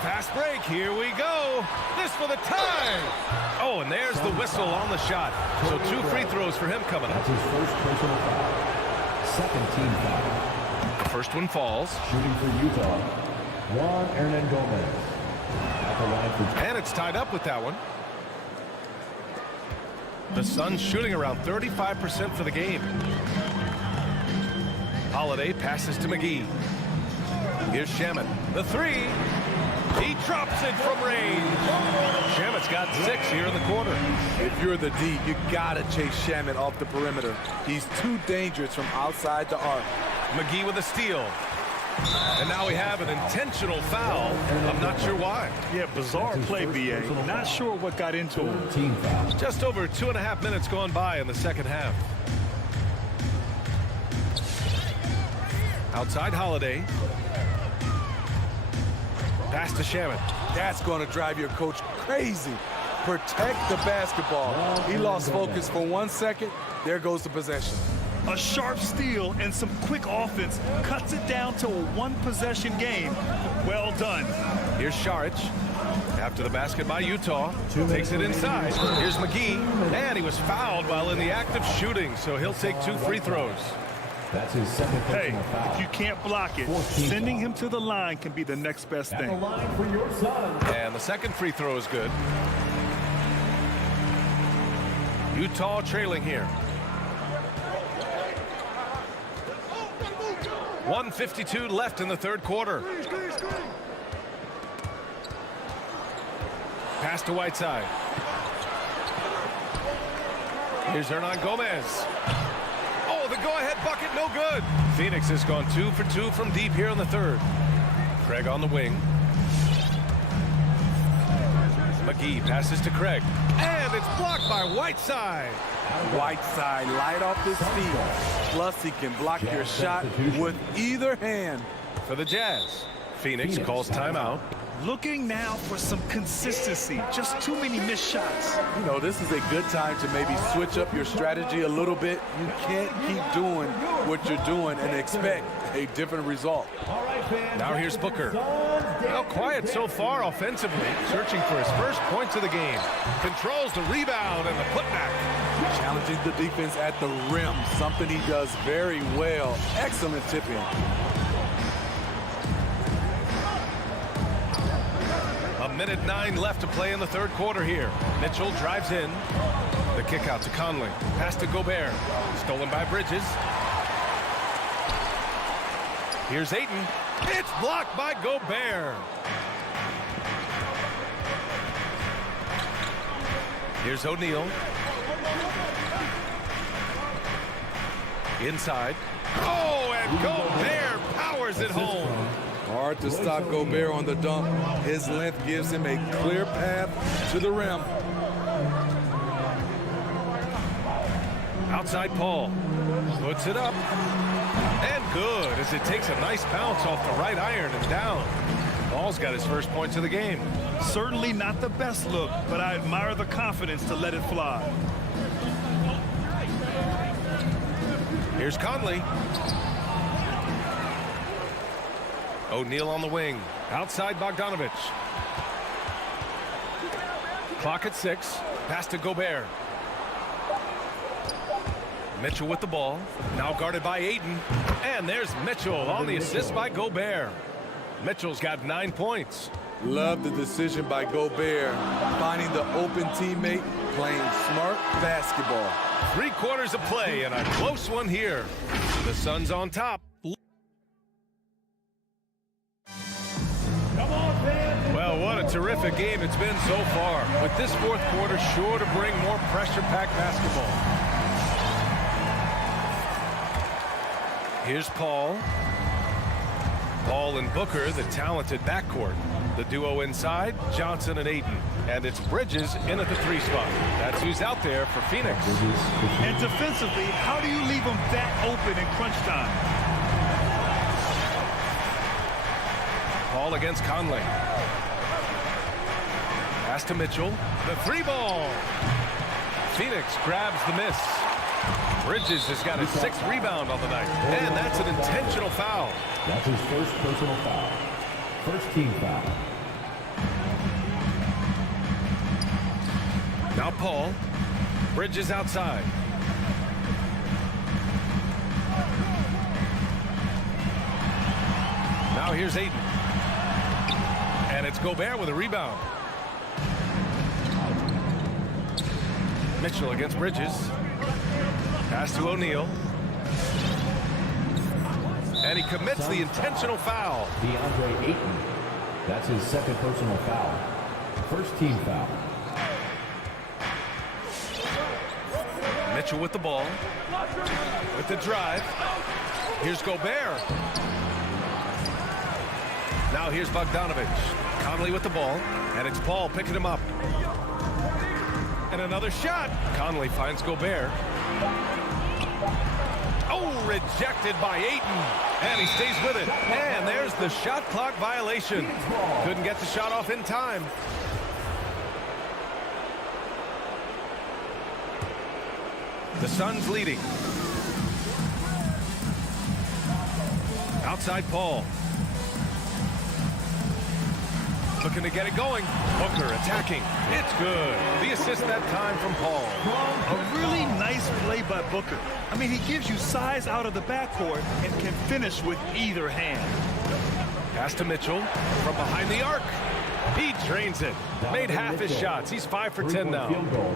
Fast break. Here we go. This for the tie. Oh, and there's the whistle on the shot. So 2 free throws for him coming up. That's his first personal foul. Second team foul. The first one falls. Shooting for Utah, Juan Hernan Gomez. At the line for... And it's tied up with that one. The Suns shooting around 35% for the game. Holiday passes to McGee. Here's Shamet. The 3. He drops it from range. Shamet's got 6 here in the quarter. If you're the D, you gotta chase Shamet off the perimeter. He's too dangerous from outside the arc. McGee with a steal. And now we have an intentional foul. I'm not sure why. Yeah, bizarre play, B.A. Not sure what got into him. Team foul. Just over 2.5 minutes gone by in the second half. Outside Holiday. Pass to Shamet. That's going to drive your coach crazy. Protect the basketball. He lost focus for 1 second. There goes the possession. A sharp steal and some quick offense cuts it down to a 1-possession game. Well done. Here's Saric. After the basket by Utah. Takes it inside. Here's McGee. And he was fouled while in the act of shooting, so he'll take 2 free throws. That's his second personal foul. If you can't block it, sending him to the line can be the next best At the thing. line for your Suns. And the second free throw is good. Utah trailing here. 1:52 left in the third quarter. Pass to Whiteside. Here's Hernan Gomez. Oh, the go-ahead bucket, no good. Phoenix has gone 2 for 2 from deep here in the third. Craig on the wing. McGee passes to Craig. And it's blocked by Whiteside. Whiteside light off his feet. Plus, he can block your shot with either hand. For the Jazz, Phoenix calls timeout. Looking now for some consistency. Just too many missed shots. You know, this is a good time to maybe switch up your strategy a little bit. You can't keep doing what you're doing and expect a different result. Now here's Booker. Well, quiet so far offensively, searching for his first points of the game. Controls the rebound and the putback. Challenging the defense at the rim, something he does very well. Excellent tip-in. A minute 9 left to play in the third quarter here. Mitchell drives in. The kick out to Conley. Pass to Gobert. Stolen by Bridges. Here's Ayton. It's blocked by Gobert. Here's O'Neal. Inside. Oh, and Gobert powers it home. Hard to stop Gobert on the dunk. His length gives him a clear path to the rim. Outside Paul. Puts it up. And good as it takes a nice bounce off the right iron and down. Paul's got his first points of the game. Certainly not the best look, but I admire the confidence to let it fly. Here's Conley. O'Neal on the wing. Outside Bogdanovich. Clock at 6. Pass to Gobert. Mitchell with the ball. Now guarded by Ayton. And there's Mitchell on the assist by Gobert. Mitchell's got 9 points. Love the decision by Gobert. Finding the open teammate, playing smart basketball. 3 quarters of play and a close one here. The Suns on top. Well, what a terrific game it's been so far. With this fourth quarter sure to bring more pressure-packed basketball. Here's Paul. Paul and Booker, the talented backcourt. The duo inside, Johnson and Ayton. And it's Bridges in at the 3 spot. That's who's out there for Phoenix. And defensively, how do you leave them that open in crunch time? Paul against Conley. Pass to Mitchell. The 3 ball. Phoenix grabs the miss. Bridges has got his 6th rebound on the night. And that's an intentional foul. That's his first personal foul. First team foul. Now Paul. Bridges outside. Now here's Ayton. And it's Gobert with a rebound. Mitchell against Bridges. Pass to O'Neal. And he commits the intentional foul. DeAndre Ayton. That's his 2nd personal foul. First team foul. Mitchell with the ball. With the drive. Here's Gobert. Now here's Bogdanovich. Conley with the ball. And it's Paul picking him up. And another shot. Conley finds Gobert. Oh, rejected by Ayton. And he stays with it. And there's the shot clock violation. Couldn't get the shot off in time. The Suns leading. Outside Paul. Looking to get it going. Booker attacking. It's good. The assist that time from Paul. A really nice play by Booker. I mean, he gives you size out of the backcourt and can finish with either hand. Pass to Mitchell from behind the arc. He drains it. Made half his shots. He's 5 for 10 now.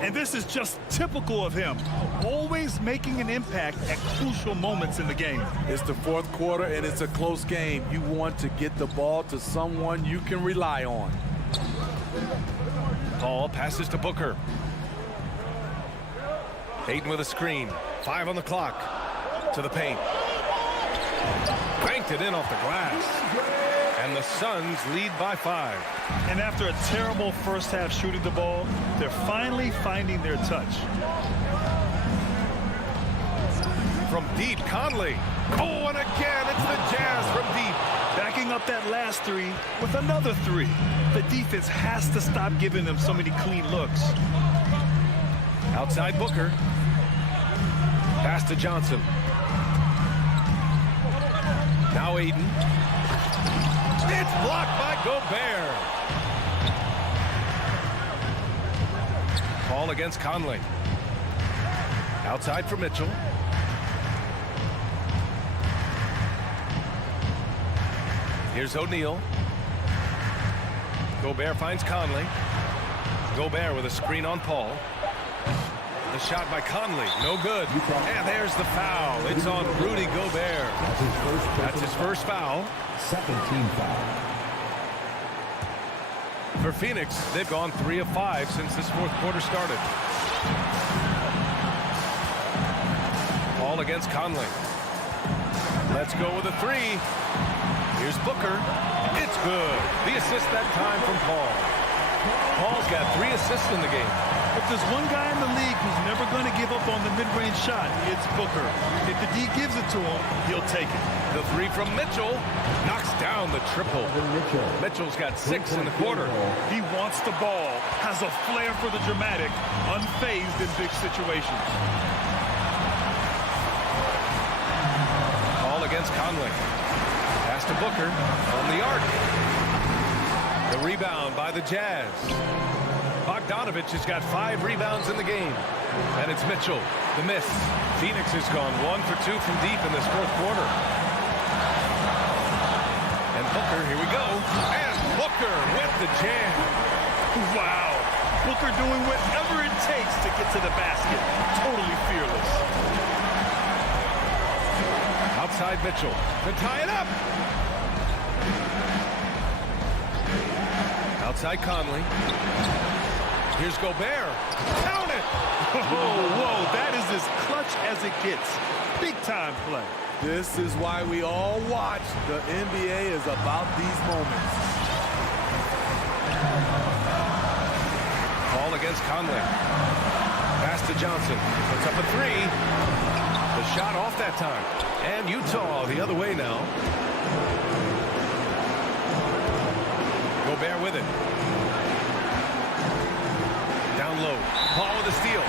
And this is just typical of him. Always making an impact at crucial moments in the game. It's the 4th quarter, and it's a close game. You want to get the ball to someone you can rely on. Paul passes to Booker. Ayton with a screen. 5 on the clock. To the paint. Banked it in off the glass. And the Suns lead by 5. And after a terrible first half shooting the ball, they're finally finding their touch. From deep, Conley. Oh, and again, it's the Jazz from deep. Backing up that last 3 with another 3. The defense has to stop giving them so many clean looks. Outside Booker. Pass to Johnson. Now Ayton. It's blocked by Gobert. Paul against Conley. Outside for Mitchell. Here's O'Neal. Gobert finds Conley. Gobert with a screen on Paul. The shot by Conley, no good. And there's the foul. It's on Rudy Gobert. That's his first foul. 2nd team foul. For Phoenix, they've gone 3 of 5 since this 4th quarter started. Paul against Conley. Let's go with a 3. Here's Booker. It's good. The assist that time from Paul. Paul's got 3 assists in the game. If there's one guy in the league who's never going to give up on the mid-range shot, it's Booker. If the D gives it to him, he'll take it. The 3 from Mitchell knocks down the triple. Mitchell's got 6 in the quarter. He wants the ball, has a flair for the dramatic, unfazed in big situations. Paul against Conley. Pass to Booker on the arc. The rebound by the Jazz. Bogdanovich has got 5 rebounds in the game. And it's Mitchell, the miss. Phoenix has gone 1 for 2 from deep in this 4th quarter. And Booker, here we go. And Booker with the jam. Wow. Booker doing whatever it takes to get to the basket. Totally fearless. Outside Mitchell to tie it up. Outside Conley. Here's Gobert. Count it! Whoa, that is as clutch as it gets. Big time play. This is why we all watch. The NBA is about these moments. Ball against Conley. Pass to Johnson. Puts up a three. The shot off that time. And Utah the other way now. Gobert with it. Down low. Paul with the steal.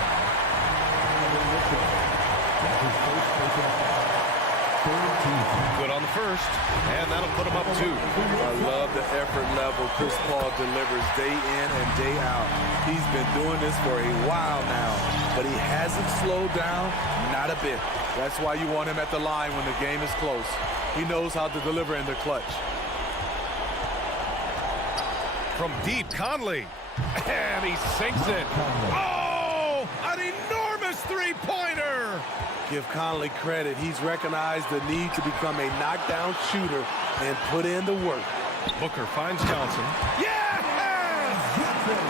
Good on the first, and that'll put him up 2. I love the effort level Chris Paul delivers day in and day out. He's been doing this for a while now, but he hasn't slowed down, not a bit. That's why you want him at the line when the game is close. He knows how to deliver in the clutch. From deep, Conley, and he sinks it. Oh, an enormous three-pointer. Give Conley credit. He's recognized the need to become a knockdown shooter and put in the work. Booker finds Johnson. Yes!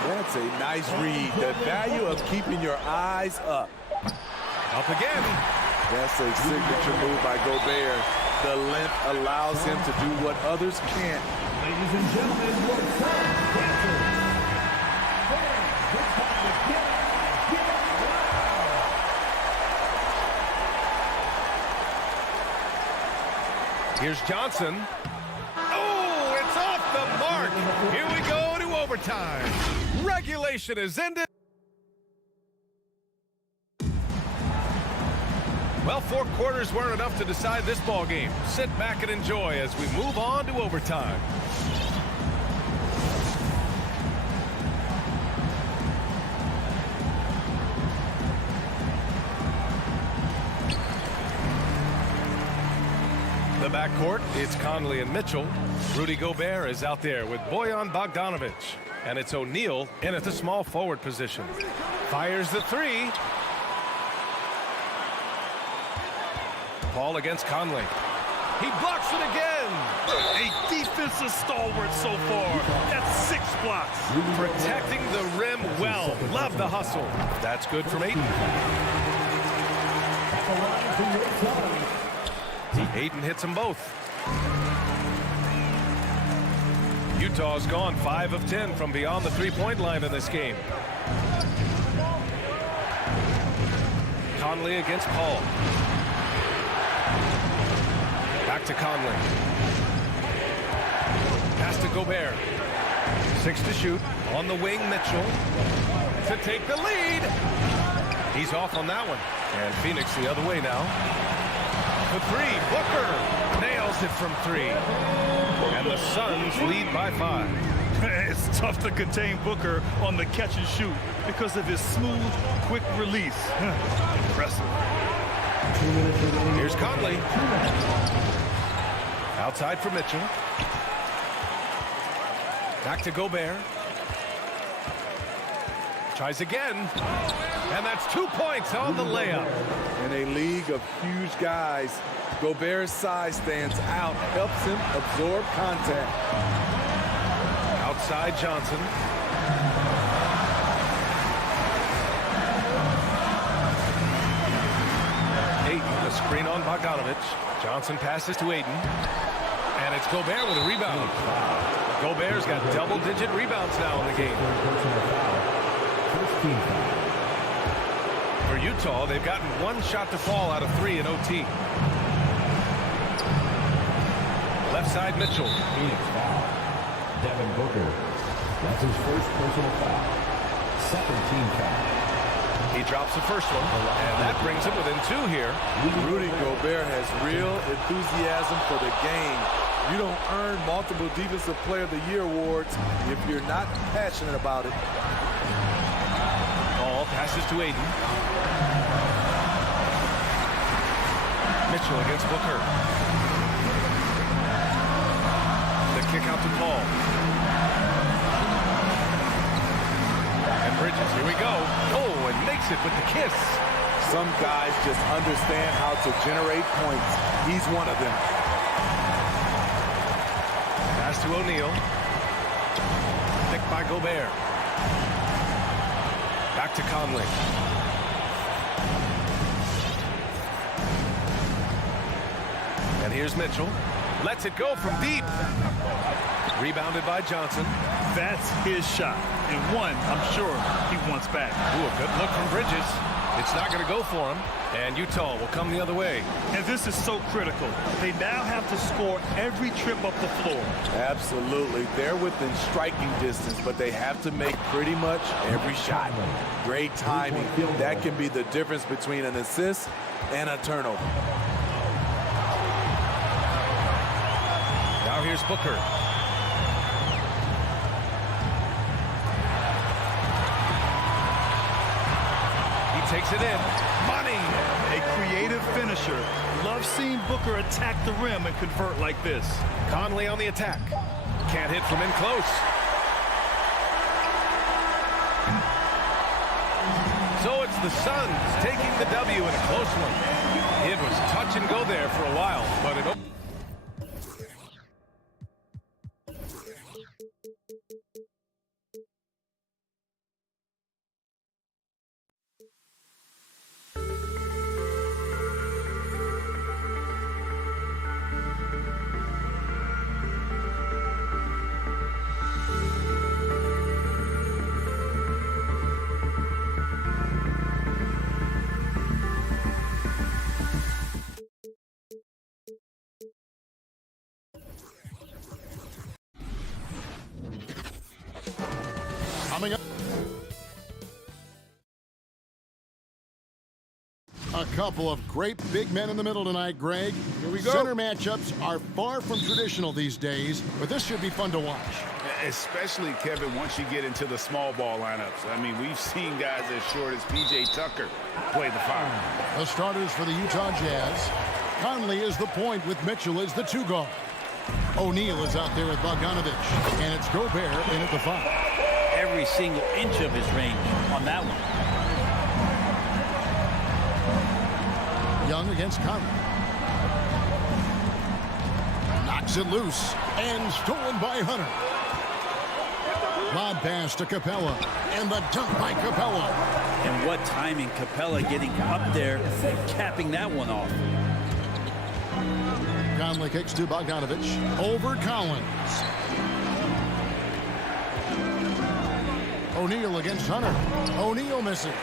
That's a nice read. The value of keeping your eyes up. Up again. That's a signature move by Gobert. The length allows him to do what others can't. Ladies and gentlemen, your time dancer. Here's Johnson. Oh, it's off the mark. Here we go to overtime. Regulation is ended. Well, 4 quarters weren't enough to decide this ball game. Sit back and enjoy as we move on to overtime. The backcourt, it's Conley and Mitchell. Rudy Gobert is out there with Bojan Bogdanovic. And it's O'Neal in at the small forward position. Fires the three. Paul against Conley. He blocks it again. A defensive stalwart so far. That's 6 blocks. Protecting the rim well. Love the hustle. That's good from Ayton. Ayton hits them both. Utah's gone 5 of 10 from beyond the three-point line in this game. Conley against Paul. Back to Conley. Pass to Gobert. 6 to shoot. On the wing, Mitchell to take the lead. He's off on that one. And Phoenix the other way now. The three, Booker nails it from 3. And the Suns lead by 5. It's tough to contain Booker on the catch and shoot because of his smooth, quick release. Impressive. Here's Conley. Outside for Mitchell. Back to Gobert. Tries again. And that's 2 points on the layup. In a league of huge guys, Gobert's size stands out, helps him absorb contact. Outside Johnson. Ayton, a screen on Bogdanovic. Johnson passes to Ayton. And it's Gobert with a rebound. Gobert's got double-digit rebounds now in the game. For Utah, they've gotten 1 shot to fall out of 3 in OT. Left side, Mitchell. Phoenix foul. Devin Booker. That's his first personal foul. Second team foul. He drops the first one, and that brings him within 2 here. Rudy Gobert has real enthusiasm for the game. You don't earn multiple Defensive Player of the Year awards if you're not passionate about it. Ball passes to Ayton. Mitchell against Booker. The kick out to Paul. And Bridges, here we go. Oh, and makes it with the kiss. Some guys just understand how to generate points. He's one of them. Pass to O'Neal. Picked by Gobert. Back to Conley. And here's Mitchell. Lets it go from deep. Rebounded by Johnson. That's his shot. And one, I'm sure, he wants back. Ooh, a good look from Bridges. It's not going to go for him. And Utah will come the other way. And this is so critical. They now have to score every trip up the floor. Absolutely. They're within striking distance, but they have to make pretty much every shot. Great timing. That can be the difference between an assist and a turnover. Now here's Booker. He takes it in. Money! A creative finisher. Love seeing Booker attack the rim and convert like this. Conley on the attack. Can't hit from in close. So it's the Suns taking the W in a close one. It was touch and go there for a while, but it... Coming up, a couple of great big men in the middle tonight, Greg. Here we go. Center matchups are far from traditional these days, but this should be fun to watch. Especially, Kevin, once you get into the small ball lineups. I mean, we've seen guys as short as P.J. Tucker play the five. The starters for the Utah Jazz. Conley is the point with Mitchell as the two guard. O'Neal is out there with Bogdanovich, and it's Gobert in at the five. Every single inch of his range on that one. Young against Conley. Knocks it loose and stolen by Hunter. Lob pass to Capella, and the dunk by Capella. And what timing, Capella getting up there and capping that one off. Conley kicks to Bogdanovich. Over Collins. O'Neal against Hunter. O'Neal misses.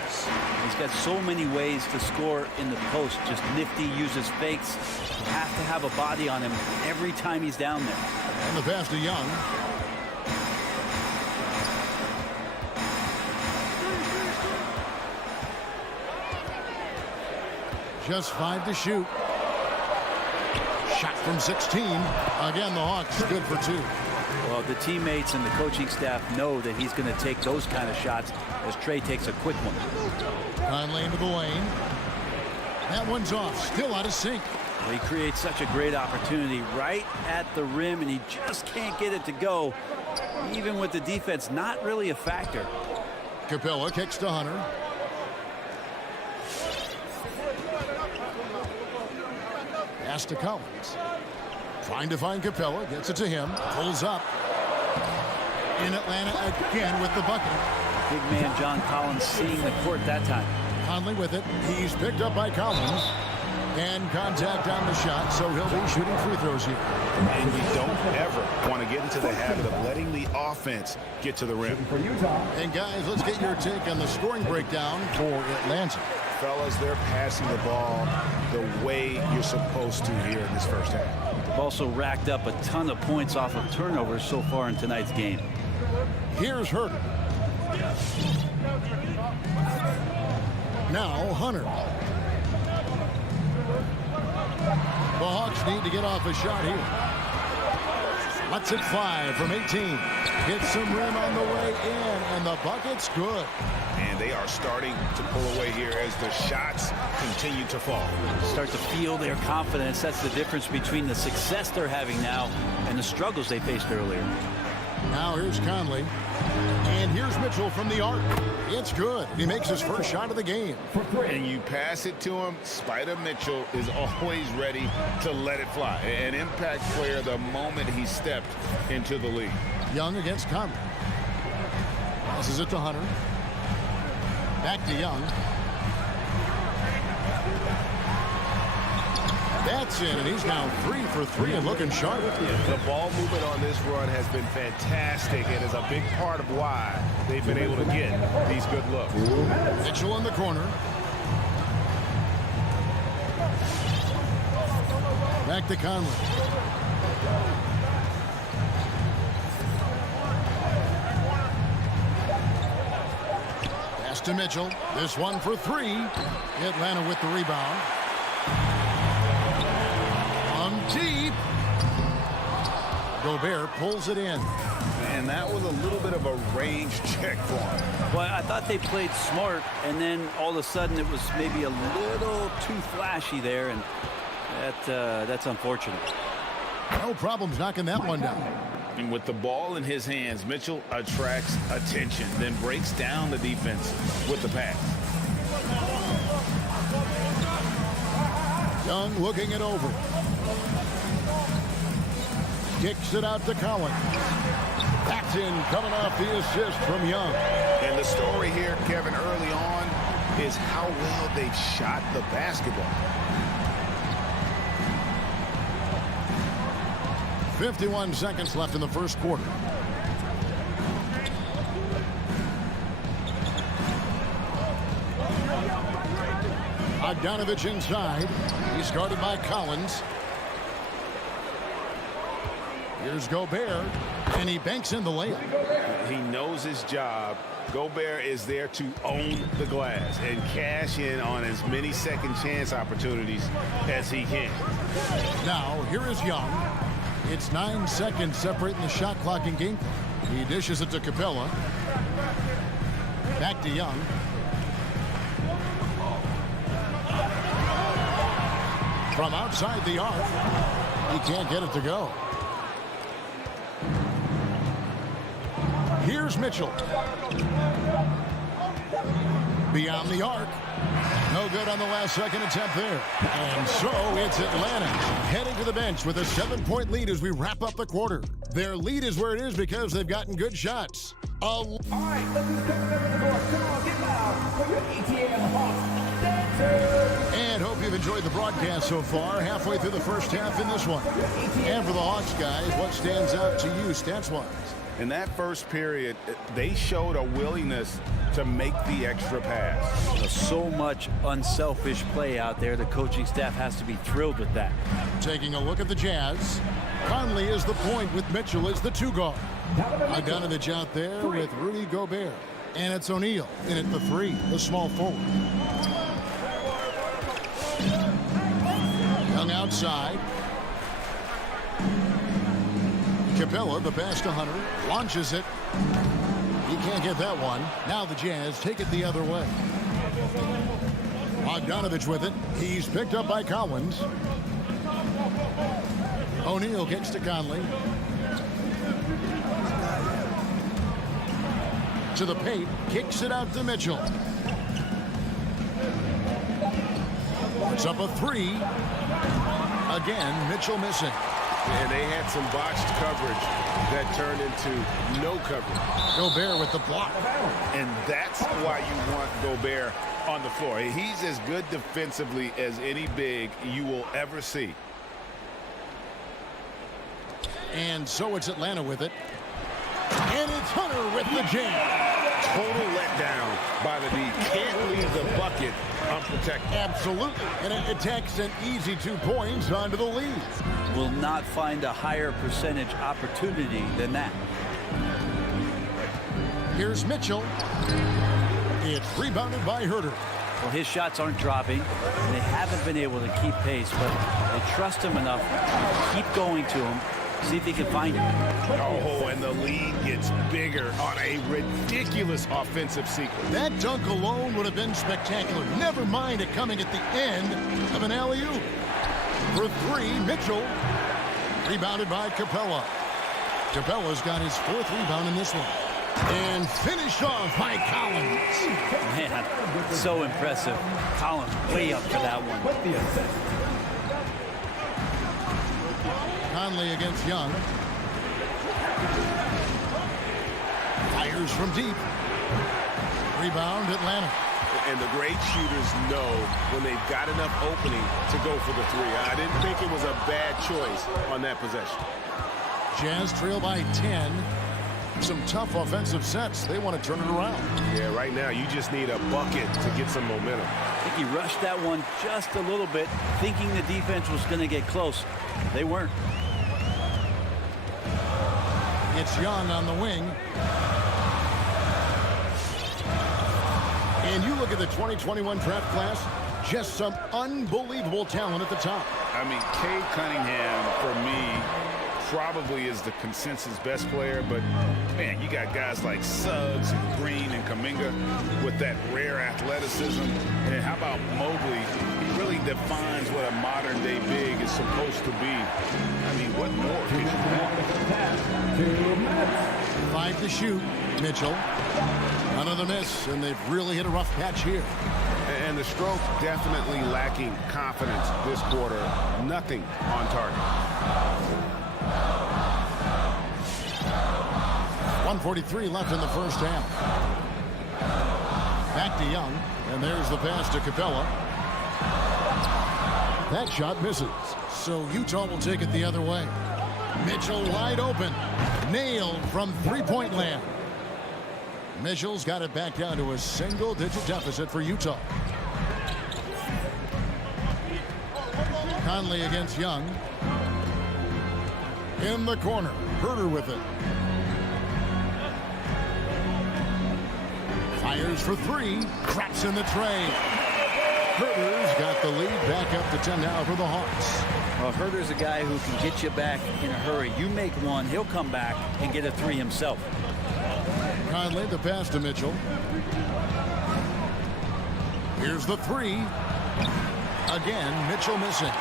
He's got so many ways to score in the post. Just nifty, uses fakes. Have to have a body on him every time he's down there. And the pass to Young. Just 5 to shoot. Shot from 16. Again, the Hawks good for 2. Well, the teammates and the coaching staff know that he's going to take those kind of shots as Trey takes a quick one. Conley into the lane. That one's off. Still out of sync. Well, he creates such a great opportunity right at the rim, and he just can't get it to go. Even with the defense not really a factor. Capella kicks to Hunter. Pass to Collins. Trying to find Capella. Gets it to him. Pulls up. In Atlanta again with the bucket. Big man John Collins seeing the court that time. Conley with it. He's picked up by Collins. And contact on the shot, so he'll be shooting free throws here. And you don't ever want to get into the habit of letting the offense get to the rim. And guys, let's get your take on the scoring breakdown for Atlanta. Fellas, they're passing the ball the way you're supposed to here in this first half. They've also racked up a ton of points off of turnovers so far in tonight's game. Here's Herter. Now Hunter. The Hawks need to get off a shot here. Lets it fly from 18. Gets some rim on the way in, and the bucket's good. And they are starting to pull away here as the shots continue to fall. Start to feel their confidence. That's the difference between the success they're having now and the struggles they faced earlier. Now here's Conley. And here's Mitchell from the arc. It's good. He makes his first shot of the game. And you pass it to him. Spider Mitchell is always ready to let it fly. An impact player the moment he stepped into the league. Young against Conley. Passes it to Hunter. Back to Young. That's in, and he's now 3 for 3 and looking sharp. The ball movement on this run has been fantastic and is a big part of why they've been able to get these good looks. Mitchell in the corner. Back to Conley. Pass to Mitchell. This one for 3. Atlanta with the rebound. Deep. Gobert pulls it in. And that was a little bit of a range check for him. Well, I thought they played smart, and then all of a sudden it was maybe a little too flashy there, and that's unfortunate. No problems knocking that one down. And with the ball in his hands, Mitchell attracts attention, then breaks down the defense with the pass. Young looking it over. Kicks it out to Collins. That's in, coming off the assist from Young. And the story here, Kevin, early on is how well they shot the basketball. 51 seconds left in the first quarter. Bogdanovich inside. He's guarded by Collins. Here's Gobert, and he banks in the layup. He knows his job. Gobert is there to own the glass and cash in on as many second chance opportunities as he can. Now, here is Young. It's 9 seconds separating the shot clock and game. He dishes it to Capella. Back to Young. From outside the arc, he can't get it to go. Here's Mitchell. Beyond the arc. No good on the last second attempt there. And so it's Atlanta heading to the bench with a 7-point lead as we wrap up the quarter. Their lead is where it is because they've gotten good shots. All right, let's just come over the court. Come on, get loud for your ATM Hawks dancers. And hope you've enjoyed the broadcast so far. Halfway through the first half in this one. And for the Hawks guys, what stands out to you stats-wise? In that first period, they showed a willingness to make the extra pass. So much unselfish play out there. The coaching staff has to be thrilled with that. Taking a look at the Jazz. Conley is the point with Mitchell as the 2 guard. Bogdanovich out there with Rudy Gobert. And it's O'Neal in at the 3, the small forward. Young outside. Capella, the pass to Hunter, launches it. He can't get that one. Now the Jazz take it the other way. Bogdanovich with it. He's picked up by Collins. O'Neal kicks to Conley. To the paint, kicks it out to Mitchell. It's up a 3. Again, Mitchell missing. And they had some botched coverage that turned into no coverage. Gobert with the block. And that's why you want Gobert on the floor. He's as good defensively as any big you will ever see. And so it's Atlanta with it. And it's Hunter with the jam. Total letdown by the D. Can't leave the bucket unprotected. Absolutely. And it takes an easy 2 points onto the lead. Will not find a higher percentage opportunity than that. Here's Mitchell. It's rebounded by Herter. Well, his shots aren't dropping, and they haven't been able to keep pace, but they trust him enough to keep going to him, see if they can find him. Oh, and the lead gets bigger on a ridiculous offensive sequence. That dunk alone would have been spectacular. Never mind it coming at the end of an alley-oop. For 3, Mitchell. Rebounded by Capella. Capella's got his 4th rebound in this one. And finished off by Collins. Man, so impressive. Collins way up for that one. Conley against Young. Fires from deep. Rebound, Atlanta. And the great shooters know when they've got enough opening to go for the three. I didn't think it was a bad choice on that possession. Jazz trail by 10. Some tough offensive sets. They want to turn it around. Yeah, right now you just need a bucket to get some momentum. I think he rushed that one just a little bit, thinking the defense was going to get close. They weren't. It's Young on the wing. And you look at the 2021 draft class, just some unbelievable talent at the top. I mean, Cade Cunningham, for me, probably is the consensus best player, but man, you got guys like Suggs and Green and Kuminga with that rare athleticism. And how about Mobley? He really defines what a modern day big is supposed to be. I mean, what more could you want? 5 to shoot. Mitchell. Another miss, and they've really hit a rough patch here. And the stroke definitely lacking confidence this quarter. Nothing on target. 1:43 left in the first half. Back to Young, and there's the pass to Capella. That shot misses, so Utah will take it the other way. Mitchell wide open, nailed from three-point land. Mitchell's got it back down to a single-digit deficit for Utah. Conley against Young. In the corner, Herter with it. Fires for three, craps in the tray. Herter's got the lead back up to 10 now for the Hawks. Well, Herter's a guy who can get you back in a hurry. You make one, he'll come back and get a three himself. Conley, the pass to Mitchell. Here's the three. Again, Mitchell missing.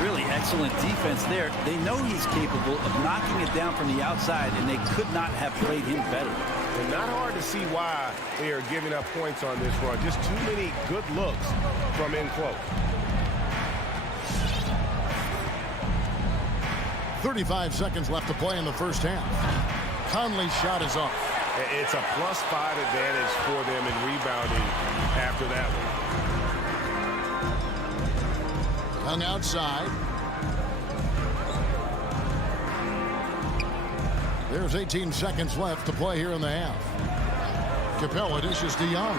Really excellent defense there. They know he's capable of knocking it down from the outside, and they could not have played him better. And not hard to see why they are giving up points on this run. Just too many good looks from in close. 35 seconds left to play in the first half. Conley's shot is off. It's a +5 advantage for them in rebounding after that one. Hung outside. There's 18 seconds left to play here in the half. Capella dishes to Young.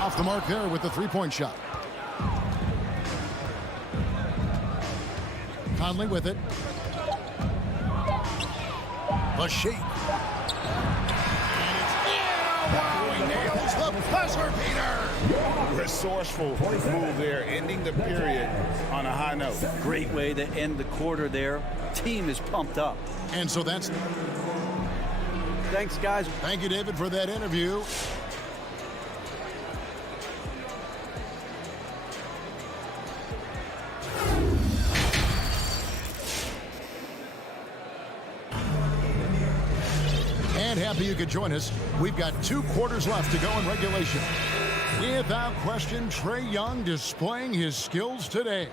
Off the mark there with the three-point shot. Conley with it. A shake. He nails the buzzer beater. Resourceful move there, ending the period on a high note. Great way to end the quarter there. Team is pumped up. And so that's... Thanks, guys. Thank you, David, for that interview. And happy you could join us. We've got 2 quarters left to go in regulation. Without question, Trae Young displaying his skills today.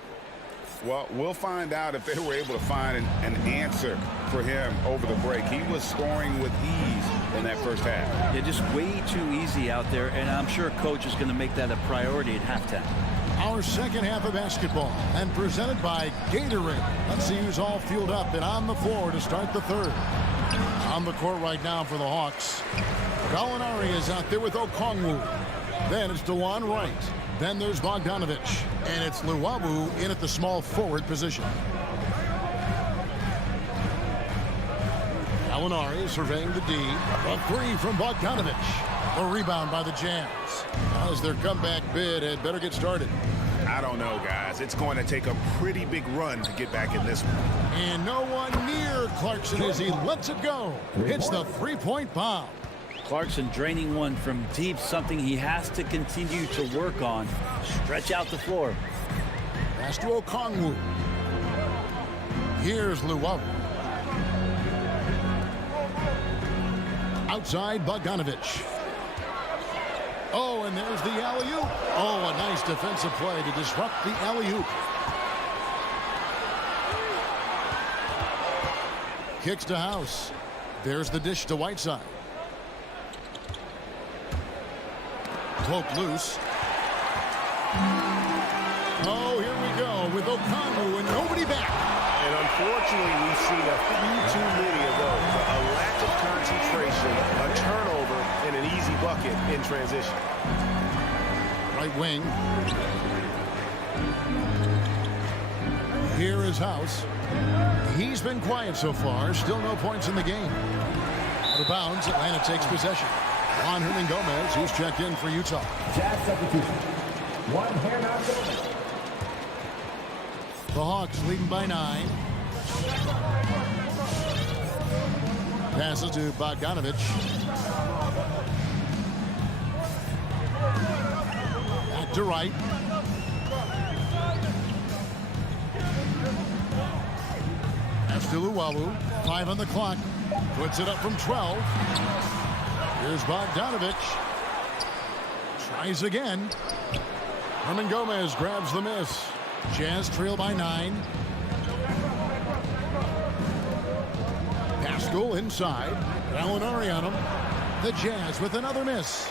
Well, we'll find out if they were able to find an answer for him over the break. He was scoring with ease in that first half. Yeah, just way too easy out there, and I'm sure coach is going to make that a priority at halftime. Our second half of basketball, and presented by Gatorade. Let's see who's all fueled up and on the floor to start the third. On the court right now for the Hawks. Gallinari is out there with Okongwu. Then it's DeJuan Wright. Then there's Bogdanovich. And it's Luwawu in at the small forward position. Gallinari surveying the D. A three from Bogdanovich. A rebound by the Jazz. As their comeback bid had better get started. I don't know, guys. It's going to take a pretty big run to get back in this one. And no one near Clarkson as he lets it go. Hits the three-point bomb. Clarkson draining one from deep, something he has to continue to work on. Stretch out the floor. Pass to Okongwu. Here's Luwawu. Outside Bogdanovich. Oh, and there's the alley-oop. Oh, a nice defensive play to disrupt the alley-oop. Kicks to House. There's the dish to Whiteside. Cloak loose. Oh, here we go with Okongwu and nobody back. And unfortunately, we've seen a few too many of those. A lack of concentration, a turnover, and an easy bucket in transition. Right wing. Here is House. He's been quiet so far. Still no points in the game. Out of bounds, Atlanta takes possession. Juan Gomez, who's checked in for Utah. Jazz substitution. Juan Gomez. The Hawks leading by 9. Passes to Bogdanovich. Back to Wright. Pass to Luwawu. 5 on the clock. Puts it up from 12. Here's Bogdanovich. Tries again. Gomez grabs the miss. Jazz trail by 9. Pascal inside. Gallinari on him. The Jazz with another miss.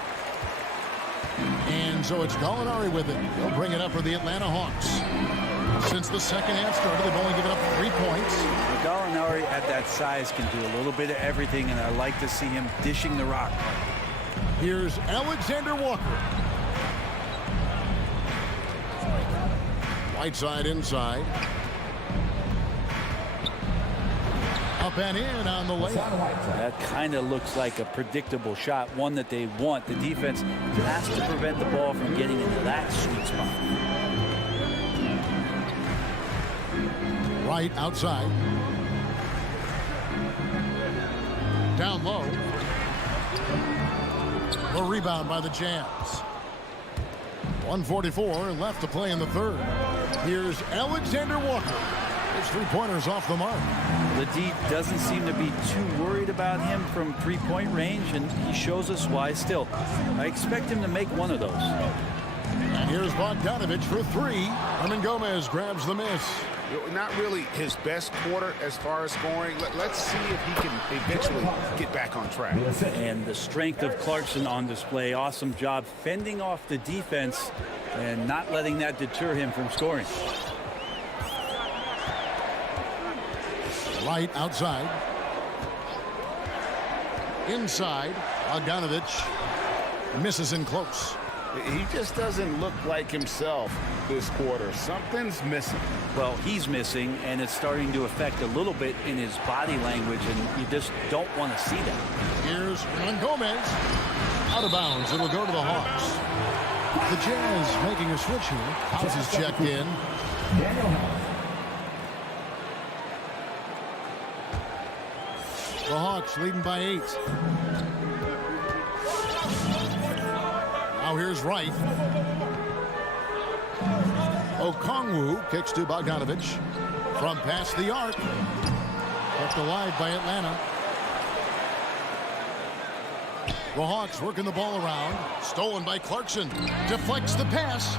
And so it's Gallinari with it. He'll bring it up for the Atlanta Hawks. Since the second half started, they've only given up 3 points. Gallinari at that size can do a little bit of everything, and I like to see him dishing the rock. Here's Alexander Walker. Whiteside inside. Up and in on the layup. That kind of looks like a predictable shot, one that they want. The defense has to prevent the ball from getting into that sweet spot. Right outside. Down low. The rebound by the Jazz. 1:44 left to play in the third. Here's Alexander Walker. His 3-pointers off the mark. The D doesn't seem to be too worried about him from 3-point range, and he shows us why still. I expect him to make one of those. And here's Bogdanovich for 3. Gomez grabs the miss. Not really his best quarter as far as scoring. Let's see if he can eventually get back on track. And the strength of Clarkson on display. Awesome job fending off the defense and not letting that deter him from scoring. Right outside. Inside. Bogdanovich misses in close. He just doesn't look like himself this quarter. Something's missing. Well, he's missing, and it's starting to affect a little bit in his body language, and you just don't want to see that. Here's Gomez. Out of bounds. It'll go to the Hawks. The Jazz making a switch here. House is checked in. The Hawks leading by 8. Now here's Wright. Okongwu kicks to Bogdanovich. From past the arc. Kept alive by Atlanta. The Hawks working the ball around. Stolen by Clarkson. Deflects the pass.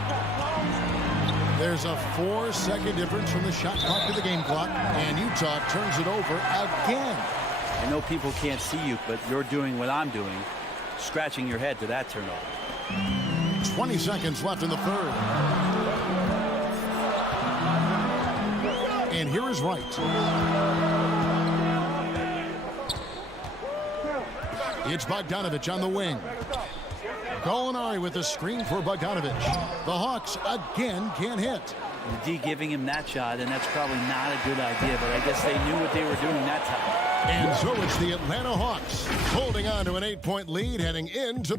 There's a 4-second difference from the shot clock to the game clock. And Utah turns it over again. I know people can't see you, but you're doing what I'm doing. Scratching your head to that turnover. 20 seconds left in the third. And here is Wright. It's Bogdanovich on the wing. Gallinari with the screen for Bogdanovich. The Hawks again can't hit. The D giving him that shot, and that's probably not a good idea, but I guess they knew what they were doing that time. And so it's the Atlanta Hawks holding on to an 8-point lead heading into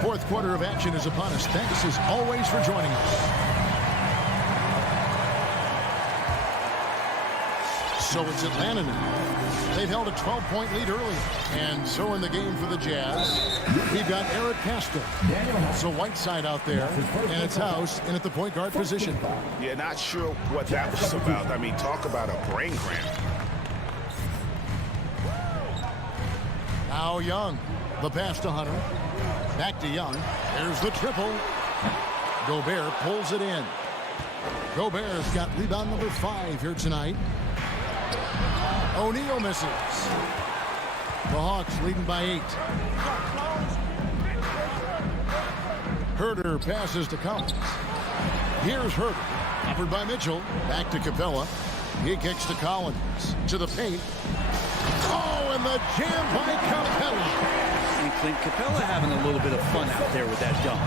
fourth quarter of action is upon us. Thanks as always for joining us. So it's Atlanta now. They've held a 12-point lead early. And so in the game for the Jazz, we've got Eric Pascal. So Whiteside out there, and it's House in at the point guard position. Yeah, not sure what that was about. I mean, talk about a brain cramp. Now Young. The pass to Hunter. Back to Young. There's the triple. Gobert pulls it in. Gobert's got rebound number 5 here tonight. O'Neal misses. The Hawks leading by 8. Herter passes to Collins. Here's Herter. Covered by Mitchell. Back to Capella. He kicks to Collins. To the paint. Oh, and the jam by Capella. And Clint Capella having a little bit of fun out there with that dunk.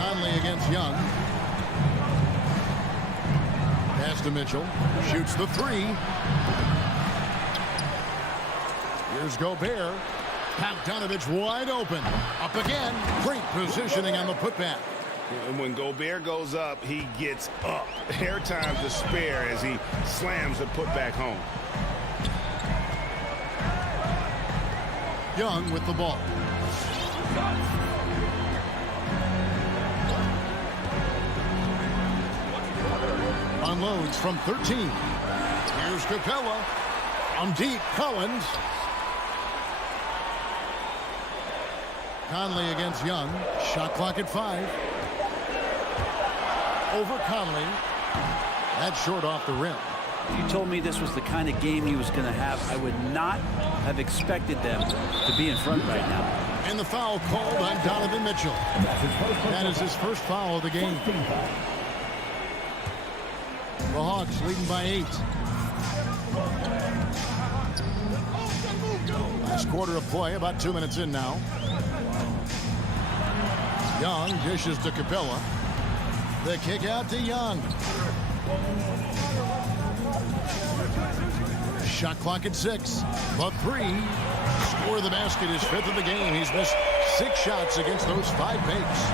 Conley against Young. Pass to Mitchell. Shoots the 3. Here's Gobert. Bogdanovich wide open. Up again. Great positioning on the putback. And when Gobert goes up, he gets up. Airtime to spare as he slams the putback home. Young with the ball. Unloads from 13. Here's Capella. From deep, Collins. Conley against Young. Shot clock at 5. Over Conley. That's short off the rim. If you told me this was the kind of game he was going to have, I would not have expected them to be in front right now. And the foul called on Donovan Mitchell. That is his first foul of the game. The Hawks leading by 8. Last quarter of play, about 2 minutes in now. Young dishes to Capella. The kick out to Young. Shot clock at 6. The 3. Score of the basket is 5th of the game. He's missed 6 shots against those 5 makes.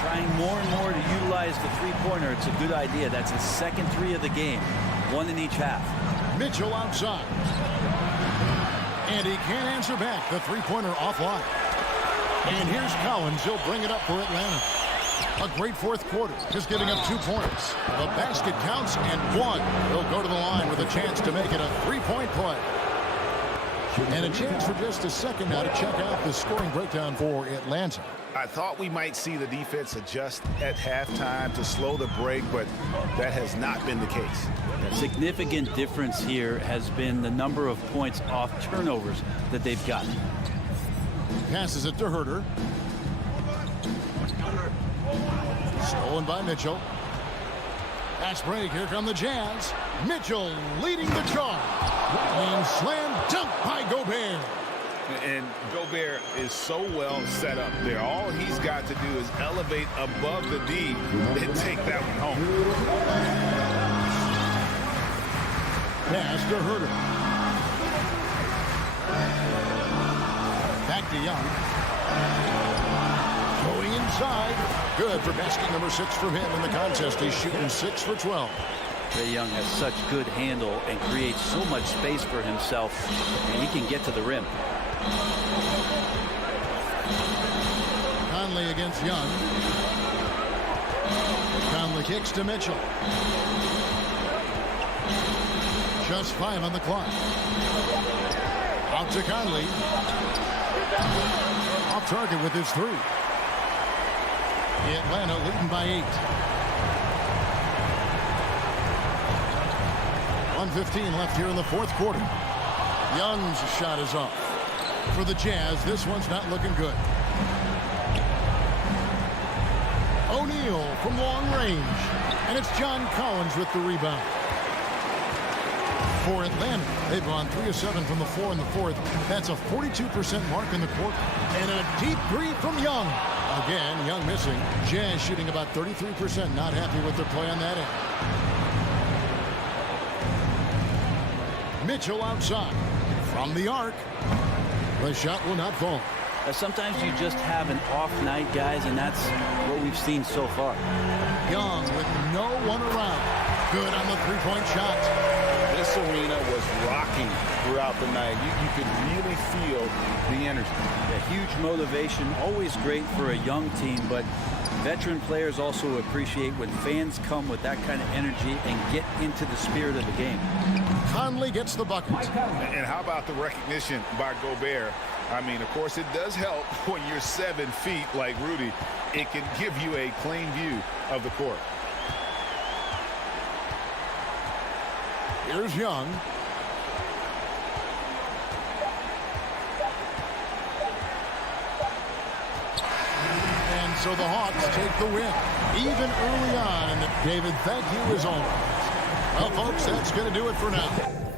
Trying more and more to utilize the three-pointer. It's a good idea. That's his second 3 of the game. 1 in each half. Mitchell outside. And he can't answer back. The three-pointer offline. And here's Collins. He'll bring it up for Atlanta. A great fourth quarter, just giving up 2 points. The basket counts and 1. He'll go to the line with a chance to make it a 3-point play. And a chance for just a second now to check out the scoring breakdown for Atlanta. I thought we might see the defense adjust at halftime to slow the break, but that has not been the case. A significant difference here has been the number of points off turnovers that they've gotten. Passes it to Herter. Stolen by Mitchell. Fast break. Here come the Jazz. Mitchell leading the charge. And slam dunk by Gobert. And Gobert is so well set up there. All he's got to do is elevate above the D and take that one home. Pass to Herter. Back to Young. Going inside. Good for basket number 6 from him in the contest. He's shooting 6 for 12. Trae Young has such good handle and creates so much space for himself, and he can get to the rim. Conley against Young. Conley kicks to Mitchell. Just 5 on the clock. Out to Conley. Off target with his 3. Atlanta leading by 8. 1:15 left here in the fourth quarter. Young's shot is off. For the Jazz, this one's not looking good. O'Neal from long range. And it's John Collins with the rebound. For Atlanta, they've gone 3 of 7 from the floor in the fourth. That's a 42% mark in the quarter. And a deep 3 from Young. Again, Young missing. Jazz shooting about 33%. Not happy with their play on that end. Mitchell outside. From the arc. The shot will not fall. Sometimes you just have an off night, guys, and that's what we've seen so far. Young with no one around. Good on the three-point shot. This arena was rocking throughout the night. You could really feel the energy. A huge motivation, always great for a young team, but veteran players also appreciate when fans come with that kind of energy and get into the spirit of the game. Conley gets the bucket. And how about the recognition by Gobert? I mean, of course, it does help when you're 7 feet like Rudy. It can give you a clean view of the court. Here's Young. so the Hawks take the win, even early on. And David, thank you as always. Well, folks, that's going to do it for now.